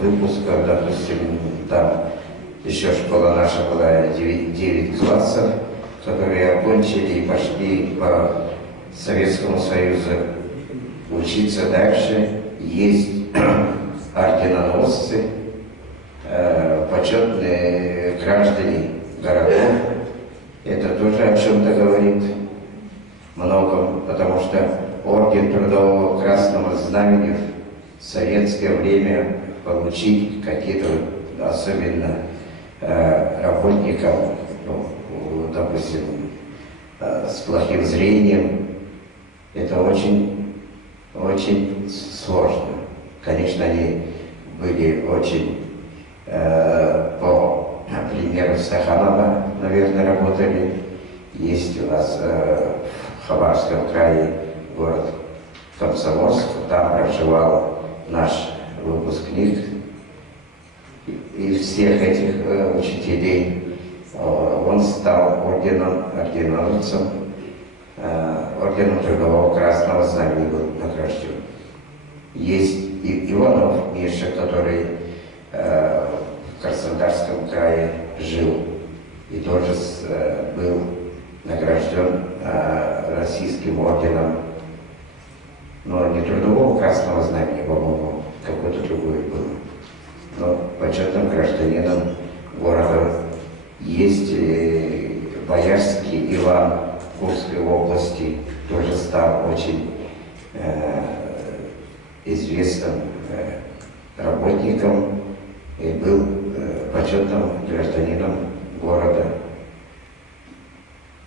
выпусков, допустим, там еще школа наша была 9 классов, которые окончили и пошли по Советскому Союзу учиться дальше. Есть орденоносцы, почетные граждане городов. Это тоже о чем-то говорит многом, потому что орден Трудового Красного Знамени в советское время получить какие-то, особенно работникам, ну, допустим, с плохим зрением, это очень сложно. Конечно, они были очень, по примеру Стаханова, наверное, работали. Есть у нас в Хабаровском крае город Комсомольск, там проживал наш выпускник. И всех этих учителей он стал орденоносцем, орденом Трудового Красного Знамени был награжден. Есть Иванов Миша, который в Краснодарском крае жил и тоже был награжден российским орденом, но не Трудового Красного Знамени, по-моему, какой-то другой был. Но почетным гражданином города есть Боярский Иван Курской области, тоже стал очень известным работником и был почетным гражданином города.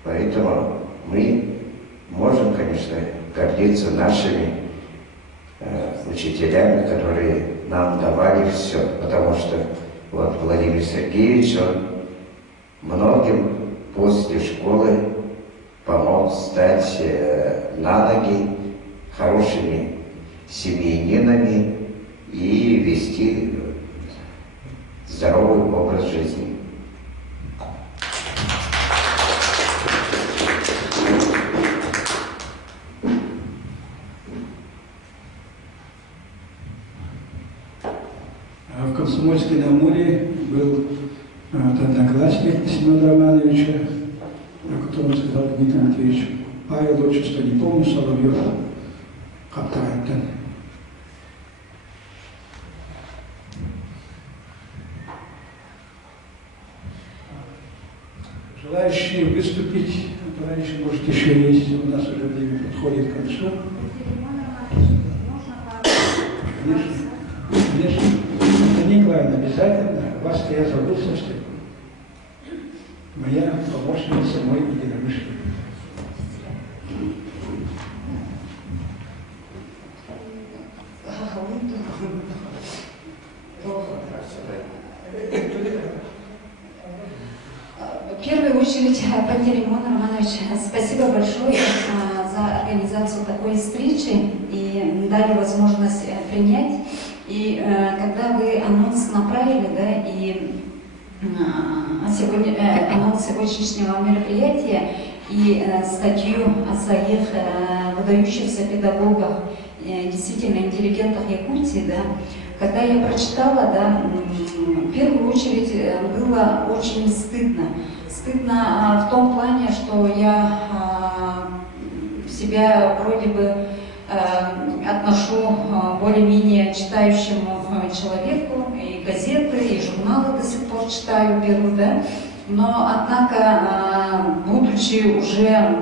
Поэтому мы можем, конечно, гордиться нашими учителями, которые нам давали все, потому что вот Владимир Сергеевич, он многим после школы помог стать на ноги хорошими семьянинами и вести здоровый образ жизни. В Комсомольске-на-Амуре был одноклассник Семена Романовича, о котором сказал Дмитрий Матвеевич. Павел, отчество не помню, Соловьев, Каптайтен. Желающие выступить, товарищи, может, еще есть, у нас уже время подходит к концу. Конечно, конечно. Николаевна, обязательно, вас-то я забыл совсем. Моя помощница, мой единомышленник. В первую очередь, Пантелеймон Романович, спасибо большое за организацию такой встречи и дали возможность принять. И когда вы анонс направили, да, и анонс сегодняшнего мероприятия и статью о своих выдающихся педагогах, действительно интеллигентах Якутии, да, когда я прочитала, да, в первую очередь было очень стыдно. Стыдно в том плане, что я себя вроде бы отношу более-менее читающему человеку, и газеты, и журналы до сих пор читаю, беру, да, но, однако, будучи уже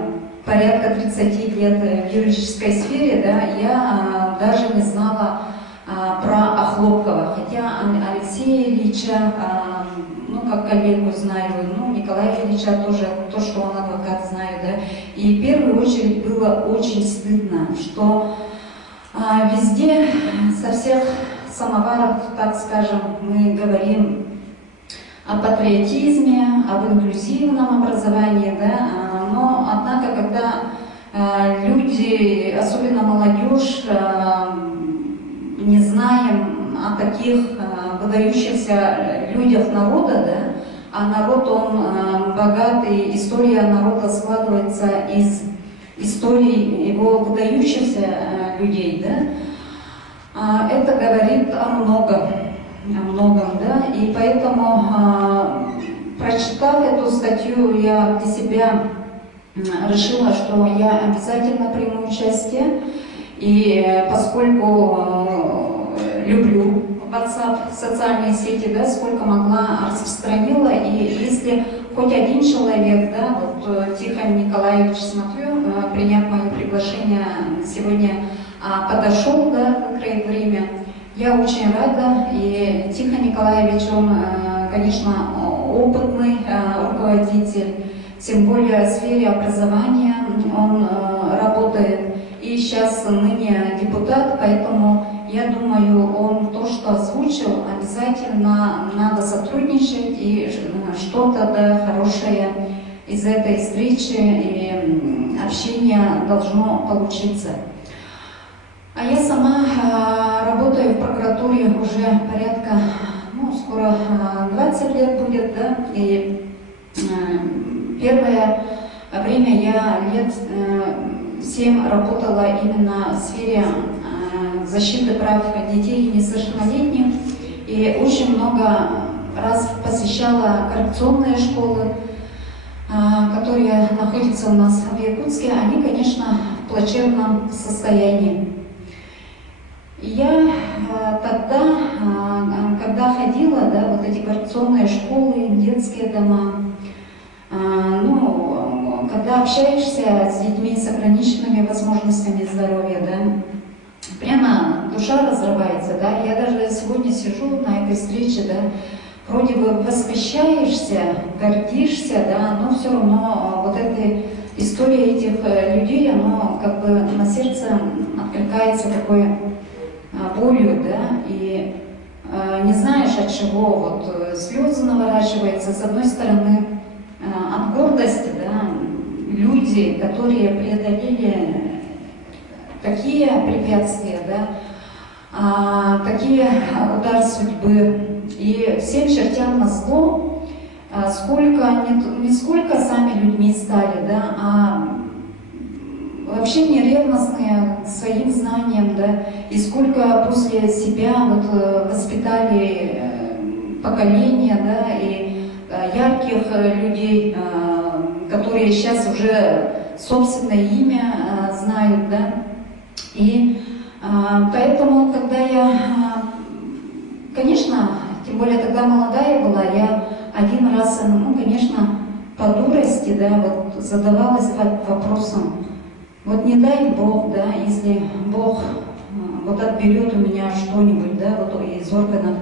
порядка 30 лет в юридической сфере, да, я даже не знала про Охлопкова, хотя Алексея Ильича, ну, как коллегу знаю, ну, Николая Ильича тоже, то, что он адвокат, знаю, да, и в первую очередь было очень стыдно, что везде, со всех самоваров, так скажем, мы говорим о патриотизме, об инклюзивном образовании, да, но, однако, когда люди, особенно молодежь, не знаем о таких выдающихся людях народа, да, а народ, он богатый, история народа складывается из истории его выдающихся людей, да, это говорит о многом, да, и поэтому, прочитав эту статью, я для себя решила, что я обязательно приму участие, и поскольку люблю WhatsApp, социальные сети, да, сколько могла распространила, и если хоть один человек, да, вот Тихон Николаевич, смотрю, приняв мое приглашение сегодня, подошел, да, выкроит время, я очень рада, и Тихон Николаевич, он, конечно, опытный руководитель, тем более в сфере образования он работает, и сейчас ныне депутат, поэтому я думаю, он то, что озвучил, обязательно надо сотрудничать, и что-то да, хорошее из этой встречи и общения должно получиться. А я сама работаю в прокуратуре уже порядка, ну, скоро 20 лет будет, да, и первое время я лет 7 работала именно в сфере защиты прав детей и несовершеннолетних, и очень много раз посещала коррекционные школы, которые находятся у нас в Якутске. Они, конечно, в плачевном состоянии. И я тогда, когда ходила, да, вот эти коррекционные школы, детские дома, ну, когда общаешься с детьми с ограниченными возможностями здоровья, да, прямо душа разрывается, да. Я даже сегодня сижу на этой встрече, да, вроде бы восхищаешься, гордишься, да, но все равно вот эта история этих людей, она как бы на сердце откликается такой болью, да, и не знаешь от чего, вот слезы наворачиваются, с одной стороны, от гордости, да, люди, которые преодолели такие препятствия, да, такие удары судьбы, и всем чертям назло, сколько, не сколько сами людьми стали, да, а вообще неревностные к своим знаниям, да, и сколько после себя вот воспитали поколения, да, и ярких людей, которые сейчас уже собственное имя знают, да, и поэтому, когда я, конечно, тем более тогда молодая была, я один раз, ну, конечно, по дурости, да, вот задавалась вопросом, вот не дай Бог, да, если Бог вот отберет у меня что-нибудь, да, вот из органов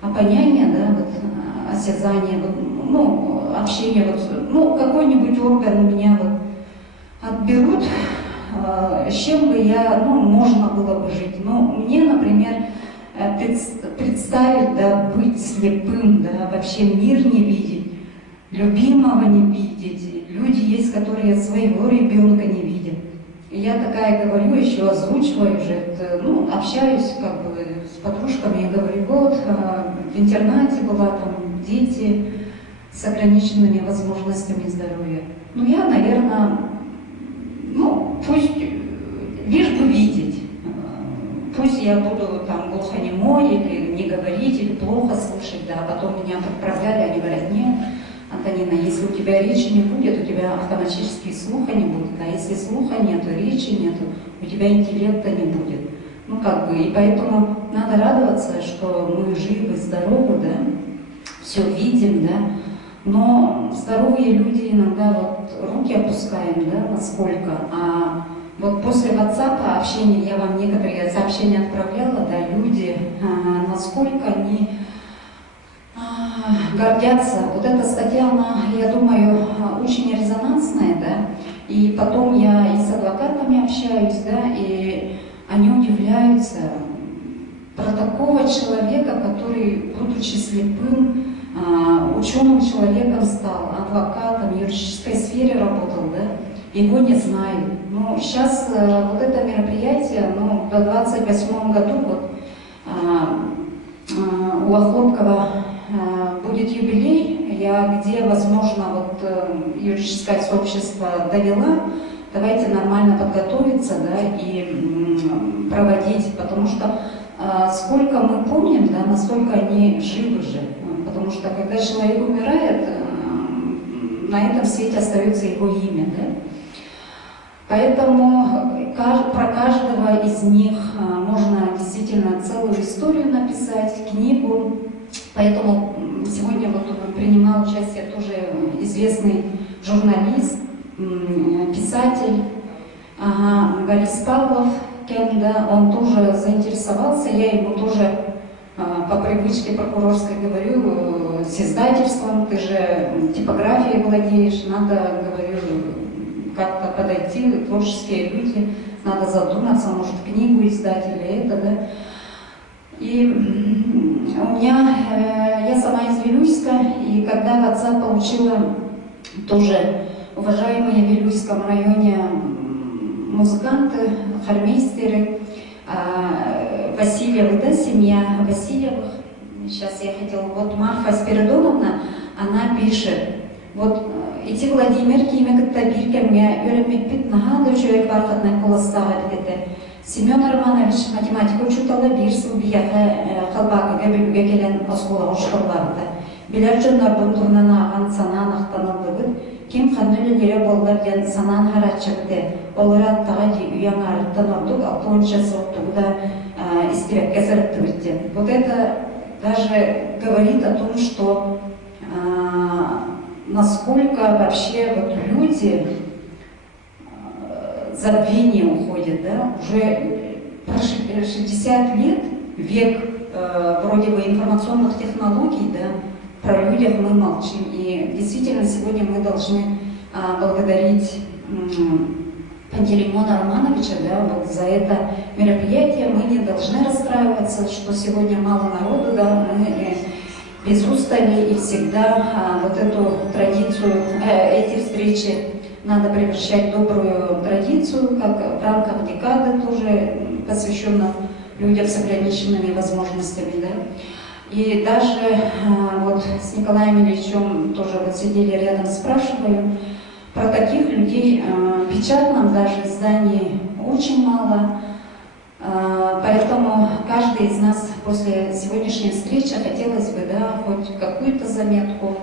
обоняния, да, вот осязания, вот, ну, общения, вот, ну, какой-нибудь орган у меня вот отберут, с чем бы я, ну, можно было бы жить. Ну, мне, например, представить, да, быть слепым, да, вообще мир не видеть, любимого не видеть. Люди есть, которые своего ребенка не видят. И я такая говорю, еще озвучиваю уже, ну, общаюсь как бы с подружками и говорю, вот, в интернате была, там, дети с ограниченными возможностями здоровья. Ну, я, наверное, ну, пусть, лишь бы видеть. Пусть я буду там глухонемой или не говорить, или плохо слушать, да, потом меня подправляли, они говорят, нет, Антонина, если у тебя речи не будет, у тебя автоматически слуха не будет, а если слуха нет, речи нет, у тебя интеллекта не будет. Ну, как бы, и поэтому надо радоваться, что мы живы, здоровы, да, все видим, да, но здоровые люди иногда вот руки опускаем, да, насколько, а вот после WhatsApp общения, я вам некоторые сообщения отправляла, да, люди, насколько они гордятся. Вот эта статья, она, я думаю, очень резонансная, да, и потом я и с адвокатами общаюсь, да, и они удивляются про такого человека, который, будучи слепым, ученым человеком стал, адвокатом, в юридической сфере работал, да, его не знают. Ну, сейчас вот это мероприятие, ну, в 28 году вот, у Охлопкова будет юбилей, я где, возможно, вот юридическое сообщество довела, давайте нормально подготовиться, да, и проводить, потому что сколько мы помним, да, насколько они живы же, потому что когда человек умирает, на этом свете остается его имя, да. Поэтому про каждого из них можно действительно действительно целую историю написать, книгу. Поэтому сегодня вот принимал участие тоже известный журналист, писатель Борис Павлов, да, он тоже заинтересовался, я ему тоже по привычке прокурорской говорю, с издательством, ты же типографией владеешь, надо, говорю, как-то подойти, творческие люди, надо задуматься, может, книгу издать или это, да. И у меня, я сама из Вилюйска, и когда в отца получила тоже уважаемые в Вилюйском районе музыканты, хормейстеры, Васильевы, да, семья Васильевых, сейчас я хотела, вот Марфа Спиридоновна, она пишет, вот эти Владимир Кимек Табиркемге, Юремик Нагадо, человек бархатной колостага дете. Семен Романович математика учутала бирс убияха халбака габелюге келен оскола ошторларда. Билер жоннордун турнана аган санан ахтанылдыбыт, ким ханнеле нере боллар ден санан харачыкты. Олар аттага уяң арыттан ордук, алтуынча сорттугда истебекке сырыттыбытте. Вот это даже говорит о том, что насколько вообще вот люди забвение уходит, да, уже 60 лет, век вроде бы информационных технологий, да, про людях мы молчим. И действительно сегодня мы должны благодарить Пантелеймона Романовича, да, вот за это мероприятие. Мы не должны расстраиваться, что сегодня мало народу, да, мы без устали и всегда вот эту традицию, эти встречи надо превращать в добрую традицию, как в рамках декады тоже посвященных людям с ограниченными возможностями, да. И даже вот с Николаем Ильичем тоже вот сидели рядом, спрашиваю, про таких людей в печатном даже издании очень мало, поэтому каждый из нас после сегодняшней встречи хотелось бы, да, хоть какую-то заметку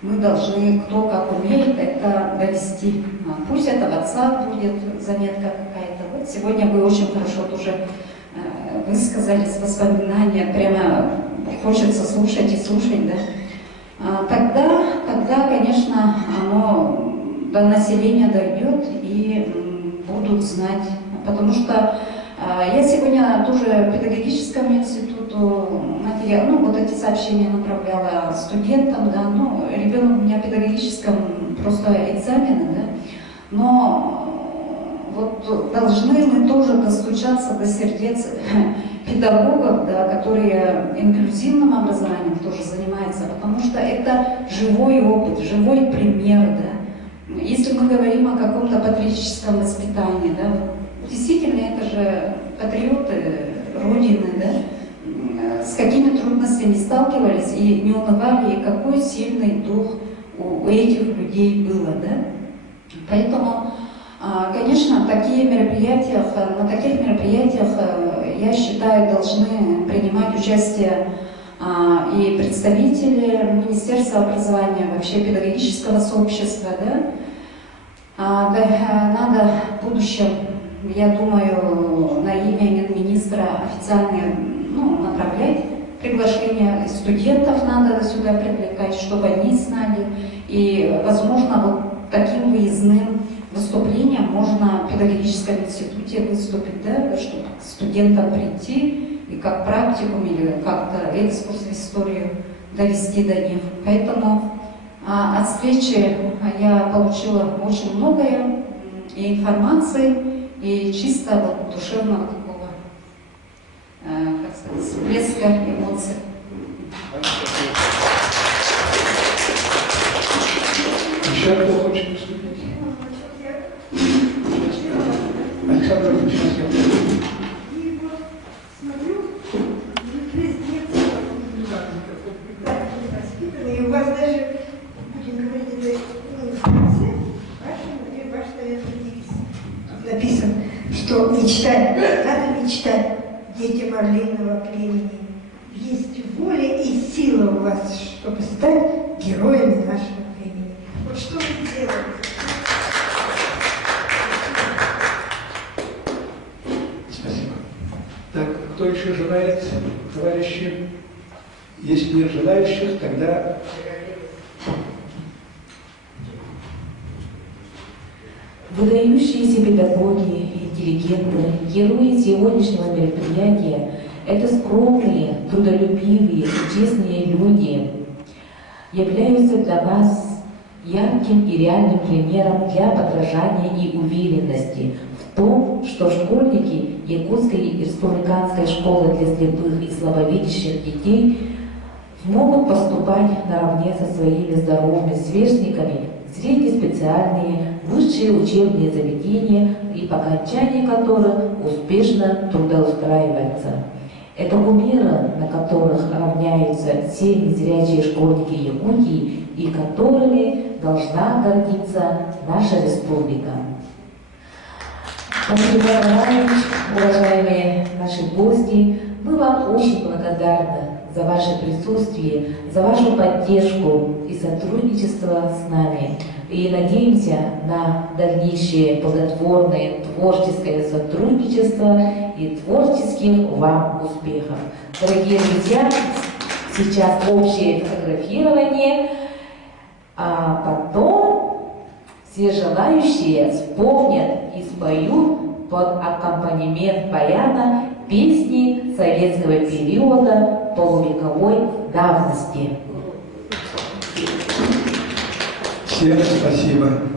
мы должны, кто как умеет, это довести. Пусть это в WhatsApp будет заметка какая-то. Вот сегодня вы очень хорошо тоже высказались, воспоминания, прямо хочется слушать и слушать, да. Тогда, конечно, оно до населения дойдет и будут знать. Потому что я сегодня тоже педагогическому институту материал, ну вот эти сообщения направляла студентам, да, ну ребенок у меня в педагогическом просто экзамены, да, но вот должны мы тоже достучаться до сердец педагогов, да, которые инклюзивным образованием тоже занимаются, потому что это живой опыт, живой пример, да. Если мы говорим о каком-то патриотическом воспитании, да, действительно, это же патриоты Родины, да, с какими трудностями сталкивались и не унывали, и какой сильный дух у этих людей было, да. Поэтому, конечно, на таких мероприятиях, я считаю, должны принимать участие и представители Министерства образования, вообще педагогического сообщества, да. Надо в будущем, я думаю, на имя министра официально, ну, направлять приглашения студентов, надо сюда привлекать, чтобы они знали. И, возможно, вот таким выездным выступлением можно в педагогическом институте выступить, да, чтобы студентам прийти и как практикум или как-то экскурс в историю довести до них. Поэтому от встречи я получила очень многое и информации, и чисто вот душевного такого, как сказать, всплеска эмоций. Еще кто хочет выступить? Александр, сейчас я И вот смотрю, везде воспитаны, и у вас даже, будем говорить, это в конце, ваш, наверное, девиз написан, что мечтать, надо мечтать детям орлиного племени. Есть воля и сила у вас, чтобы стать героями нашего времени. Вот что вы делаете? Спасибо. Так, Кто еще желает, товарищи? Если нет желающих, тогда выдающиеся педагоги, интеллигенты, герои сегодняшнего мероприятия – это скромные, трудолюбивые, честные люди, являются для нас ярким и реальным примером для подражания и уверенности в том, что школьники Якутской республиканской школы для слепых и слабовидящих детей могут поступать наравне со своими здоровыми сверстниками в среднеспециальные высшие учебные заведения и по окончании которых успешно трудоустраиваются. Это кумиры, на которых равняются все незрячие школьники Якутии и которыми должна гордиться наша республика. Василий Иванович, уважаемые наши гости, мы вам очень благодарны за ваше присутствие, за вашу поддержку и сотрудничество с нами. И надеемся на дальнейшее плодотворное творческое сотрудничество и творческих вам успехов. Дорогие друзья, сейчас общее фотографирование, а потом все желающие вспомнят и споют под аккомпанемент баяна песни советского периода полувековой давности. всем спасибо.